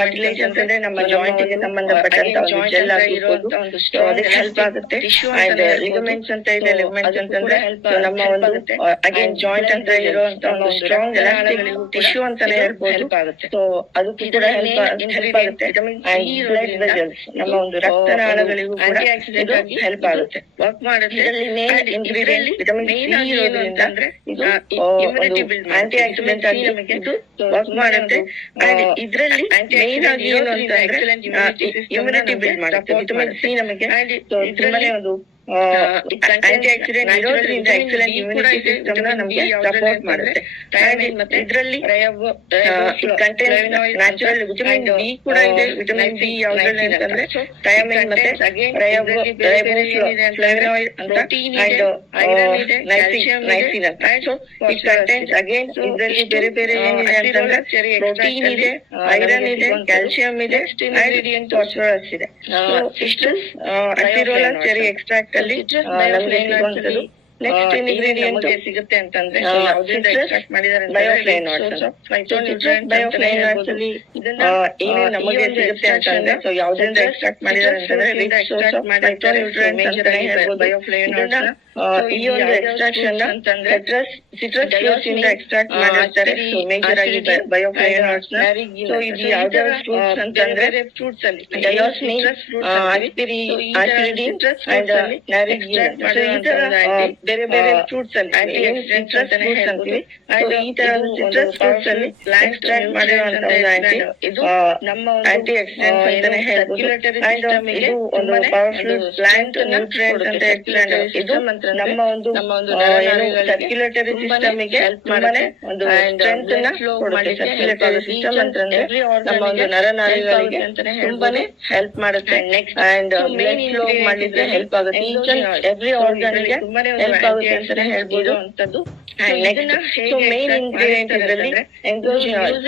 ಕಾರ್ಟಿಲೇಜ್ ಅಂತಂದ್ರೆ ನಮ್ಮ ಜಾಯಿಂಟ್ ಗೆ ಸಂಬಂಧಪಟ್ಟಂತ ಒಂದು ಜೆಲ್ ಆಗಿರ್ಬೋದು, ಅದಕ್ಕೆ ಹೆಲ್ಪ್ ಆಗುತ್ತೆ. ಲಿಗಮೆಂಟ್ಸ್ ಅಂತ ಇದೆ, ಲಿಗಮೆಂಟ್ಸ್ ಅಂತಂದ್ರೆ ನಮ್ಮ ಒಂದು ಅಗೇನ್ ಜಾಯಿಂಟ್ ಅಂತ ಇರುವಂತ ಒಂದು ಸ್ಟ್ರಾಂಗ್ ಎಲಾಸ್ಟಿಕ್ ಟಿಶ್ಯೂ ಅಂತಾನೆ ಹೇಳ್ಬೋದು. ಸೊ ಅದಕ್ಕೂ ಕೂಡ ಹೆಲ್ಪ್ ಆಗುತ್ತೆ. ಬ್ಲಡ್ ವೆಸಲ್ಸ್ ನಮ್ಮ ಒಂದು ರಕ್ತನಾಳಗಳಿಗೂ ಕೂಡ ಇದು ಹೆಲ್ಪ್ ಆಗುತ್ತೆ, ವರ್ಕ್ ಮಾಡುತ್ತೆ. ಇದರಲ್ಲಿ ಮೇನ್ ಇಂಗ್ರೀಡಿಯೆಂಟ್ ವಿಟಮಿನ್ ಸಿ ಇರೋದ್ರಿಂದ ಇದು ಆಂಟಿ ಆಕ್ಸಿಡೆಂಟ್ ಆಗಿ ಇದು ವರ್ಕ್ ಮಾಡುತ್ತೆ. ಇದರಲ್ಲಿ ಮೇನ್ ಆಗಿ ಏನು ಅಂತಂದ್ರೆ ಇಮ್ಯುನಿಟಿ ಬಿಲ್ಡ್ ಮಾಡುತ್ತೆ. ವಿಟಮಿನ್ ಸಿ ನಮಗೆ ತುಂಬಾನೇ ಒಂದು ಆಂಟಿ ಆಕ್ಸಿಡೆಂಟ್ ಇರೋದ್ರಿಂದ ಎಕ್ಸಲೆಂಟ್ ಇಮ್ಯುನಿಟಿ ಸಿಸ್ಟಮ್ ನಮಗೆ ಸಪೋರ್ಟ್ ಮಾಡುತ್ತೆ. ಮತ್ತೆ ಇದರಲ್ಲಿ ನ್ಯಾಚುರಲ್ ವಿಟಮಿನ್ ಬಿ ಕೂಡ ಇದೆ. ವಿಟಮಿನ್ ಬಿ ಯಾವ್ದ್ರಲ್ಲಿ ಅಂತಂದ್ರೆ ಥಯಾಮಿನ್ ಮತ್ತೆ ಫ್ಲೇವನಾಯ್ಡ್ ಅಂತ ನೈಸಿನ್ ಅಂತ. ಸೊ ಇಟ್ ಕಂಟೈನ್ಸ್ ಅಗೇನ್ ಇದರಲ್ಲಿ ಬೇರೆ ಬೇರೆ ಏನಿದೆ ಅಂತಂದ್ರೆ ಪ್ರೋಟೀನ್ ಇದೆ, ಐರನ್ ಇದೆ, ಕ್ಯಾಲ್ಸಿಯಂ ಇದೆ, ಫಾಸ್ಫರಸ್ ಇದೆ. ಇಷ್ಟು ಅಸಿರೋಲಾ ಚೆರಿ ಎಕ್ಸ್ಟ್ರಾಕ್ಟ್ ಅಲ್ಲಿ ನಮಗೆ ಸಿಗುವಂತದ್ದು. ನೆಕ್ಸ್ಟ್ ಇಂಗ್ರೀಡಿಯೆಂಟ್ ಸಿಗುತ್ತೆ ಅಂತಂದ್ರೆ ಬಯೋಫ್ಲೇನಾಯ್ಡ್ಸ್. ಬಯೋಫ್ಲೇನಾಯ್ಡ್ಸ್ ಅಲ್ಲಿ ಏನೇ ನಮಗೆ ಸಿಗುತ್ತೆ ಅಂತಂದ್ರೆ ಯಾವ್ದ್ರಿಂದ ಎಕ್ಸ್ಟ್ರಾಕ್ಟ್ ಮಾಡಿದಾರೆ ಅಂತಂದ್ರೆ ರಿಚ್ ಸೋರ್ಸ್ ಆಫ್ ಫೈಟೋನ್ಯೂಟ್ರಿಯೆಂಟ್ಸ್ ಅಂತಾನೆ ಹೇಳ್ಬೋದು. ಇದನ್ನ ಈ ಒಂದು ಎಕ್ಸ್ಟ್ರಾಕ್ಷನ್ ಸಿಟ್ರಸ್ ಫ್ರೂಟ್ಸ್ ಇಂದ ಎಕ್ಸ್ಟ್ರಾಕ್ಟ್ ಮಾಡಿರ್ತಾರೆ. ಮೇಜರ್ ಆಗಿ ಬಯೋಫ್ಲೇವನಾಯ್ಡ್ಸ್ ನ. ಸೊ ಇದು ಯಾವ್ಯಾವ ಫ್ರೂಟ್ಸ್ ಅಂತಂದ್ರೆ ಡಯೋಸ್ಮಿನ್, ಆಸ್ಪಿರಿಡಿನ್ ಅಂಡ್ ನ್ಯಾರಿಜಿನ್. ಸೊ ಈ ತರ ಬೇರೆ ಬೇರೆ ಫ್ರೂಟ್ಸ್ ಅಲ್ಲಿ ಸಿಟ್ರಸ್ ಫ್ರೂಟ್ಸ್ ಅಂತೀವಿ. ಸೊ ಈ ತರ ಸಿಟ್ರಸ್ ಫ್ರೂಟ್ಸ್ ಅಲ್ಲಿ ಎಕ್ಸ್ಟ್ರಾಕ್ಟ್ ಮಾಡಿರುವಂತಹ ಇದು ನಮ್ಮ ಆಂಟಿ ಆಕ್ಸಿಡೆಂಟ್ಸ್ ಅಂತಾನೆ ಹೇಳ್ಬೋದು. ಅಂಡ್ ಇದು ಒಂದು ಪವರ್ಫುಲ್ ಪ್ಲಾಂಟ್ ನ್ಯೂಟ್ರಿಯೆಂಟ್ ಅಂತ ಹೇಳ್ತಾರೆ. ಇದು ನಮ್ಮ ಒಂದು ಸರ್ಕ್ಯುಲೇಟರಿ ಸಿಸ್ಟಮ್ ಗೆ ತುಂಬಾನೇ ಒಂದು ಸ್ಟ್ರೆಂತ್ ನ ಕೊಡುತ್ತೆ. ಸರ್ಕ್ಯುಲೇಟರಿ ಸಿಸ್ಟಮ್ ಅಂತಂದ್ರೆ ನಮ್ಮ ಒಂದು ನರನಾಳಿಗಳಿಗೆ ತುಂಬಾನೇ ಹೆಲ್ಪ್ ಮಾಡುತ್ತೆ. ಅಂಡ್ ಬ್ಲಡ್ ಫ್ಲೋ ಮಾಡಿದ್ರೆ ಹೆಲ್ಪ್ ಆಗುತ್ತೆ. ಈಚ್ ಅಂಡ್ ಎವ್ರಿ ಆರ್ಗನ್ ಗೆ ಹೆಲ್ಪ್ ಆಗುತ್ತೆ ಅಂತಾನೆ ಹೇಳ್ಬೋದು ಅಂತದ್ದು. ಸೊ ಮೇನ್ ಇಂಗ್ರೀಡಿಯೆಂಟ್ ಇದರಲ್ಲಿ ಎಂಜೋಜಿನ್ ಆಯಿಲ್.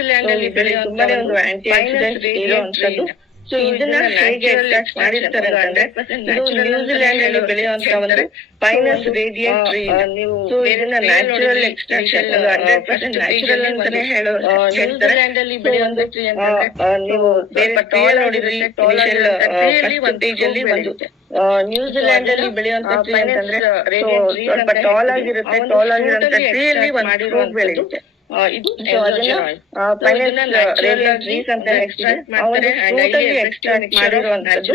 ಇದರಲ್ಲಿ ತುಂಬಾನೇ ಒಂದು ಆಂಟಿ ಆಕ್ಸಿಡೆಂಟ್ ಇರುವಂತದ್ದು. ಸೊ ಇದನ್ನ ಹೇಗೆ ಎಕ್ಸ್ಟ್ರಾಕ್ಟ್ ಮಾಡಿರ್ತಾರೆ ಅಂದ್ರೆ ಇದು ನ್ಯೂಜಿಲೆಂಡ್ ಅಲ್ಲಿ ಬೆಳೆಯುವಂತ ಒಂದು ಪೈನಸ್ ರೇಡಿಯಂಟ್ ಟ್ರೀ. ಸೊ ಇದನ್ನ ನ್ಯಾಚುರಲ್ ಎಕ್ಸ್ಟ್ರಾಕ್ಷನ್ 100% ನ್ಯಾಚುರಲ್ ಅಂತಾನೆ ಹೇಳ್ತಾರೆ. ನೀವು ಬೇರೆ ಟಾಲ್ ನೋಡಿದ್ರೆ ಪೇಜ್ ಅಲ್ಲಿ ಒಂದು ನ್ಯೂಜಿಲೆಂಡ್ ಅಲ್ಲಿ ಬೆಳೆಯುವಂತ ಟ್ರೀ ಅಂತಂದ್ರೆ ಸ್ವಲ್ಪ ಟಾಲ್ ಆಗಿರುತ್ತೆ. ಟಾಲ್ ಆಗಿರುವಂತ ಟ್ರೀ ಅಲ್ಲಿ ಒಂದು ಫ್ರೂಟ್ ಬೆಳೆಯುತ್ತೆ. ಇದು ಟ್ರೀಸ್ ಅಂತ ಹೇಳ್ತಾರೆ. ಎಕ್ಸ್ಟ್ರಾಕ್ಟ್ ಮಾಡಿರುವಂತದ್ದು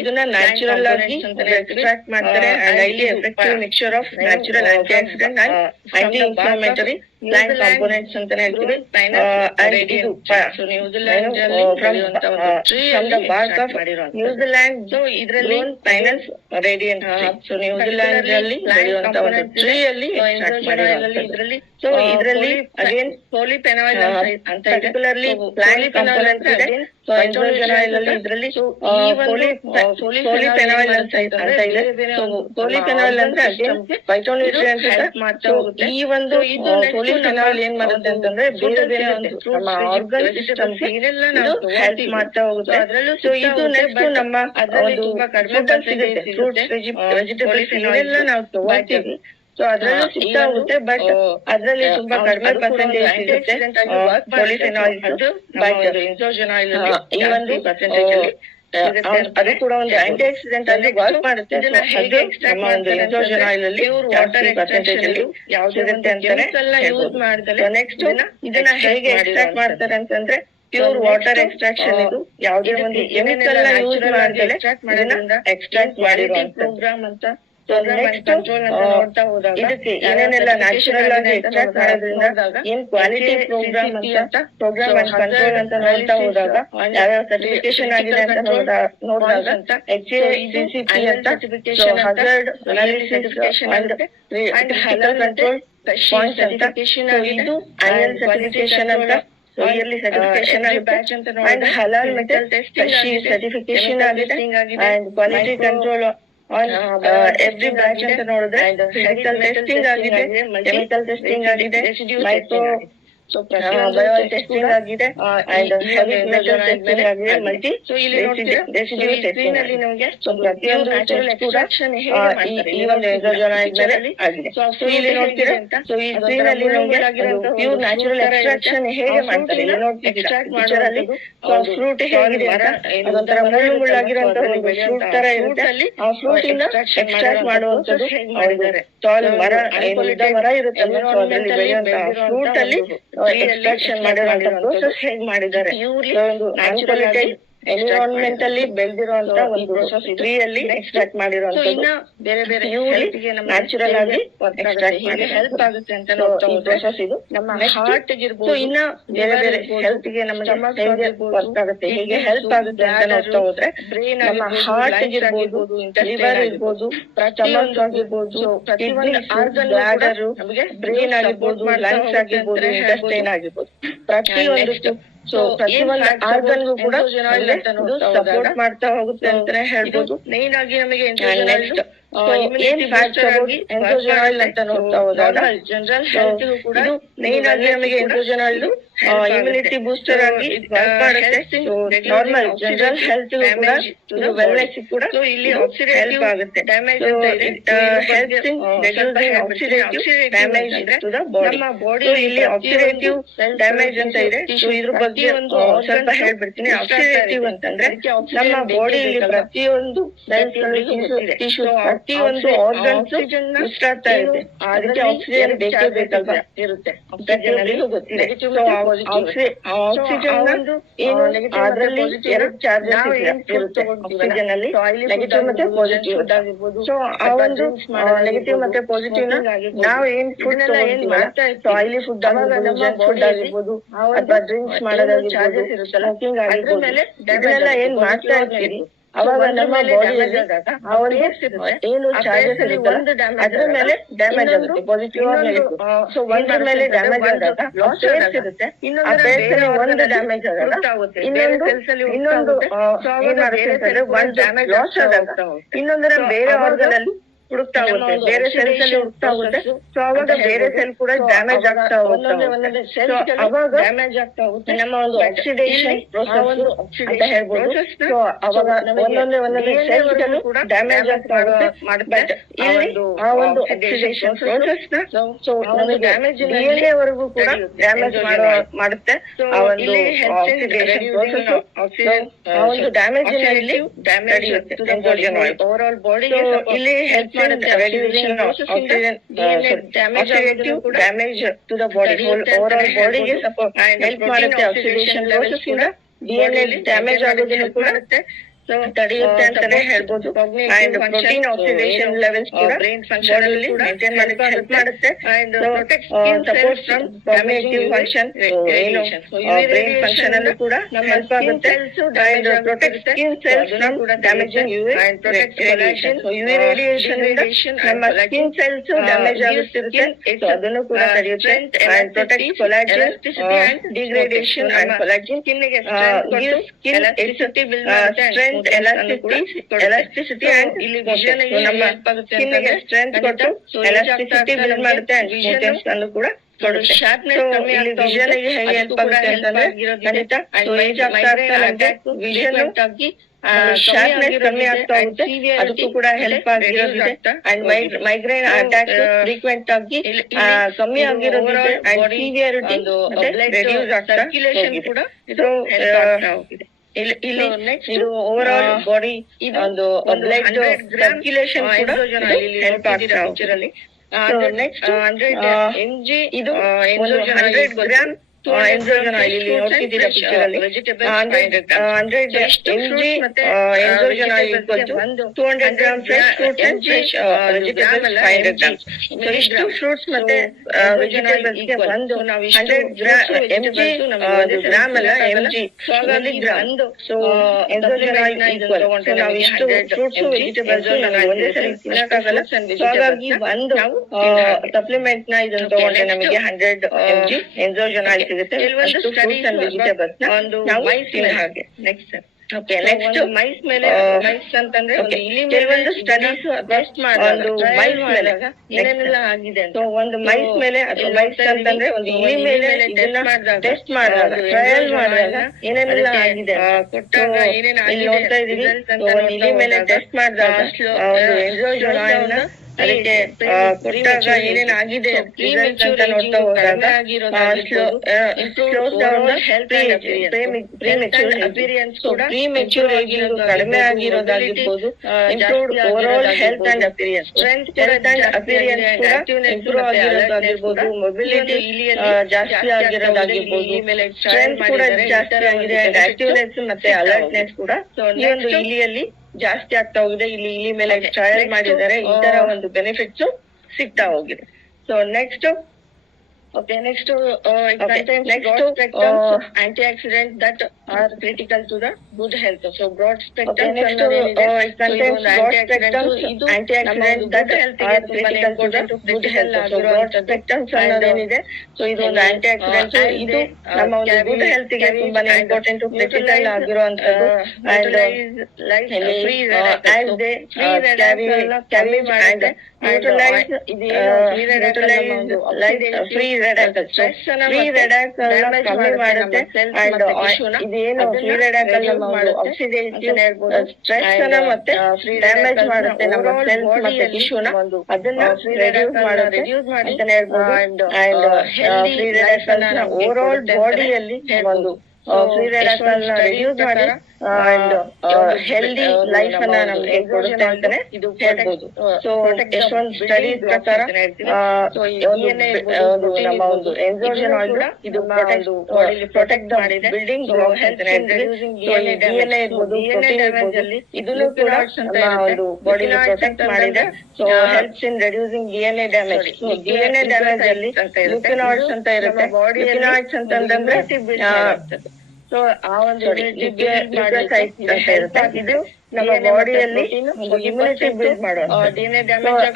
ಇದನ್ನ ನ್ಯಾಚುರಲ್ ಆಗಿ ಎಕ್ಸ್ಟ್ರಾಕ್ಟ್ ಮಾಡ್ತಾರೆ. Highly effective mixture of natural anti oxidant and anti inflammatory plant components ಅಂತ ಹೇಳ್ತೀವಿ. ನ್ಯೂಜಿಲೆಂಡ್ ಇದರಲ್ಲಿ ಪೈನಸ್ ರೇಡಿಯಂಟ್. ಸೊ ನ್ಯೂಜಿಲೆಂಡ್ ಅಲ್ಲಿ ಬೆಳೆಯುವಂತ ಒಂದು ಟ್ರೀ ಅಲ್ಲಿ ಇದರಲ್ಲಿ ಸೊ ಇದರಲ್ಲಿ ಅಗೇನ್ ಪೋಲಿಫೆನಾಲ್ ಅಂತ ಪರ್ಟಿಕ್ಯುಲರ್ಲಿ ಪ್ಲಾಂಟ್ ಕಾಂಪೋನೆಂಟ್ಸ್ ಇದೆ. ಸೊ ಎಂಜೋಜೆನಾಯ್ಲ್ ಅಲ್ಲಿ ಇದರಲ್ಲಿ ಪೋಲಿಫೆನಾಲ್ ಅಂತ ಇದೆ. ಸೊ ಪೋಲಿಫೆನಾಲ್ ಅಂದ್ರೆ ಅಗೇನ್ ಫೈಟೋನ್ಯೂಟ್ರಿಯೆಂಟ್ಸ್ ಹೆಲ್ಪ್ ಮಾಡ್ತಾ ಹೋಗುತ್ತೆ. ಈ ಒಂದು ಪೋಲಿಫೆನಾಲ್ ಏನ್ ಮಾಡುತ್ತೆ ಅಂತಂದ್ರೆ ಬೇರೆ ಬೇರೆ ಒಂದು ನಮ್ಮ ಆರ್ಗನ್ ಸಿಸ್ಟಮ್ ಹೆಲ್ಪ್ ಮಾಡ್ತಾ ಹೋಗುತ್ತೆ. ಸೊ ಇದು ನೆಕ್ಸ್ಟ್ ನಮ್ಮ ಒಂದು ಫುಡ್ ಸಿಗುತ್ತೆ. ಫ್ರೂಟ್ಸ್, ವೆಜಿಟೇಬಲ್ಸ್ ಇವೆಲ್ಲ ನಾವು ತಗೊಳ್ತೀವಿ. ಸೊ ಅದ್ರಲ್ಲೂ ಸಿಗ್ತಾ ಹೋಗುತ್ತೆ. ಬಟ್ ಅದ್ರಲ್ಲಿ ತುಂಬಾ ಕಡಿಮೆ ಪರ್ಸೆಂಟೇಜ್ ಸಿಗುತ್ತೆ ಪೋಲಿಫೆನಾಲ್ಸ್. ಬಟ್ ಈ ಒಂದು ಪರ್ಸೆಂಟೇಜ್ ಅಲ್ಲಿ ಅದು ಕೂಡ ಒಂದು ಆಂಟಿ ಆಕ್ಸಿಡೆಂಟ್ ಆಗಿ ವರ್ಕ್ ಮಾಡುತ್ತೆ. ನಮ್ಮ ಒಂದು ಎಂಜೋಜೆನಾಯ್ಲ್ ಅಲ್ಲಿ ಪರ್ಸೆಂಟೇಜ್ ಅಲ್ಲಿ ಸಿಗುತ್ತೆ ಅಂತಾನೆ ಹೇಳ್ಬೋದು. ನೆಕ್ಸ್ಟ್ ಇದನ್ನ ಹೇಗೆ ಎಕ್ಸ್ಟ್ರಾಕ್ಟ್ ಮಾಡ್ತಾರೆ ಅಂತಂದ್ರೆ ಪ್ಯೂರ್ ವಾಟರ್ ಎಕ್ಸ್ಟ್ರಾಕ್ಷನ್. ಇದು ಯಾವುದೇ ಒಂದು ಕೆಮಿಕಲ್ ನ ಯೂಸ್ ಮಾಡದೆ ಎಕ್ಸ್ಟ್ರಾಕ್ಟ್ ಮಾಡಿರುವಂತ ಪ್ರೋಗ್ರಾಮ್ ಅಂತ. ಇದಕ್ಕೆ ಏನೇನೆಲ್ಲ ನ್ಯಾಚುರಲ್ ಆಗಿ ಎಕ್ಸ್ಟ್ರಾಕ್ಟ್ ಮಾಡೋದ್ರಿಂದ ಏನ್ ಕ್ವಾಲಿಟಿ ಪ್ರೋಗ್ರಾಮ್ ಅಂತ ಪ್ರೋಗ್ರಾಮ್ ಅಂಡ್ ಕಂಟ್ರೋಲ್ ಅಂತ ನೋಡ್ತಾ ಹೋದಾಗ ಯಾವ್ಯಾವ ಸರ್ಟಿಫಿಕೇಶನ್ ಆಗಿದೆ ಅಂತ ನೋಡಿದಾಗ HACCP ಅಂತ hazard analysis and critical control points ಅಂತ. ಇದು ಆನ್ಯುಯಲ್ ಸರ್ಟಿಫಿಕೇಶನ್ ಅಂತ, ಇಯರ್ಲಿ ಸರ್ಟಿಫಿಕೇಶನ್ ಆಗುತ್ತೆ. ಅಂಡ್ ಹಲಾಲ್ ಮೆಟಲ್ ಸರ್ಟಿಫಿಕೇಶನ್ ಆಗಿದೆ. And quality control on every batch ಅಂತ ನೋಡಿದ್ರೆ ಫಿಸಿಕಲ್ ಟೆಸ್ಟಿಂಗ್ ಆಗಿದೆ, ಕೆಮಿಕಲ್ ಟೆಸ್ಟಿಂಗ್ ಆಗಿದೆ, ಮೈಕ್ರೋ ಬಯೋ ಟೆಸ್ಟಿಂಗ್ ಆಗಿದೆ, ಅಂಡ್ ಹೆವಿ ಮೆಟಲ್ ಟೆಸ್ಟಿಂಗ್ ಆಗಿದೆ, ಮಲ್ಟಿ ರೆಸಿಡ್ಯೂ ಟೆಸ್ಟಿಂಗ್ ಆಗಿದೆ. ಸೊ ಪ್ರತಿಯೊಂದು ಕೂಡ ಈ ಒಂದು ಎಂಜೋಜೆನಾಯ್ಲ್ ಮೇಲೆ ಆಗಿದೆ. ಸೊ ಇಲ್ಲಿ ನೋಡ್ತೀರಾ, ಸೊ ಈ ಸ್ಕ್ರೀನ್ ಅಲ್ಲಿ ನಮಗೆ ಪ್ಯೂರ್ ನ್ಯಾಚುರಲ್ ಎಕ್ಸ್ಟ್ರಾಕ್ಷನ್ ಹೇಗೆ ಮಾಡ್ತಾರೆ ಇಲ್ಲಿ ನೋಡ್ತಿದ್ದೀರಾ ಪಿಕ್ಚರ್ ಅಲ್ಲಿ. ಸೊ ಫ್ರೂಟ್ ಹೇಗಿದೆ ಅಂತ ಅದೊಂಥರ ಮುಳ್ಳು ಮುಳ್ಳಾಗಿರುವಂತ ಒಂದು ಫ್ರೂಟ್ ತರ ಇರುತ್ತೆ. ಆ ಫ್ರೂಟ್ ಇಂದ ಎಕ್ಸ್ಟ್ರಾಕ್ಟ್ ಮಾಡುವಂತದ್ದು ಮಾಡಿದ್ದಾರೆ. ಟಾಲ್ ಮರ ದೊಡ್ಡ ಮರ ಇರುತ್ತಲ್ಲ, ಸೊ ಅದರಲ್ಲಿ ಬೆಳೆಯುವಂತಹ ಫ್ರೂಟ್ ಅಲ್ಲಿ ಎಕ್ಸ್ಟ್ರಾಕ್ಷನ್ ಮಾಡಿರುವಂತ ಪ್ರೋಸೆಸ್ ಹೇಗೆ ಮಾಡಿದ್ದಾರೆ. ಒಂದು ನ್ಯಾಚುರಲ್ ಎನ್ವಿರಾನ್ಮೆಂಟ್ ಅಲ್ಲಿ ಬೆಳೆದಿರುವಂತ ಒಂದು ಟ್ರೀ ಅಲ್ಲಿ ಎಕ್ಸ್ಟ್ರಾಕ್ಟ್ ಮಾಡಿರುವಂತದ್ದು ಬೇರೆ ಬೇರೆ ನ್ಯಾಚುರಲ್ ಆಗಿ ಹೆಲ್ಪ್ ಆಗುತ್ತೆ ಅಂತ ಈ ಪ್ರೋಸೆಸ್ ಇದು ನಮ್ಮ ಹಾರ್ಟ್ ಇರ್ಬೋದು. ಇನ್ನ ಬೇರೆ ಬೇರೆ ಹೆಲ್ತ್ ಗೆ ನಮಗೆ ಹೇಗೆ ವರ್ಕ್ ಆಗುತ್ತೆ, ಹೇಗೆ ಹೆಲ್ಪ್ ಆಗುತ್ತೆ ಅಂತ ನೋಡ್ತಾ ಹೋದ್ರೆ ನಮ್ಮ ಹಾರ್ಟ್ ಇರ್ಬೋದು, ಲಿವರ್ ಇರ್ಬೋದು, ಸ್ಟಮಕ್ ಆಗಿರ್ಬೋದು, ಕಿಡ್ನಿ, ಬ್ಲಾಡರ್, ಬ್ರೈನ್ ಆಗಿರ್ಬೋದು, ಲಂಗ್ಸ್ ಆಗಿರ್ಬೋದು, ಇಂಟೆಸ್ಟೈನ್ ಆಗಿರ್ಬೋದು, ಪ್ರತಿಯೊಂದು ಸೊ ಪ್ರತಿಯೊಂದು ಆರ್ಗನ್ಗೂ ಕೂಡ ಸಪೋರ್ಟ್ ಮಾಡ್ತಾ ಹೋಗುತ್ತೆ ಅಂತಾನೆ ಹೇಳ್ಬೋದು. ಮೇನ್ ಆಗಿ ನಮಗೆ ನೆಕ್ಸ್ಟ್ ಏನ್ ಫ್ಯಾಕ್ಟ್ಸ್ ಅಬೌಟ್ ಎಂಥೋಜನಾಯ್ಡ್ ಅಂತ ನೋಡ್ತಾ ಹೋದಾಗ ಜನರಲ್ ಹೆಲ್ತ್ ಕೂಡ ಇದು ಮೇನ್ ಆಗಿ ನಮಗೆ ಎಂಥೋಜನಾಯ್ಡ್ ಇಮ್ಯುನಿಟಿ ಬೂಸ್ಟರ್ ಆಗಿ ವರ್ಕ್ ಮಾಡುತ್ತೆ. ನಾರ್ಮಲ್ ಜನರಲ್ ಹೆಲ್ತ್ ಕೂಡ ವೆಲ್ನೆಸ್ ಕೂಡ ಇಲ್ಲಿ ಹೆಲ್ಪ್ ಆಗುತ್ತೆ. ಡ್ಯಾಮೇಜ್ ನಮ್ಮ ಬಾಡಿ ಇಲ್ಲಿ ಆಕ್ಸಿಡೇಟಿವ್ ಡ್ಯಾಮೇಜ್ ಅಂತ ಇದೆ. ಇದ್ರ ಬಗ್ಗೆ ಒಂದು ಸ್ವಲ್ಪ ಹೇಳ್ಬಿಡ್ತೀನಿ. ಆಕ್ಸಿಡೇಟಿವ್ ಅಂತಂದ್ರೆ ನಮ್ಮ ಬಾಡಿಯಲ್ಲಿ ಪ್ರತಿಯೊಂದು ಟಿಶ್ಯೂ ಪ್ರತಿಯೊಂದು ಆರ್ಗನ್ಸ್ ಉಸಿರಾಡ್ತಾ ಇದೆ, ಅದಕ್ಕೆ ಆಕ್ಸಿಜನ್ ಬೇಕೇ ಬೇಕಲ್ವಾ ಇರುತ್ತೆ, ಪ್ರತಿಯೊಬ್ಬರಿಗೂ ಗೊತ್ತಿದೆ. ಆಕ್ಸಿಜನ್ ಏನು ಅದರಲ್ಲಿ 2 ಚಾರ್ಜಸ್ ಇರುತ್ತೆ ಆಕ್ಸಿಜನ್ ಅಲ್ಲಿ, ನೆಗೆಟಿವ್ ಮತ್ತೆ ಪಾಸಿಟಿವ್. ಸೊ ಆ ಒಂದು ನೆಗೆಟಿವ್ ಮತ್ತೆ ಪಾಸಿಟಿವ್ ನ ನಾವು ಏನ್ ಫುಡ್ ತಗೊಳ್ತೀವಲ್ಲ, ಆಯಿಲಿ ಫುಡ್ ಆಗಿರ್ಬೋದು, ಜಂಕ್ ಫುಡ್ ಆಗಿರ್ಬೋದು, ಅಥವಾ ಡ್ರಿಂಕ್ಸ್ ಮಾಡೋದಾಗಿರ್ಬೋದು, ಸ್ಮೋಕಿಂಗ್ ಆಗಿರ್ಬೋದು, ಇದನ್ನೆಲ್ಲ ಏನ್ ಮಾಡ್ತಾ ಇರ್ತೀರಿ ಅವಾಗ ನಮ್ಮ ಬಾಡಿಯಲ್ಲಿ ಏನು ಚಾರ್ಜಸ್ ಇರುತ್ತಲ್ಲ ಅದ್ರ ಮೇಲೆ ಡ್ಯಾಮೇಜ್ ಆಗುತ್ತೆ, ಪಾಸಿಟಿವ್ ಆಗಿ ನೆಗೆಟಿವ್. ಸೊ ಒಂದ್ರ ಮೇಲೆ ಡ್ಯಾಮೇಜ್ ಆದಾಗ ಪೇರ್ಸ್ ಇರುತ್ತೆ, ಆ ಪೇರ್ಸ್ ಅಲ್ಲಿ ಒಂದು ಡ್ಯಾಮೇಜ್ ಆದಾಗ ಇನ್ನೊಂದು ಏನ್ ಮಾಡುತ್ತೆ ಅಂತಂದ್ರೆ ಒಂದು ಡ್ಯಾಮೇಜ್ ಲಾಸ್ ಆದಾಗ ಇನ್ನೊಂದರ ಬೇರೆ ಆರ್ಗನ್ ಅಲ್ಲಿ ಹುಡುಕ್ತಾ ಹೋಗುತ್ತೆ, ಬೇರೆ ಸೆಲ್ಸ್ ಅಲ್ಲಿ ಹುಡುಕ್ತಾ ಹೋಗುತ್ತೆ. ಸೊ ಅವಾಗ ಬೇರೆ ಸೆಲ್ ಕೂಡ ಡ್ಯಾಮೇಜ್ ಆಗ್ತಾ ಹೋಗುತ್ತೆ. ಅವಾಗ ಡ್ಯಾಮೇಜ್ ಆಗ್ತಾ ಹೋಗುತ್ತೆ. ನಮ್ಮ ಒಂದು ಆಕ್ಸಿಡೇಷನ್ ಪ್ರೋಸೆಸ್ ಅಂತ ಹೇಳ್ಬೋದು. ಸೊ ಅವಾಗ ಒಂದೊಂದೇ ಸೆಲ್ ಕೂಡ ಡ್ಯಾಮೇಜ್ ಆಗ್ತಾ ಹೋಗುತ್ತೆ. ಬಟ್ ಇಲ್ಲಿ ಆ ಒಂದು ಆಕ್ಸಿಡೇಷನ್ ಪ್ರೋಸೆಸ್ ನ ಸೊ ನಮಗೆ DNA ವರೆಗೂ ಕೂಡ ಡ್ಯಾಮೇಜ್ ಮಾಡುತ್ತೆ ಆ ಒಂದು ಆಕ್ಸಿಡೇಷನ್ ಪ್ರೋಸೆಸ್. ಆ ಒಂದು ಡ್ಯಾಮೇಜ್ ಇಲ್ಲಿ ನಡೆಯುತ್ತೆ ಓವರ್ ಆಲ್ ಬಾಡಿಗೆ. ಇಲ್ಲಿ help reducing oxygen damage to the body, overall body ಗೆ help ಮಾಡುತ್ತೆ. ಆಕ್ಸಿಡೇಷನ್ ಪ್ರೋಸೆಸ್ ಇಂದ DNA ಡ್ಯಾಮೇಜ್ ಆಗೋದನ್ನು ಕೂಡ ತಡೆಯುತ್ತೆ ಅಂತಾನೆ ಹೇಳ್ಬೋದು. ಅಂಡ್ ಪ್ರೋಟೀನ್ ಆಕ್ಸಿಡೇಷನ್ ಲೆವೆಲ್ಸ್ ಕೂಡ ಬಾಡಿಯಲ್ಲಿ ಮೇಂಟೈನ್ ಮಾಡಕ್ಕೆ ಹೆಲ್ಪ್ ಮಾಡುತ್ತೆ. ಸಪೋರ್ಟ್ ಫ್ರಮ್ ಕಾಗ್ನಿಟಿವ್ ಫಂಕ್ಷನ್, ಏನು ಬ್ರೈನ್ ಫಂಕ್ಷನ್ ಅಲ್ಲೂ ಕೂಡ ಹೆಲ್ಪ್ ಆಗುತ್ತೆ. And protect skin cells from damaging UV radiation. UV radiation ಇಂದ ನಮ್ಮ ಸ್ಕಿನ್ ಸೆಲ್ಸ್ ಡ್ಯಾಮೇಜ್ ಆಗುತ್ತಿರುತ್ತೆ, ಅದನ್ನು ಕೂಡ ತಡೆಯುತ್ತೆ. And protect collagen degradation and collagen skin elasticity build ಮಾಡುತ್ತೆ. ಎಲಾಸ್ಟಿಸಿಟಿ ಅಂಡ್ ನಮ್ಮ ಸ್ಕಿನ್ ಗೆ ಸ್ಟ್ರೆಂತ್ ಕೊಟ್ಟು ಎಲಾಸ್ಟಿಸಿಟಿ ಬಿಲ್ಡ್ ಮಾಡುತ್ತೆ ಅಂಡ್ ಸ್ಮೂತ್ನೆಸ್ ಅನ್ನು ಕೂಡ ಕೊಡುತ್ತೆ. ಇಲ್ಲಿ ವಿಷನ್ ಗೆ ಹೇಗೆ ಹೆಲ್ಪ್ ಆಗುತ್ತೆ ಅಂತಂದ್ರೆ ಖಂಡಿತ ಏಜ್ ಆಗ್ತಾ ಇರುತ್ತೆ, ವಿಷನ್ ಆಗಿ ಶಾರ್ಪ್ನೆಸ್ ಕಮ್ಮಿ ಆಗ್ತಾ ಹೋಗುತ್ತೆ, ಅದಕ್ಕೂ ಕೂಡ ಹೆಲ್ಪ್ ಆಗಿರೋದಿದೆ. ಅಂಡ್ ಮೈಗ್ರೇನ್ ಅಟ್ಯಾಕ್ಸ್ ಫ್ರೀಕ್ವೆಂಟ್ ಆಗಿ ಕಮ್ಮಿ ಆಗಿರೋದಿದೆ ಅಂಡ್ ಸಿವಿಯರಿಟಿ ರೆಡ್ಯೂಸ್ ಆಗ್ತಾ ಹೋಗಿದೆ. ಇಲ್ಲಿ ಇದು ಓವರ್ ಆಲ್ ಬಾಡಿ ಒಂದು ಬ್ಲಡ್ ಸರ್ಕ್ಯುಲೇಷನ್ ಕೂಡ ಹೆಲ್ಪ್ ಆಗ್ತಾ ಹೋಗುತ್ತೆ. ನೆಕ್ಸ್ಟ್ 100 ಇದು 100 ಗ್ರಾಮ್ ಎಂಜೋಜನಾಯ್ಡ್ ಇಲ್ಲಿ ನೋಡ್ತಿದ್ದೀರಾ ಪಿಕ್ಚರ್ ಅಲ್ಲಿ. 100 mg ಎಂಜೋಜನಾಯ್ಡ್ equal to 200 gram fresh fruits and fresh vegetables 500 grams. So ಇಷ್ಟು ಫ್ರೂಟ್ಸ್ ಮತ್ತೆ ವೆಜಿಟೇಬಲ್ಸ್ ಗೆ ಒಂದು 100 mg ಗ್ರಾಮ್ ಅಲ್ಲ mg ಮಿಲಿಗ್ರಾಮ್. ಸೊ ಎಂಜೋಜನಾಯ್ಡ್ ಈಕ್ವಲ್ ನಾವು ಇಷ್ಟು ಫ್ರೂಟ್ಸ್ ವೆಜಿಟೇಬಲ್ಸ್ ನಾವು ಒಂದೇ ಸರಿ ತಿನ್ನಕ್ಕಾಗಲ್ಲ. ಸೊ ಹಾಗಾಗಿ ಒಂದು ಸಪ್ಲಿಮೆಂಟ್ ನ ಇದನ್ನು ತಗೊಂಡ್ರೆ ನಮಗೆ 100 mg ಎಂಜೋಜನಾಯ್ಡ್ ಸಿಗುತ್ತೆ. ಅಷ್ಟು ಫ್ರೂಟ್ಸ್ ಅಂಡ್ ವೆಜಿಟೇಬಲ್ಸ್ ನಾವು ತಿನ್ನೋ ಹಾಗೆ. ನೆಕ್ಸ್ಟ್ ಮೈಸ್ ಮೇಲೆ ಮೈಸ್ ಅಂತಂದ್ರೆ ಕೆಲವೊಂದು ಸ್ಟಡೀಸ್ ಟೆಸ್ಟ್ ಒಂದು ಮೈಸ್ ಮೇಲೆ ಏನೇನೆಲ್ಲ ಆಗಿದೆ ಅಂತ. ಒಂದು ಮೈಸ್ ಮೇಲೆ ಅಥವಾ ಮೈಸ್ ಅಂತಂದ್ರೆ ಒಂದು ಇಲಿ ಮೇಲೆ ಇದನ್ನ ಟೆಸ್ಟ್ ಮಾಡಿದಾಗ ಟ್ರಯಲ್ ಮಾಡಿದಾಗ ಏನೇನೆಲ್ಲ ಆಗಿದೆ ಕೊಟ್ಟಾಗ ಏನೇನು ನೋಡ್ತಾ ಇದೀವಿ. ಒಂದು ಇಲಿ ಮೇಲೆ ಟೆಸ್ಟ್ ಮಾಡಿದಾಗ ಒಂದು ಎಂಜೋಜನಾಯ್ಡ್ ನ ಅದಕ್ಕೆ ಕೊಟ್ಟಾಗ ಏನೇನ್ ಆಗಿದೆ ರಿಸಲ್ಟ್ ಅಂತ ನೋಡ್ತಾ ಹೋದಾಗ ಪ್ರೀಮೆಚ್ಯೂರ್ ಏಜಿಂಗ್ ಕಡಿಮೆ ಆಗಿರೋದಾಗಿರ್ಬೋದು, improved overall health and appearance, health and appearance ಕೂಡ ಇಂಪ್ರೂವ್ ಆಗಿರೋದಾಗಿರ್ಬೋದು, ಮೊಬಿಲಿಟಿ ಜಾಸ್ತಿ ಆಗಿರೋದಾಗಿರ್ಬೋದು, ಸ್ಟ್ರೆಂತ್ ಕೂಡ ಜಾಸ್ತಿ ಆಗಿದೆ, ಆಕ್ಟಿವ್ನೆಸ್ ಮತ್ತೆ ಅಲರ್ಟ್ನೆಸ್ ಕೂಡ ಈ ಒಂದು ಇಲಿಯಲ್ಲಿ ಜಾಸ್ತಿ ಆಗ್ತಾ ಹೋಗಿದೆ. ಇಲ್ಲಿ ಇಲಿ ಮೇಲೆ ಟ್ರಯಲ್ ಮಾಡಿದ್ದಾರೆ, ಈ ತರ ಒಂದು ಬೆನಿಫಿಟ್ಸ್ ಸಿಗ್ತಾ ಹೋಗಿದೆ. So next Okay, next it contains broad spectrum antioxidants that are critical to the good health. So broad spectrum it contains broad spectrum antioxidants that are critical to the good health. So broad spectrum ಅನ್ನೋದೇನಿದೆ, so ಇದು ಒಂದು aunty accident, ಇದು ನಮ್ಮ ಒಂದು good health ಗೆ ತುಂಬಾನೇ important critical ಆಗಿರುವಂತದ್ದು. And free free ರೆಡಾಕಲ್ಸ್ ಕಮ್ಮಿ ಮಾಡುತ್ತೆ. ಅಂಡ್ ಇದೇನು ಫ್ರೀ ರೆಡಾಕಲ್ ನಮ್ಮ ಒಂದು ಆಕ್ಸಿಡೇಟಿವ್ ಸ್ಟ್ರೆಸ್ ಅನ್ನ ಮತ್ತೆ ಡ್ಯಾಮೇಜ್ ಮಾಡುತ್ತೆ ನಮ್ಮ ಸೆಲ್ಸ್ ಮತ್ತೆ ಟಿಶ್ಯೂನ, ಅದನ್ನ ರಿಡ್ಯೂಸ್ ಮಾಡುತ್ತೆ ಅಂತಾನೆ ಹೇಳ್ಬೋದು. ಅಂಡ್ ಫ್ರೀ ರೆಡಾಕಲ್ ನ ಓವರ್ ಆಲ್ ಬಾಡಿಯಲ್ಲಿ ಒಂದು ಫ್ರೀ ರೆಡಾಕಲ್ ನ ರಿಡ್ಯೂಸ್ ಮಾಡಿ ಅಂಡ್ ಹೆಲ್ದಿ ಲೈಫ್ ಅನ್ನ ನಮ್ಗೆ ಕೊಡುತ್ತೆ ಅಂತಾನೆ ಹೇಳ್ಬೋದು. ಸೊ ಎಷ್ಟೊಂದು ಸ್ಟಡೀಸ್ ಪ್ರಕಾರ ಒಂದು ನಮ್ಮ ಒಂದು ಎಂಜೋಜನ್ ಆಯಿಲ್ ಇದು ಪ್ರೊಟೆಕ್ಟ್ ಮಾಡಿದೆ ಬಿಲ್ಡಿಂಗ್ ಬ್ಲಾಕ್ಸ್ ಅಂತ ಹೇಳ್ತೀವಿ. DNA ಇರ್ಬೋದು, ಪ್ರೋಟೀನ್ ಇರ್ಬೋದು, ಇದನ್ನು ಕೂಡ ನಮ್ಮ ಒಂದು ಬಾಡಿಲಿ ಪ್ರೊಟೆಕ್ಟ್ ಮಾಡಿದೆ. So helps in reducing DNA damage. DNA damage ಅಲ್ಲಿ ಲ್ಯೂಕನಾಯ್ಡ್ಸ್ ಅಂತ ಇರುತ್ತೆ. ಲ್ಯೂಕನಾಯ್ಡ್ಸ್ ಅಂತಂದ್ರೆ ಸೊ ಆ ಒಂದು ಇದು ನಮ್ಮ ಬಾಡಿಯಲ್ಲಿ ಇಮ್ಯುನಿಟಿ ಬಿಲ್ಡ್ ಮಾಡೋದು.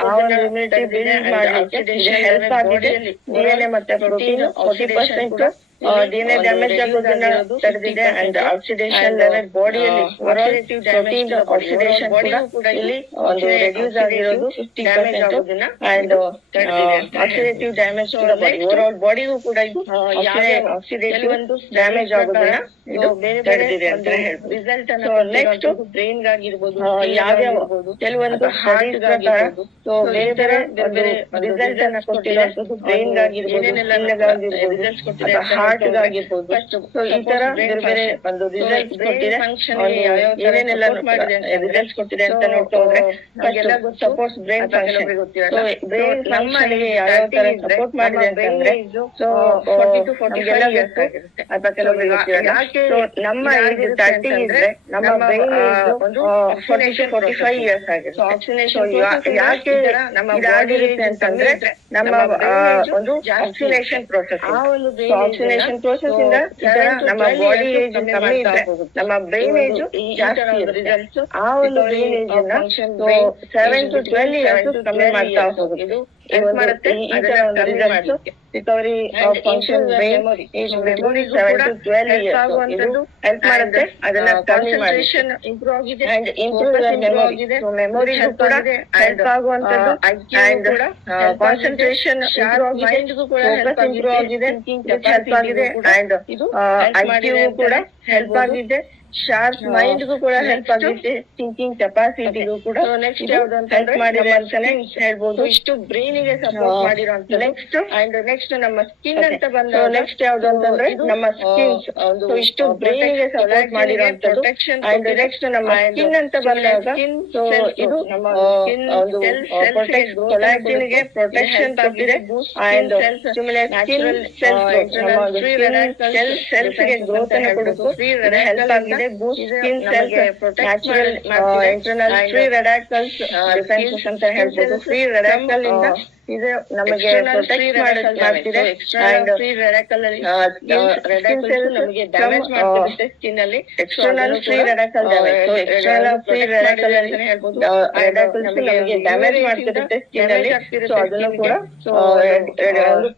ಆ ಒಂದು ಇಮ್ಯುನಿಟಿ ಬಿಲ್ಡ್ ಮಾಡಲಿಕ್ಕೆ ಹೆಲ್ಪ್ ಆಗಿದೆ. DNA ಮತ್ತೆ ಪ್ರೋಟೀನ್ 40% DNA ಡ್ಯಾಮೇಜ್ ಆಗೋದನ್ನ ತಡೆದಿದೆ. ಅಂಡ್ ಆಕ್ಸಿಡೇಷನ್ ಲೆವೆಲ್ ಬಾಡಿಯಲ್ಲಿ ಪ್ರೋಟೀನ್ ಆಕ್ಸಿಡೇಷನ್ ಕೂಡ ಇಲ್ಲಿ ಒಂದು ರೆಡ್ಯೂಸ್ ಆಗಿರೋದು 50%. And oxidative damage overall ಬಾಡಿಗೂ ಕೂಡ ಇದು ಆಕ್ಸಿಡೇಟಿವ್ ಡ್ಯಾಮೇಜ್ ಆಗೋದನ್ನ ಇದು ತಡೆದಿದೆ ಅಂತ ಹೇಳ್ಬೋದು. ರಿಸಲ್ಟ್ ನೆಕ್ಸ್ಟ್ ಬ್ರೈನ್ ಗಾಗಿರ್ಬೋದು, ಯಾವ್ಯಾವ ಕೆಲವೊಂದು ಹಾರ್ಟ್ ಪ್ರಕಾರ ಸೊ ಬೇರೆ ಬೇರೆ ರಿಸಲ್ಟ್ ಅನ್ನ ಕೊಟ್ಟಿರೋದು ಬ್ರೈನ್ ಗಾಗಿರ್ಬೋದು, ಹಾರ್ಟ್ ಗಾಗಿರ್ಬೋದು. ಸೊ ಈ ತರ ಬೇರೆ ಬೇರೆ ಒಂದು ರಿಸಲ್ಟ್ ಕೊಟ್ಟಿದೆ. ಏನೇನೆಲ್ಲ ರಿಸಲ್ಟ್ ಕೊಟ್ಟಿದೆ ಅಂತ ನೋಡ್ಕೊಂಡ್ರೆ supports brain function. So brain ನಮ್ಮಲ್ಲಿ ಯಾವ ತರ ಸಪೋರ್ಟ್ ಮಾಡಿದೆ ಅಂತಂದ್ರೆ, ಸೊ ನಮಗೆಲ್ಲ ಗೊತ್ತು ಅಥವಾ ಕೆಲವರಿಗೆ ಗೊತ್ತಿರಲ್ಲ. ಸೊ ನಮ್ಮ ಏಜ್ 30 ಇದ್ರೆ ನಮ್ಮ ಬ್ರೈನ್ ಒಂದು 40-45 ಇಯರ್ಸ್ ಆಗಿದೆ. ಸೊ ಯಾಕೆ ಇದಾಗಿರುತ್ತೆ ಅಂತಂದ್ರೆ ನಮ್ಮ ಒಂದು ಆಕ್ಸಿನೇಷನ್ ಪ್ರೋಸೆಸ್, ಆ ಒಂದು ಆಕ್ಸಿನೇಷನ್ ಪ್ರೋಸೆಸ್ ಇಂದ ನಮ್ಮ ಬಾಡಿ ಏಜ್ ಕಮ್ಮಿ ಇದ್ರೆ ನಮ್ಮ ಬ್ರೈನ್ ಏಜ್ ಜಾಸ್ತಿ ಇರುತ್ತೆ. ಆ ಒಂದು ಬ್ರೈನ್ ಏಜ್ ಅನ್ನ 7 to 12 ಇಯರ್ಸ್ ಕಮ್ಮಿ ಮಾಡ್ತಾ ಹೋಗುತ್ತೆ. ಈ ತರ ಒಂದು result recovery of function brain age memory 7 to 12 years help ಮಾಡುತ್ತೆ. ಅದನ್ನ ಕಮ್ಮಿ ಮಾಡಿ ಇಂಪ್ರೂವ್ ಆಗಿದೆ ಅಂಡ್ ಇಂಪ್ರೂವ್ ಮೆಮೊರಿ. ಸೊ ಮೆಮೊರಿಗೂ ಕೂಡ ಹೆಲ್ಪ್ ಆಗುವಂತದ್ದು. ಅಂಡ್ ಕಾನ್ಸಂಟ್ರೇಷನ್ ಇಂಪ್ರೂವ್ ಆಗಿದೆ, ಫೋಕಸ್ ಇಂಪ್ರೂವ್ ಆಗಿದೆ, ಹೆಲ್ಪ್ ಆಗಿದೆ. ಅಂಡ್ IQ ಕೂಡ ಹೆಲ್ಪ್ ಆಗಿದೆ, ಶಾರ್ಪ್ ಮೈಂಡ್ ಗೂ ಕೂಡ ಹೆಲ್ಪ್ ಆಗಿದೆ, ಥಿಂಕಿಂಗ್ ಕೆಪಾಸಿಟಿಗೂ ಕೂಡ ನೆಕ್ಸ್ಟ್ ಯಾವ್ದು ಅಂತ ಹೆಲ್ಪ್ ಮಾಡಿದೆ ಅಂತಾನೆ ಹೇಳ್ಬೋದು. ಇಷ್ಟು ಬ್ರೈನ್ ಗೆ ಸಪೋರ್ಟ್ ಮಾಡಿರೋಂತ. ನೆಕ್ಸ್ಟ್ ಅಂಡ್ ನೆಕ್ಸ್ಟ್ ನಮ್ಮ ಸ್ಕಿನ್ ಅಂತ ಬಂದ ನೆಕ್ಸ್ಟ್ ಯಾವ್ದು ಅಂತಂದ್ರೆ ನಮ್ಮ ಸ್ಕಿನ್ಸ್. ಇಷ್ಟು ಬ್ರೈನ್ ಗೆ ಸಪೋರ್ಟ್ ಮಾಡಿರೋಂಥದ್ದು. ಅಂಡ್ ನೆಕ್ಸ್ಟ್ ನಮ್ಮ ಸ್ಕಿನ್ ಅಂತ ಬಂದಾಗ ಸೊ ಇದು ನಮ್ಮ ಸ್ಕಿನ್ ಒಂದು ಕೊಲಾಜಿನ್ ಗೆ ಪ್ರೊಟೆಕ್ಷನ್ ಕೊಟ್ಟಿದೆ. ಅಂಡ್ ಸ್ಟಿಮ್ಯುಲೇಟ್ ಸ್ಕಿನ್ ಸೆಲ್ಸ್ ಗೆ ಗ್ರೋತ್ ಅನ್ನು ಕೊಡುತ್ತೆ, ಹೆಲ್ಪ್ ಆಗಿದೆ. Boost skin cells, natural internal free radicals defences ಅಂತ ಹೇಳ್ಬೋದು. ಫ್ರೀ ರೆಡಾಕಲ್ ಇಂದ ಇದು ನಮಗೆ ಪ್ರೊಟೆಕ್ಟ್ ಮಾಡ್ತಿದೆ. ಅಂಡ್ ಫ್ರೀ ರೆಡಾಕಲ್ ಅಲ್ಲಿ ಸ್ಕಿನ್ ಸೆಲ್ಸ್ ನಮಗೆ ಡ್ಯಾಮೇಜ್ ಮಾಡ್ತಿರುತ್ತೆ ಸ್ಕಿನ್ ಅಲ್ಲಿ. External free radical damage. So external free radical ಅಂತ ಹೇಳ್ಬೋದು. ರೆಡಾಕಲ್ಸ್ ನಮಗೆ ಡ್ಯಾಮೇಜ್ ಮಾಡ್ತಿರುತ್ತೆ ಸ್ಕಿನ್ ಅಲ್ಲಿ. ಸೊ ಅದನ್ನು ಕೂಡ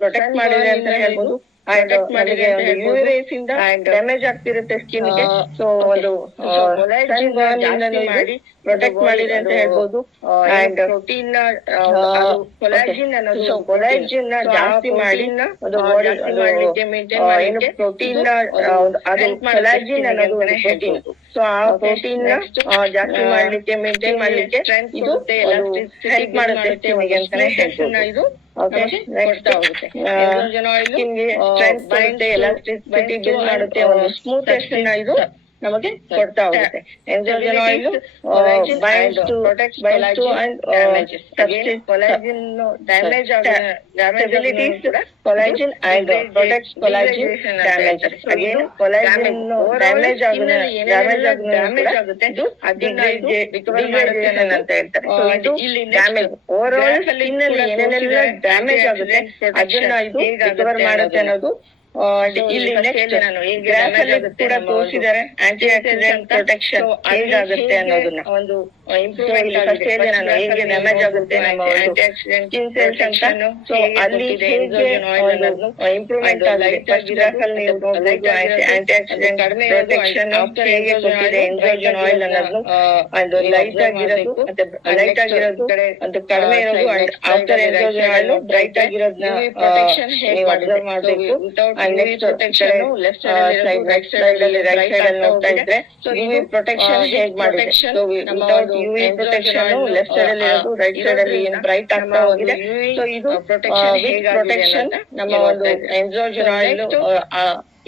ಪ್ರೊಟೆಕ್ಟ್ ಮಾಡಿದೆ ಅಂತ ಹೇಳ್ಬೋದು. ಅಂಡ್ ನಮಗೆ UV ರೇಸ್ ಇಂದ ಡ್ಯಾಮೇಜ್ ಆಗ್ತಿರುತ್ತೆ ಸ್ಕಿನ್ ಗೆ. ಸೊ ಒಂದು ಸನ್ ಬರ್ನ್ ಇಂದ ಮಾಡಿ ಪ್ರೊಟೆಕ್ಟ್ ಮಾಡಿದೆ ಅಂತ ಹೇಳ್ಬೋದು. ಅಂಡ್ ಪ್ರೋಟೀನ್ ಕೊಲಾಜಿನ್ ಅನ್ನೋದು ಕೊಲಾಜಿನ್ ನ ಜಾಸ್ತಿ ಮಾಡಿ ಒಂದು ಮಾಡ್ಲಿಕ್ಕೆ ಮೇಂಟೈನ್ ಮಾಡಲಿಕ್ಕೆ ಪ್ರೋಟೀನ್ ಅದು ಕೊಲಾಜಿನ್ ಅನ್ನೋದು ಒಂದು ಪ್ರೋಟೀನ್. ಸೊ ಆ ಪ್ರೋಟೀನ್ ನ ಜಾಸ್ತಿ ಮಾಡ್ಲಿಕ್ಕೆ ಮೇಂಟೈನ್ ಮಾಡ್ಲಿಕ್ಕೆ ಇದು ಹೆಲ್ಪ್ ಮಾಡುತ್ತೆ ಸ್ಕಿನ್ಗೆ ಅಂತಾನೆ ಹೇಳ್ಬೋದು. ಇದು ನೆಕ್ಸ್ಟ್ ಸ್ಕಿನ್ಗೆ ಸ್ಟ್ರೆಂತ್ ಬರುತ್ತೆ, ಎಲಾಸ್ಟಿಸಿಟಿ ಬಿಲ್ಡ್ ಮಾಡುತ್ತೆ, ಒಂದು ಸ್ಮೂತ್ನೆಸ್ ಅನ್ನ ಇದು ನಮಗೆ ಕೊಡ್ತಾ ಹೋಗುತ್ತೆ. ಎಂಜೋಜನ್ oil binds to and collagen damage stabilities collagen and protects collagen damage. Again collagen damage ಆಗುತ್ತೆ, ಇದು degradation ಅಂತ ಹೇಳ್ತಾರೆ. ಸೊ ಇದು ಡ್ಯಾಮೇಜ್ ಓವರ್ ಆಲ್ ಸ್ಕಿನ್ ಅಲ್ಲಿ ಏನೇನೆಲ್ಲ ಡ್ಯಾಮೇಜ್ ಆಗುತ್ತೆ ಅದನ್ನ ಇದು ರಿಕವರ್ ಮಾಡುತ್ತೆ ಅನ್ನೋದು. ಇಲ್ಲಿ ನೆಕ್ಸ್ಟ್ ಗ್ರಾಫ್ ಅಲ್ಲಿ ಕೂಡ ತೋರಿಸಿದ್ದಾರೆ ಆಂಟಿ ಆಕ್ಸಿಡೆಂಟ್ ಪ್ರೊಟೆಕ್ಷನ್ ಹೇಗಾಗುತ್ತೆ ಅನ್ನೋದನ್ನ. ಒಂದು ಫಸ್ಟ್ ಹೇಳಿದೆ ನಾನು ಹೇಗೆ ಡ್ಯಾಮೇಜ್ ಆಗುತ್ತೆ ನಮ್ಮ ಸ್ಕಿನ್ ಸೆಲ್ಸ್ ಅಂತ. ಸೊ ಅಲ್ಲಿ ಹೇಗೆ ಇಂಪ್ರೂವ್ಮೆಂಟ್ ಆಗಿದೆ. ಫಸ್ಟ್ ಗ್ರಾಫ್ ಅಲ್ಲಿ ನೀವು ನೋಡ್ಬೋದು ಆಂಟಿ ಆಕ್ಸಿಡೆಂಟ್ ಪ್ರೊಟೆಕ್ಷನ್ ಹೇಗೆ ಕೊಟ್ಟಿದೆ ಎಂಜೋಜನ್ ಆಯಿಲ್ ಅನ್ನೋದು. ಅದು ಲೈಟ್ ಆಗಿರೋದು ಮತ್ತೆ ಲೈಟ್ ಆಗಿರೋದು ಅದು ಕಡಿಮೆ ಇರೋದು ಅಂಡ್ ಆಫ್ಟರ್ ಎಂಜೋಜನ್ ಆಯಿಲ್ ಬ್ರೈಟ್ ಆಗಿರೋದನ್ನ ನೀವು ಅಬ್ಸರ್ವ್ ಮಾಡಬೇಕು. ನೆಕ್ಸ್ಟ್ ಲೆಫ್ಟ್ ಸೈಡ್ ಅಲ್ಲಿ ರೈಟ್ ಸೈಡ್ ಅಲ್ಲಿ ನೋಡ್ತಾ ಇದ್ರೆ ಯುವಿ ಪ್ರೊಟೆಕ್ಷನ್ ಹೇಗ್ ಮಾಡಿದೆ. So without UV protection left side ಅಲ್ಲಿ ಇರೋದು ರೈಟ್ ಸೈಡ್ ಅಲ್ಲಿ ಏನ್ ಬ್ರೈಟ್ ಆಗ್ತಾ ಹೋಗಿದೆ. ಸೊ ಇದು ಪ್ರೊಟೆಕ್ಷನ್ ನಮ್ಮ ಒಂದು ಎಂಜೋಜನ್ ಆಯಿಲ್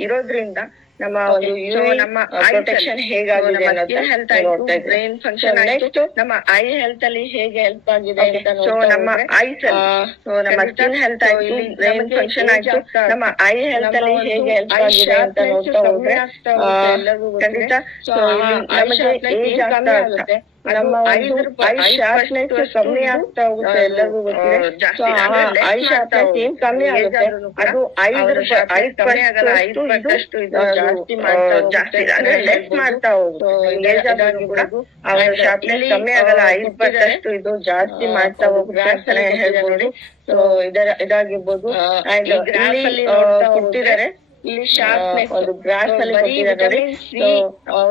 ಇರೋದ್ರಿಂದ ನಮ್ಮ ಒಂದು ನಮ್ಮ ಪ್ರೊಟೆಕ್ಷನ್ ಹೇಗಾಗಿದೆ ಅನ್ನೋದನ್ನ ನೋಡ್ತಾ ಇದ್ರೆ ನೆಕ್ಸ್ಟ್ ನಮ್ಮ ಐ ಹೆಲ್ತ್ ಅಲ್ಲಿ ಹೇಗೆ ಹೆಲ್ಪ್ ಆಗಿದೆ ಅಂತ. ಸೊ ನಮ್ಮ ಐಸ್ ಸೊ ನಮ್ಮ ಸ್ಕಿನ್ ಹೆಲ್ತ್ ಆಯ್ತು, ಬ್ರೈನ್ ಫಂಕ್ಷನ್ ಆಯ್ತು, ನಮ್ಮ ಐ ಹೆಲ್ತ್ ಅಲ್ಲಿ ಹೇಗೆ ಹೆಲ್ಪ್ ಆಗಿದೆ ಅಂತ ನೋಡ್ತಾ ಹೋದ್ರೆ ಖಂಡಿತ ಸೊ ಇಲ್ಲಿ ನಮಗೆ ಏಜ್ ಆಗ್ತಾ ಇರುತ್ತೆ, ನಮ್ಮ ಐ ಶಾರ್ಪ್ನೆಸ್ ಕಮ್ಮಿ ಆಗ್ತಾ ಹೋಗುತ್ತೆ. ಎಲ್ಲರಿಗೂ ಗೊತ್ತಿದೆ ಐ ಶಾರ್ಪ್ನೆಸ್ ಏನ್ ಕಮ್ಮಿ ಆಗುತ್ತೆ ಅದು 5% ಇದು ಜಾಸ್ತಿ ಅಂದ್ರೆ ಲೆಸ್ ಮಾಡ್ತಾ ಹೋಗುತ್ತೆ. ಏಜ್ ಆದ್ರೂ ಕೂಡ ಅವರ ಶಾರ್ಪ್ನೆಸ್ ಕಮ್ಮಿ ಆಗಲ್ಲ, 5% ಇದು ಜಾಸ್ತಿ ಮಾಡ್ತಾ ಹೋಗುತ್ತೆ ಅಂತಾನೆ ಹೇಳ್ಬೋದು. ಸೊ ಇದಾಗಿರ್ಬೋದು. ಅಂಡ್ ಇಲ್ಲಿ ಕೊಟ್ಟಿದ್ದಾರೆ ಇಲ್ಲಿ ಶಾರ್ಪ್ನೆಸ್ ಒಂದು ಗ್ರಾಫ್ ಅಲ್ಲಿ ಕೊಟ್ಟಿದ್ದಾರೆ.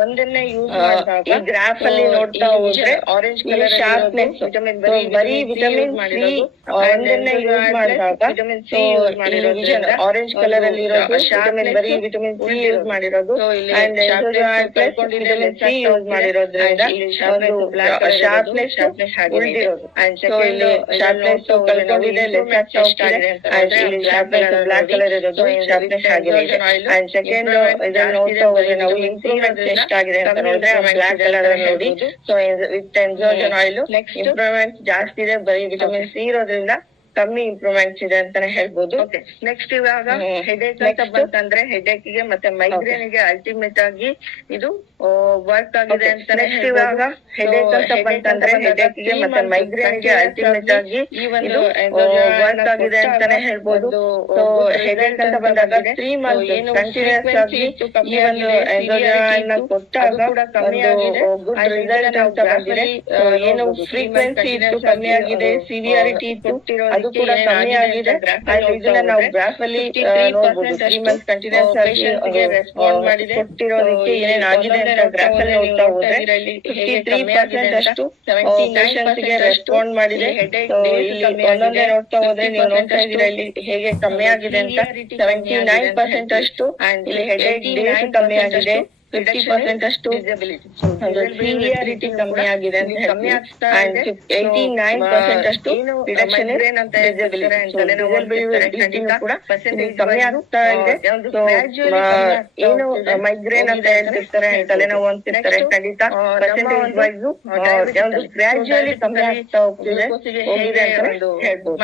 ಒಂದನ್ನೇ ಯೂಸ್ ಮಾಡಿದಾಗ ಈ ಗ್ರಾಫ್ ಅಲ್ಲಿ ನೋಡ್ತಾ ಹೋದ್ರೆ ಆರೆಂಜ್ ಕಲರ್ ಶಾರ್ಪ್ನೆಸ್ ಬರೀ ವಿಟಮಿನ್ ಸಿ ಒಂದನ್ನೇ ಯೂಸ್ ಮಾಡಿದಾಗ ವಿಟಮಿನ್ ಸಿ ಯೂಸ್ ಮಾಡಿರೋದ್ರಿಂದ ಆರೆಂಜ್ ಕಲರ್ ಅಲ್ಲಿ ಇರೋದು ವಿಟಮಿನ್ ಬರೀ ವಿಟಮಿನ್ ಸಿ ಯೂಸ್ ಮಾಡಿರೋದು ಅಂಡ್ ವಿಟಮಿನ್ ಸಿ ಯೂಸ್ ಮಾಡಿರೋದ್ರಿಂದ ಒಂದು ಶಾರ್ಪ್ನೆಸ್ ಉಳಿದಿರೋದು. ಸೊ ಇಲ್ಲಿ ಶಾರ್ಪ್ನೆಸ್ ಕಳ್ಕೊಂಡಿದೆ, ಲೆಸ್ ಆಗ್ತಾ ಹೋಗ್ತಿದೆ. ಅಂಡ್ ಇಲ್ಲಿ ಶಾರ್ಪ್ನೆಸ್ ಬ್ಲಾಕ್ ಕಲರ್ ಇರೋದು ಶಾರ್ಪ್ನೆಸ್ ಆಗಿದೆ. ಅಂಡ್ ಸೆಕೆಂಡ್ ಇದನ್ನ ನೋಡ್ತಾ ಹೋದ್ರೆ ನಾವು ಇಂಪ್ರೂವ್ಮೆಂಟ್ ಎಷ್ಟಾಗಿದೆ ಅಂತ ನೋಡಿದ್ರೆ ಬ್ಲಾಕ್ ಕಲರ್ ನೋಡಿ. ಸೊ ವಿತ್ ಎಂಜೋಜನ್ ಆಯಿಲ್ ಇಂಪ್ರೂವ್ಮೆಂಟ್ ಜಾಸ್ತಿ ಇದೆ, ಬರೀ ವಿಟಮಿನ್ ಸಿ ಇರೋದ್ರಿಂದ ಕಮ್ಮಿ ಇಂಪ್ರೂವ್ಮೆಂಟ್ಸ್ ಇದೆ ಅಂತಾನೆ ಹೇಳ್ಬೋದು. ನೆಕ್ಸ್ಟ್ ಇವಾಗ ಹೆಡೇಕ್ ಅಂತ ಬಂತಂದ್ರೆ ಹೆಡೇಕ್ ಗೆ ಮತ್ತೆ ಮೈಗ್ರೇನ್ ಗೆ ಅಲ್ಟಿಮೇಟ್ ಆಗಿ ಇದು ವರ್ಕ್ ಆಗಿದೆ ಅಂತಾನೆ. ನೆಕ್ಸ್ಟ್ ಇವಾಗ ಹೆಡೇಕ್ ಅಂತ ಬಂತಂದ್ರೆ ಹೆಡೇಕ್ ಗೆ ಮತ್ತೆ ಮೈಗ್ರೇನ್ ಗೆ ಅಲ್ಟಿಮೇಟ್ ಆಗಿ ಇದು ವರ್ಕ್ ಆಗಿದೆ ಅಂತಾನೆ ಹೇಳ್ಬೋದು. ಸೊ ಹೆಡೇಕ್ ಅಂತ ಬಂದಾಗ 3 months ಕಂಟಿನ್ಯೂಸ್ ಆಗಿ ಈ ಒಂದು ಎಂಜೋಜನ್ ಕೊಟ್ಟಾಗ ಒಂದು ಗುಡ್ ರಿಸಲ್ಟ್ ಅಂತ ಬಂದಿದೆ. ಏನು ಫ್ರೀಕ್ವೆನ್ಸಿ ಇತ್ತು ಕಮ್ಮಿ ಆಗಿದೆ, ಸಿವಿಯಾರಿಟಿ ಇತ್ತು ಅದು ಕೂಡ ಕಮ್ಮಿ ಆಗಿದೆ. ಇದನ್ನ ನಾವು ಗ್ರಾಫ್ ಅಲ್ಲಿ ನೋಡ್ಬೋದು. 3 months ಕಂಟಿನ್ಯೂಸ್ ಆಗಿ ರೆಸ್ಪಾಂಡ್ ಮಾಡಿದೆ ಕೊಟ್ಟಿರೋದಕ್ಕೆ ಏನೇನ್ ಆಗಿದೆ ಅಂತ ಗ್ರಾಫ್ ಅಲ್ಲಿ ನೋಡ್ತಾ ಹೋದ್ರೆ 53% ಅಷ್ಟು ಪೇಷಂಟ್ಸ್ ಗೆ ರೆಸ್ಪಾಂಡ್ ಮಾಡಿದೆ. ಇಲ್ಲಿ ಒಂದೊಂದೇ ನೋಡ್ತಾ ಹೋದ್ರೆ ನೀವು ನೋಡ್ತಾ ಇದೀರಾ ಇಲ್ಲಿ ಹೇಗೆ ಕಮ್ಮಿ ಆಗಿದೆ ಅಂತ. 79% ಅಷ್ಟು ಇಲ್ಲಿ ಹೆಡೇಕ್ ಡೇಸ್ ಕಮ್ಮಿ ಆಗಿದೆ, 50% ಅಷ್ಟು ಸಿವಿಯಾರಿಟಿ ಕಮ್ಮಿ ಆಗಿದೆ ಅಂತ ಹೇಳ್ತೀವಿ. ಅಂಡ್ 89% ಅಷ್ಟು ರಿಡಕ್ಷನ್ ಇನ್ ಡಿಸಬಿಲಿಟಿ ಕೂಡ ಕಮ್ಮಿ ಆಗ್ತಾ ಇದೆ. ಏನು ಮೈಗ್ರೇನ್ ಅಂತ ಹೇಳ್ತಿರ್ತಾರೆ, ತಲೆನೋವು ಅಂತಿರ್ತಾರೆ, ಖಂಡಿತ ಪರ್ಸೆಂಟೇಜ್ ವೈಸ್ ಒಂದು ಗ್ರಾಜುಯಲಿ ಕಮ್ಮಿ ಆಗ್ತಾ ಹೋಗಿದೆ ಅಂತ ಹೇಳ್ಬೋದು.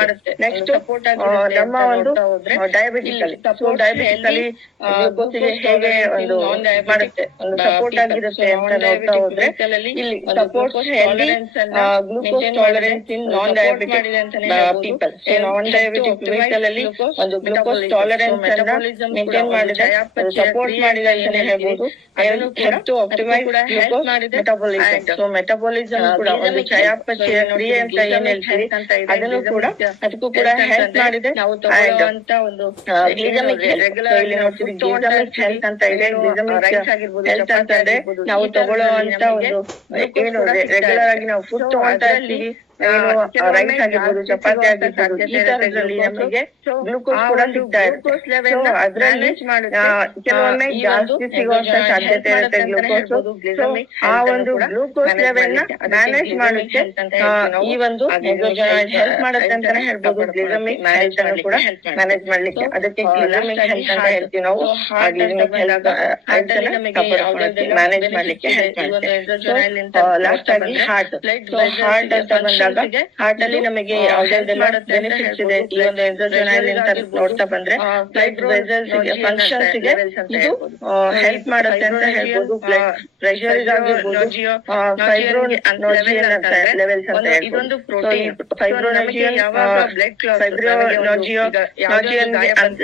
ನೆಕ್ಸ್ಟ್ ನಮ್ಮ ಒಂದು ಡಯಾಬಿಟಿಸ್ ಅಲ್ಲಿ ಗ್ಲೂಕೋಸಿಗೆ ಹೇಗೆ ಒಂದು ಮಾಡುತ್ತೆ, ಒಂದು ಸಪೋರ್ಟ್ ಆಗಿರುತ್ತೆ ಅಂತ ನೋಡ್ತಾ ಹೋದ್ರೆ ಇಲ್ಲಿ ಸಪೋರ್ಟ್ ಗ್ಲೂಕೋಸ್ ಟಾಲರೆನ್ಸ್ ಇನ್ ನಾನ್ ಡಯಾಬಿಟಿಕ್ ಪೀಪಲ್. ನಾನ್ ಡಯಾಬಿಟಿಕ್ ಪೀಪಲ್ ಅಲ್ಲಿ ಒಂದು ಗ್ಲೂಕೋಸ್ ಟಾಲರೆನ್ಸ್ ಅನ್ನ ಮೇಂಟೈನ್ ಮಾಡಿದೆ, ಸಪೋರ್ಟ್ ಮಾಡಿದೆ ಅಂತಾನೆ ಹೇಳ್ಬೋದು. ಮತ್ತು optimise glucose metabolism. So metabolism ಕೂಡ ಒಂದು ಚಯಾಪಚಯ ಕ್ರಿಯೆ ಅಂತ ಏನ್ ಹೇಳ್ತೀವಿ ಅದನ್ನು ಕೂಡ ಅದಕ್ಕೂ ಕೂಡ ಹೆಲ್ಪ್ ಮಾಡಿದೆ. ಇಲ್ಲಿ ನೋಡ್ತೀವಿ ಗ್ಲಿಸಮಿಕ್ ಹೆಲ್ತ್ ಅಂತ ಇದೆ. ಗ್ಲಿಸಮಿಕ್ ಹೆಲ್ತ್ ಅಂತಂದ್ರೆ ನಾವು ತಗೊಳ್ಳೋ ಅಂತ ಒಂದು ಏನು ರೆಗ್ಯುಲರ್ ಆಗಿ ನಾವು ಫುಡ್ ತಗೊಳ್ತಾ ಇರ್ತೀವಿ, ರೈಸ್ ಆಗಿರ್ಬೋದು, ಚಪಾತಿ ಆಗಿರ್ಬೋದು, ಈ ತರದ್ರಲ್ಲಿ ನಮಗೆ ಗ್ಲೂಕೋಸ್ ಕೂಡ ಸಿಗ್ತಾ ಇರುತ್ತೆ. ಸೊ ಅದ್ರಲ್ಲಿ ಕೆಲವೊಮ್ಮೆ ಜಾಸ್ತಿ ಸಿಗುವಂತ ಸಾಧ್ಯತೆ ಇರುತ್ತೆ ಗ್ಲೂಕೋಸ್. ಸೊ ಆ ಒಂದು ಗ್ಲೂಕೋಸ್ ಲೆವೆಲ್ ನ ಮ್ಯಾನೇಜ್ ಮಾಡುತ್ತೆ ಈ ಒಂದು ಮೆಸೋಜನೈಲ್ ಹೆಲ್ಪ್ ಮಾಡುತ್ತೆ ಅಂತಾನೆ ಹೇಳ್ಬೋದು. ಗ್ಲಿಸಮಿಕ್ ಹೆಲ್ತ್ ಅನ್ನು ಕೂಡ ಮ್ಯಾನೇಜ್ ಮಾಡ್ಲಿಕ್ಕೆ, ಅದಕ್ಕೆ ಗ್ಲಿಸಮಿಕ್ ಹೆಲ್ತ್ ಅಂತ ಹೇಳ್ತೀವಿ ನಾವು. ಆ ಗ್ಲಿಸಮಿಕ್ ಹೆಲ್ತ್ ಮ್ಯಾನೇಜ್ ಮಾಡ್ಲಿಕ್ಕೆ ಹೆಲ್ಪ್ ಮಾಡುತ್ತೆ. ಲಾಸ್ಟ್ ಆಗಿ ಹಾರ್ಟ್. ಸೊ ಹಾರ್ಟ್ ಅಂತ ಬಂದಾಗ ಹಾರ್ಟ್ ಅಲ್ಲಿ ನಮಗೆ ಯಾವ್ದಾವ್ದೆಲ್ಲ ಬೆನಿಫಿಟ್ಸ್ ಇದೆ ಈ ಒಂದು ಎನ್ಸೋಜನೈಲ್ ಅಂತ ನೋಡ್ತಾ ಬಂದ್ರೆ, ಬ್ಲಡ್ ವೆಸಲ್ಸ್ ಫಂಕ್ಷನ್ಸ್ ಗೆ ಇದು ಹೆಲ್ಪ್ ಮಾಡುತ್ತೆ ಅಂತ ಹೇಳ್ಬೋದು. ಬ್ಲಡ್ ಪ್ರೆಷರ್ ಆಗಿರ್ಬೋದು, ಫೈಬ್ರೋನೋಜಿಯನ್ ಅಂತ ಲೆವೆಲ್ಸ್ ಅಂತ ಹೇಳ್ಬೋದು. ಫೈಬ್ರೋನೋಜಿಯನ್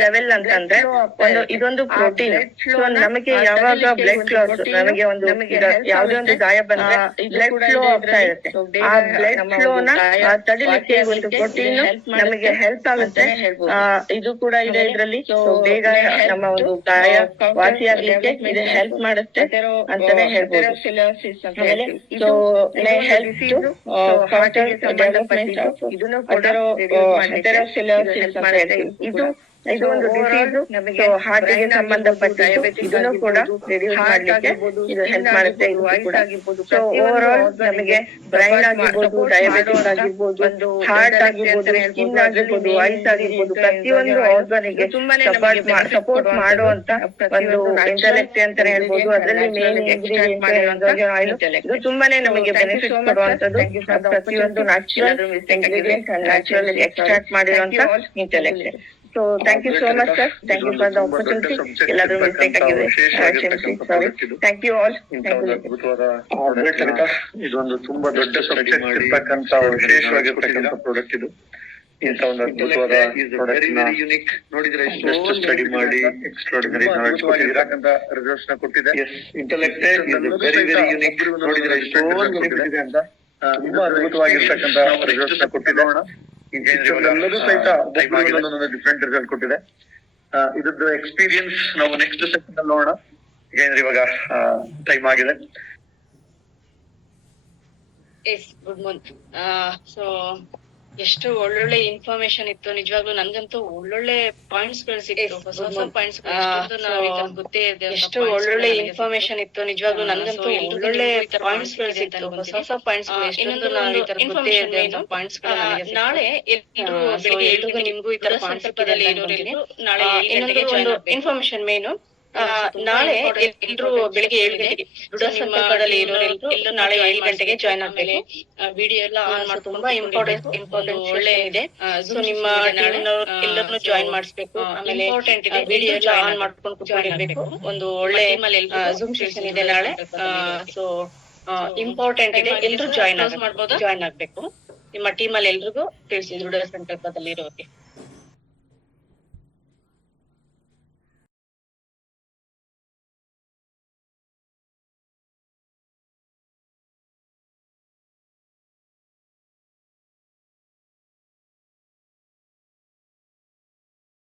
ಲೆವೆಲ್ ಅಂತಂದ್ರೆ ಇದೊಂದು ಪ್ರೋಟೀನ್. ಸೊ ನಮಗೆ ಯಾವಾಗ ಬ್ಲಡ್ ಕ್ಲಾಸ್, ನಮಗೆ ಒಂದು ಯಾವ್ದೇ ಒಂದು ಗಾಯ ಬಂದ್ರೆ ಬ್ಲಡ್ ಫ್ಲೋ ಆಗ್ತಾ ಇರುತ್ತೆ. ಆ ಬ್ಲಡ್ ಫ್ಲೋನ ತಡಿಲಿಕ್ಕೆ ಒಂದು ಪ್ರೋಟೀನ್ ನಮಗೆ ಹೆಲ್ಪ್ ಆಗುತ್ತೆ. ಇದು ಕೂಡ ಇದೆ ಇದ್ರಲ್ಲಿ. ಬೇಗ ನಮ್ಮ ಒಂದು ಗಾಯ ವಾಸಿಯಾಗ್ಲಿಕ್ಕೆ ಇದು ಹೆಲ್ಪ್ ಮಾಡುತ್ತೆ ಅಂತಾನೆ ಹೇಳ್ಬೋದು. ಆಮೇಲೆ so may help to counter development of atherosclerosis ಅಂತ ಹೇಳ್ತೀವಿ. ಇದು ಒಂದು ಡಿಸೀಸ್. ಸೊ ಹಾರ್ಟ್ ಗೆ ಸಂಬಂಧಪಟ್ಟಿದ್ದು. ಇದನ್ನು ಕೂಡ ರಿಡ್ಯೂಸ್ ಮಾಡ್ಲಿಕ್ಕೆ ಇದು ಹೆಲ್ಪ್ ಮಾಡುತ್ತೆ. ಇದು ಕೂಡ ಸೊ ಓವರ್ ಆಲ್ ನಮಗೆ ಬ್ರೈನ್ ಆಗಿರ್ಬೋದು, ಡಯಾಬಿಟಿಸ್ ಆಗಿರ್ಬೋದು, ಹಾರ್ಟ್ ಆಗಿರ್ಬೋದು, ಸ್ಕಿನ್ ಆಗಿರ್ಬೋದು, ಐಸ್ ಆಗಿರ್ಬೋದು, ಪ್ರತಿಯೊಂದು ಆರ್ಗನ್ ಗೆ ಸಪೋರ್ಟ್ ಮಾಡುವಂತ ಒಂದು ಇಂಟೆಲೆಕ್ಟ್ ಅಂತಾನೆ ಹೇಳ್ಬೋದು. ಅದರಲ್ಲಿ ಮೇನ್ ಇಂಗ್ರೀಡಿಯೆಂಟ್ ಆಯಿಲ್. ಇದು ತುಂಬಾನೇ ನಮಗೆ ಬೆನಿಫಿಟ್ ಕೊಡುವಂತದ್ದು. ಪ್ರತಿಯೊಂದು ನ್ಯಾಚುರಲ್ ಇಂಗ್ರೀಡಿಯೆಂಟ್ ನ್ಯಾಚುರಲ್ ಎಕ್ಸ್ಟ್ರಾಕ್ಟ್ ಮಾಡಿರುವಂತ intellect. So thank you so much sir. Thank you for the opportunity. ಎಲ್ಲರೂ ಮಿಸ್ಟೇಕ್ ಆಗಿದೆ, ಸಾರಿ. Thank you all. ಇದೊಂದು ತುಂಬಾ ದೊಡ್ಡ ಸಬ್ಜೆಕ್ಟ್ ಇರ್ತಕ್ಕಂತ ವಿಶೇಷವಾಗಿರ್ತಕ್ಕಂಥ ಪ್ರಾಡಕ್ಟ್ ಇದು. ಇಂಥ ಒಂದು ಅದ್ಭುತವಾದ ಯುನಿಕ್ ನೋಡಿದ್ರೆ ಎಷ್ಟು ಸ್ಟಡಿ ಮಾಡಿ ಎಕ್ಸ್ಟ್ರಾರ್ಡಿನರಿ ನಾಲೆಡ್ಜ್ ಕೊಟ್ಟಿರತಕ್ಕಂತ ರಿಸಲ್ಟ್ಸ್ ನ ಕೊಟ್ಟಿದೆ. ಇಂಟೆಲೆಕ್ಟ್ ವೆರಿ ವೆರಿ ಯುನಿಕ್ ನೋಡಿದ್ರೆ ಎಷ್ಟೊಂದು ಅಂತ ತುಂಬಾ ಅದ್ಭುತವಾಗಿರ್ತಕ್ಕಂತ ರಿಸಲ್ಟ್ಸ್ ನ ಕೊಟ್ಟಿದೆ. ಎಲ್ಲರೂ ಸಹಿತ ಡಿಫ್ರೆಂಟ್ ರಿಸಲ್ಟ್ ಕೊಟ್ಟಿದೆ. ಇದ್ರದ್ದು ಎಕ್ಸ್ಪೀರಿಯನ್ಸ್ ನಾವು ನೆಕ್ಸ್ಟ್ ಸೆಕ್ಷನ್ ಅಲ್ಲಿ ನೋಡೋಣ. ಯಾಕಂದ್ರೆ ಇವಾಗ ಟೈಮ್ ಆಗಿದೆ. Good morning. ಸೊ ಎಷ್ಟು ಒಳ್ಳೊಳ್ಳೆ ಇನ್ಫಾರ್ಮೇಶನ್ ಇತ್ತು. ನಿಜವಾಗ್ಲೂ ನನ್ಗಂತೂ ಒಳ್ಳೊಳ್ಳೆ ಪಾಯಿಂಟ್ಸ್ ಗಳು ಸಿಕ್ತು. ಹೊಸ ಪಾಯಿಂಟ್ಸ್ ಗೊತ್ತೇ ಇದೆ. ಎಷ್ಟು ಒಳ್ಳೊಳ್ಳೆ ಇನ್ಫಾರ್ಮೇಶನ್ ಇತ್ತು. ನಿಜವಾಗ್ಲೂ ನನ್ಗಂತೂ ಒಳ್ಳೊಳ್ಳೆ ಪಾಯಿಂಟ್ಸ್ ಗಳು ಸಿಕ್ತು. ಹೊಸ ಪಾಯಿಂಟ್ಸ್ ಗೊತ್ತೇ ಇದೆ ಪಾಯಿಂಟ್ಸ್ ಗಳು. ನಾಳೆ ಎಲ್ರಿಗೂ ನಿಮ್ಗೂ ಈ ತರ ಸಂಪರ್ಕದಲ್ಲಿ ಇರೋರಿಗೆ ನಾಳೆ ಒಂದು ಇನ್ಫಾರ್ಮೇಶನ್ ಮೇನು. ನಾಳೆ ಎಲ್ರು ಬೆಳಿಗ್ಗೆ 7 ಗಂಟೆಗೆ ದೃಢ ಸಂಪರ್ಕದಲ್ಲಿ ಇರೋರೆಲ್ಲರೂ ನಾಳೆ 7 ಗಂಟೆಗೆ ಜಾಯ್ನ್ ಆಗ್ಬೇಕು. ವಿಡಿಯೋ ಎಲ್ಲ ಆನ್ ಮಾಡಿ ತುಂಬಾ ಇಂಪಾರ್ಟೆಂಟ್ ಒಳ್ಳೆ ಇದೆ. ಸೊ ನಿಮ್ಮ ಎಲ್ಲರನ್ನು ಜಾಯ್ನ್ ಮಾಡಿಸ್ಬೇಕು. ಆಮೇಲೆ ವಿಡಿಯೋ ಎಲ್ಲ ಆನ್ ಮಾಡ್ಕೊಂಡು ಕೂತ್ಕೊಂಡಿರ್ಬೇಕು. ಒಂದು ಒಳ್ಳೆ ಜೂಮ್ ಸೆಷನ್ ಇದೆ ನಾಳೆ. ಸೊ ಇಂಪಾರ್ಟೆಂಟ್ ಇದೆ. ಎಲ್ರು ಜಾಯ್ನ್ ಆಗ್ಬೇಕು. ನಿಮ್ಮ ಟೀಮ್ ಅಲ್ಲಿ ಎಲ್ರಿಗೂ ತಿಳಿಸಿ ದೃಢ ಸಂಕಲ್ಪದಲ್ಲಿ ಇರೋರಿಗೆ.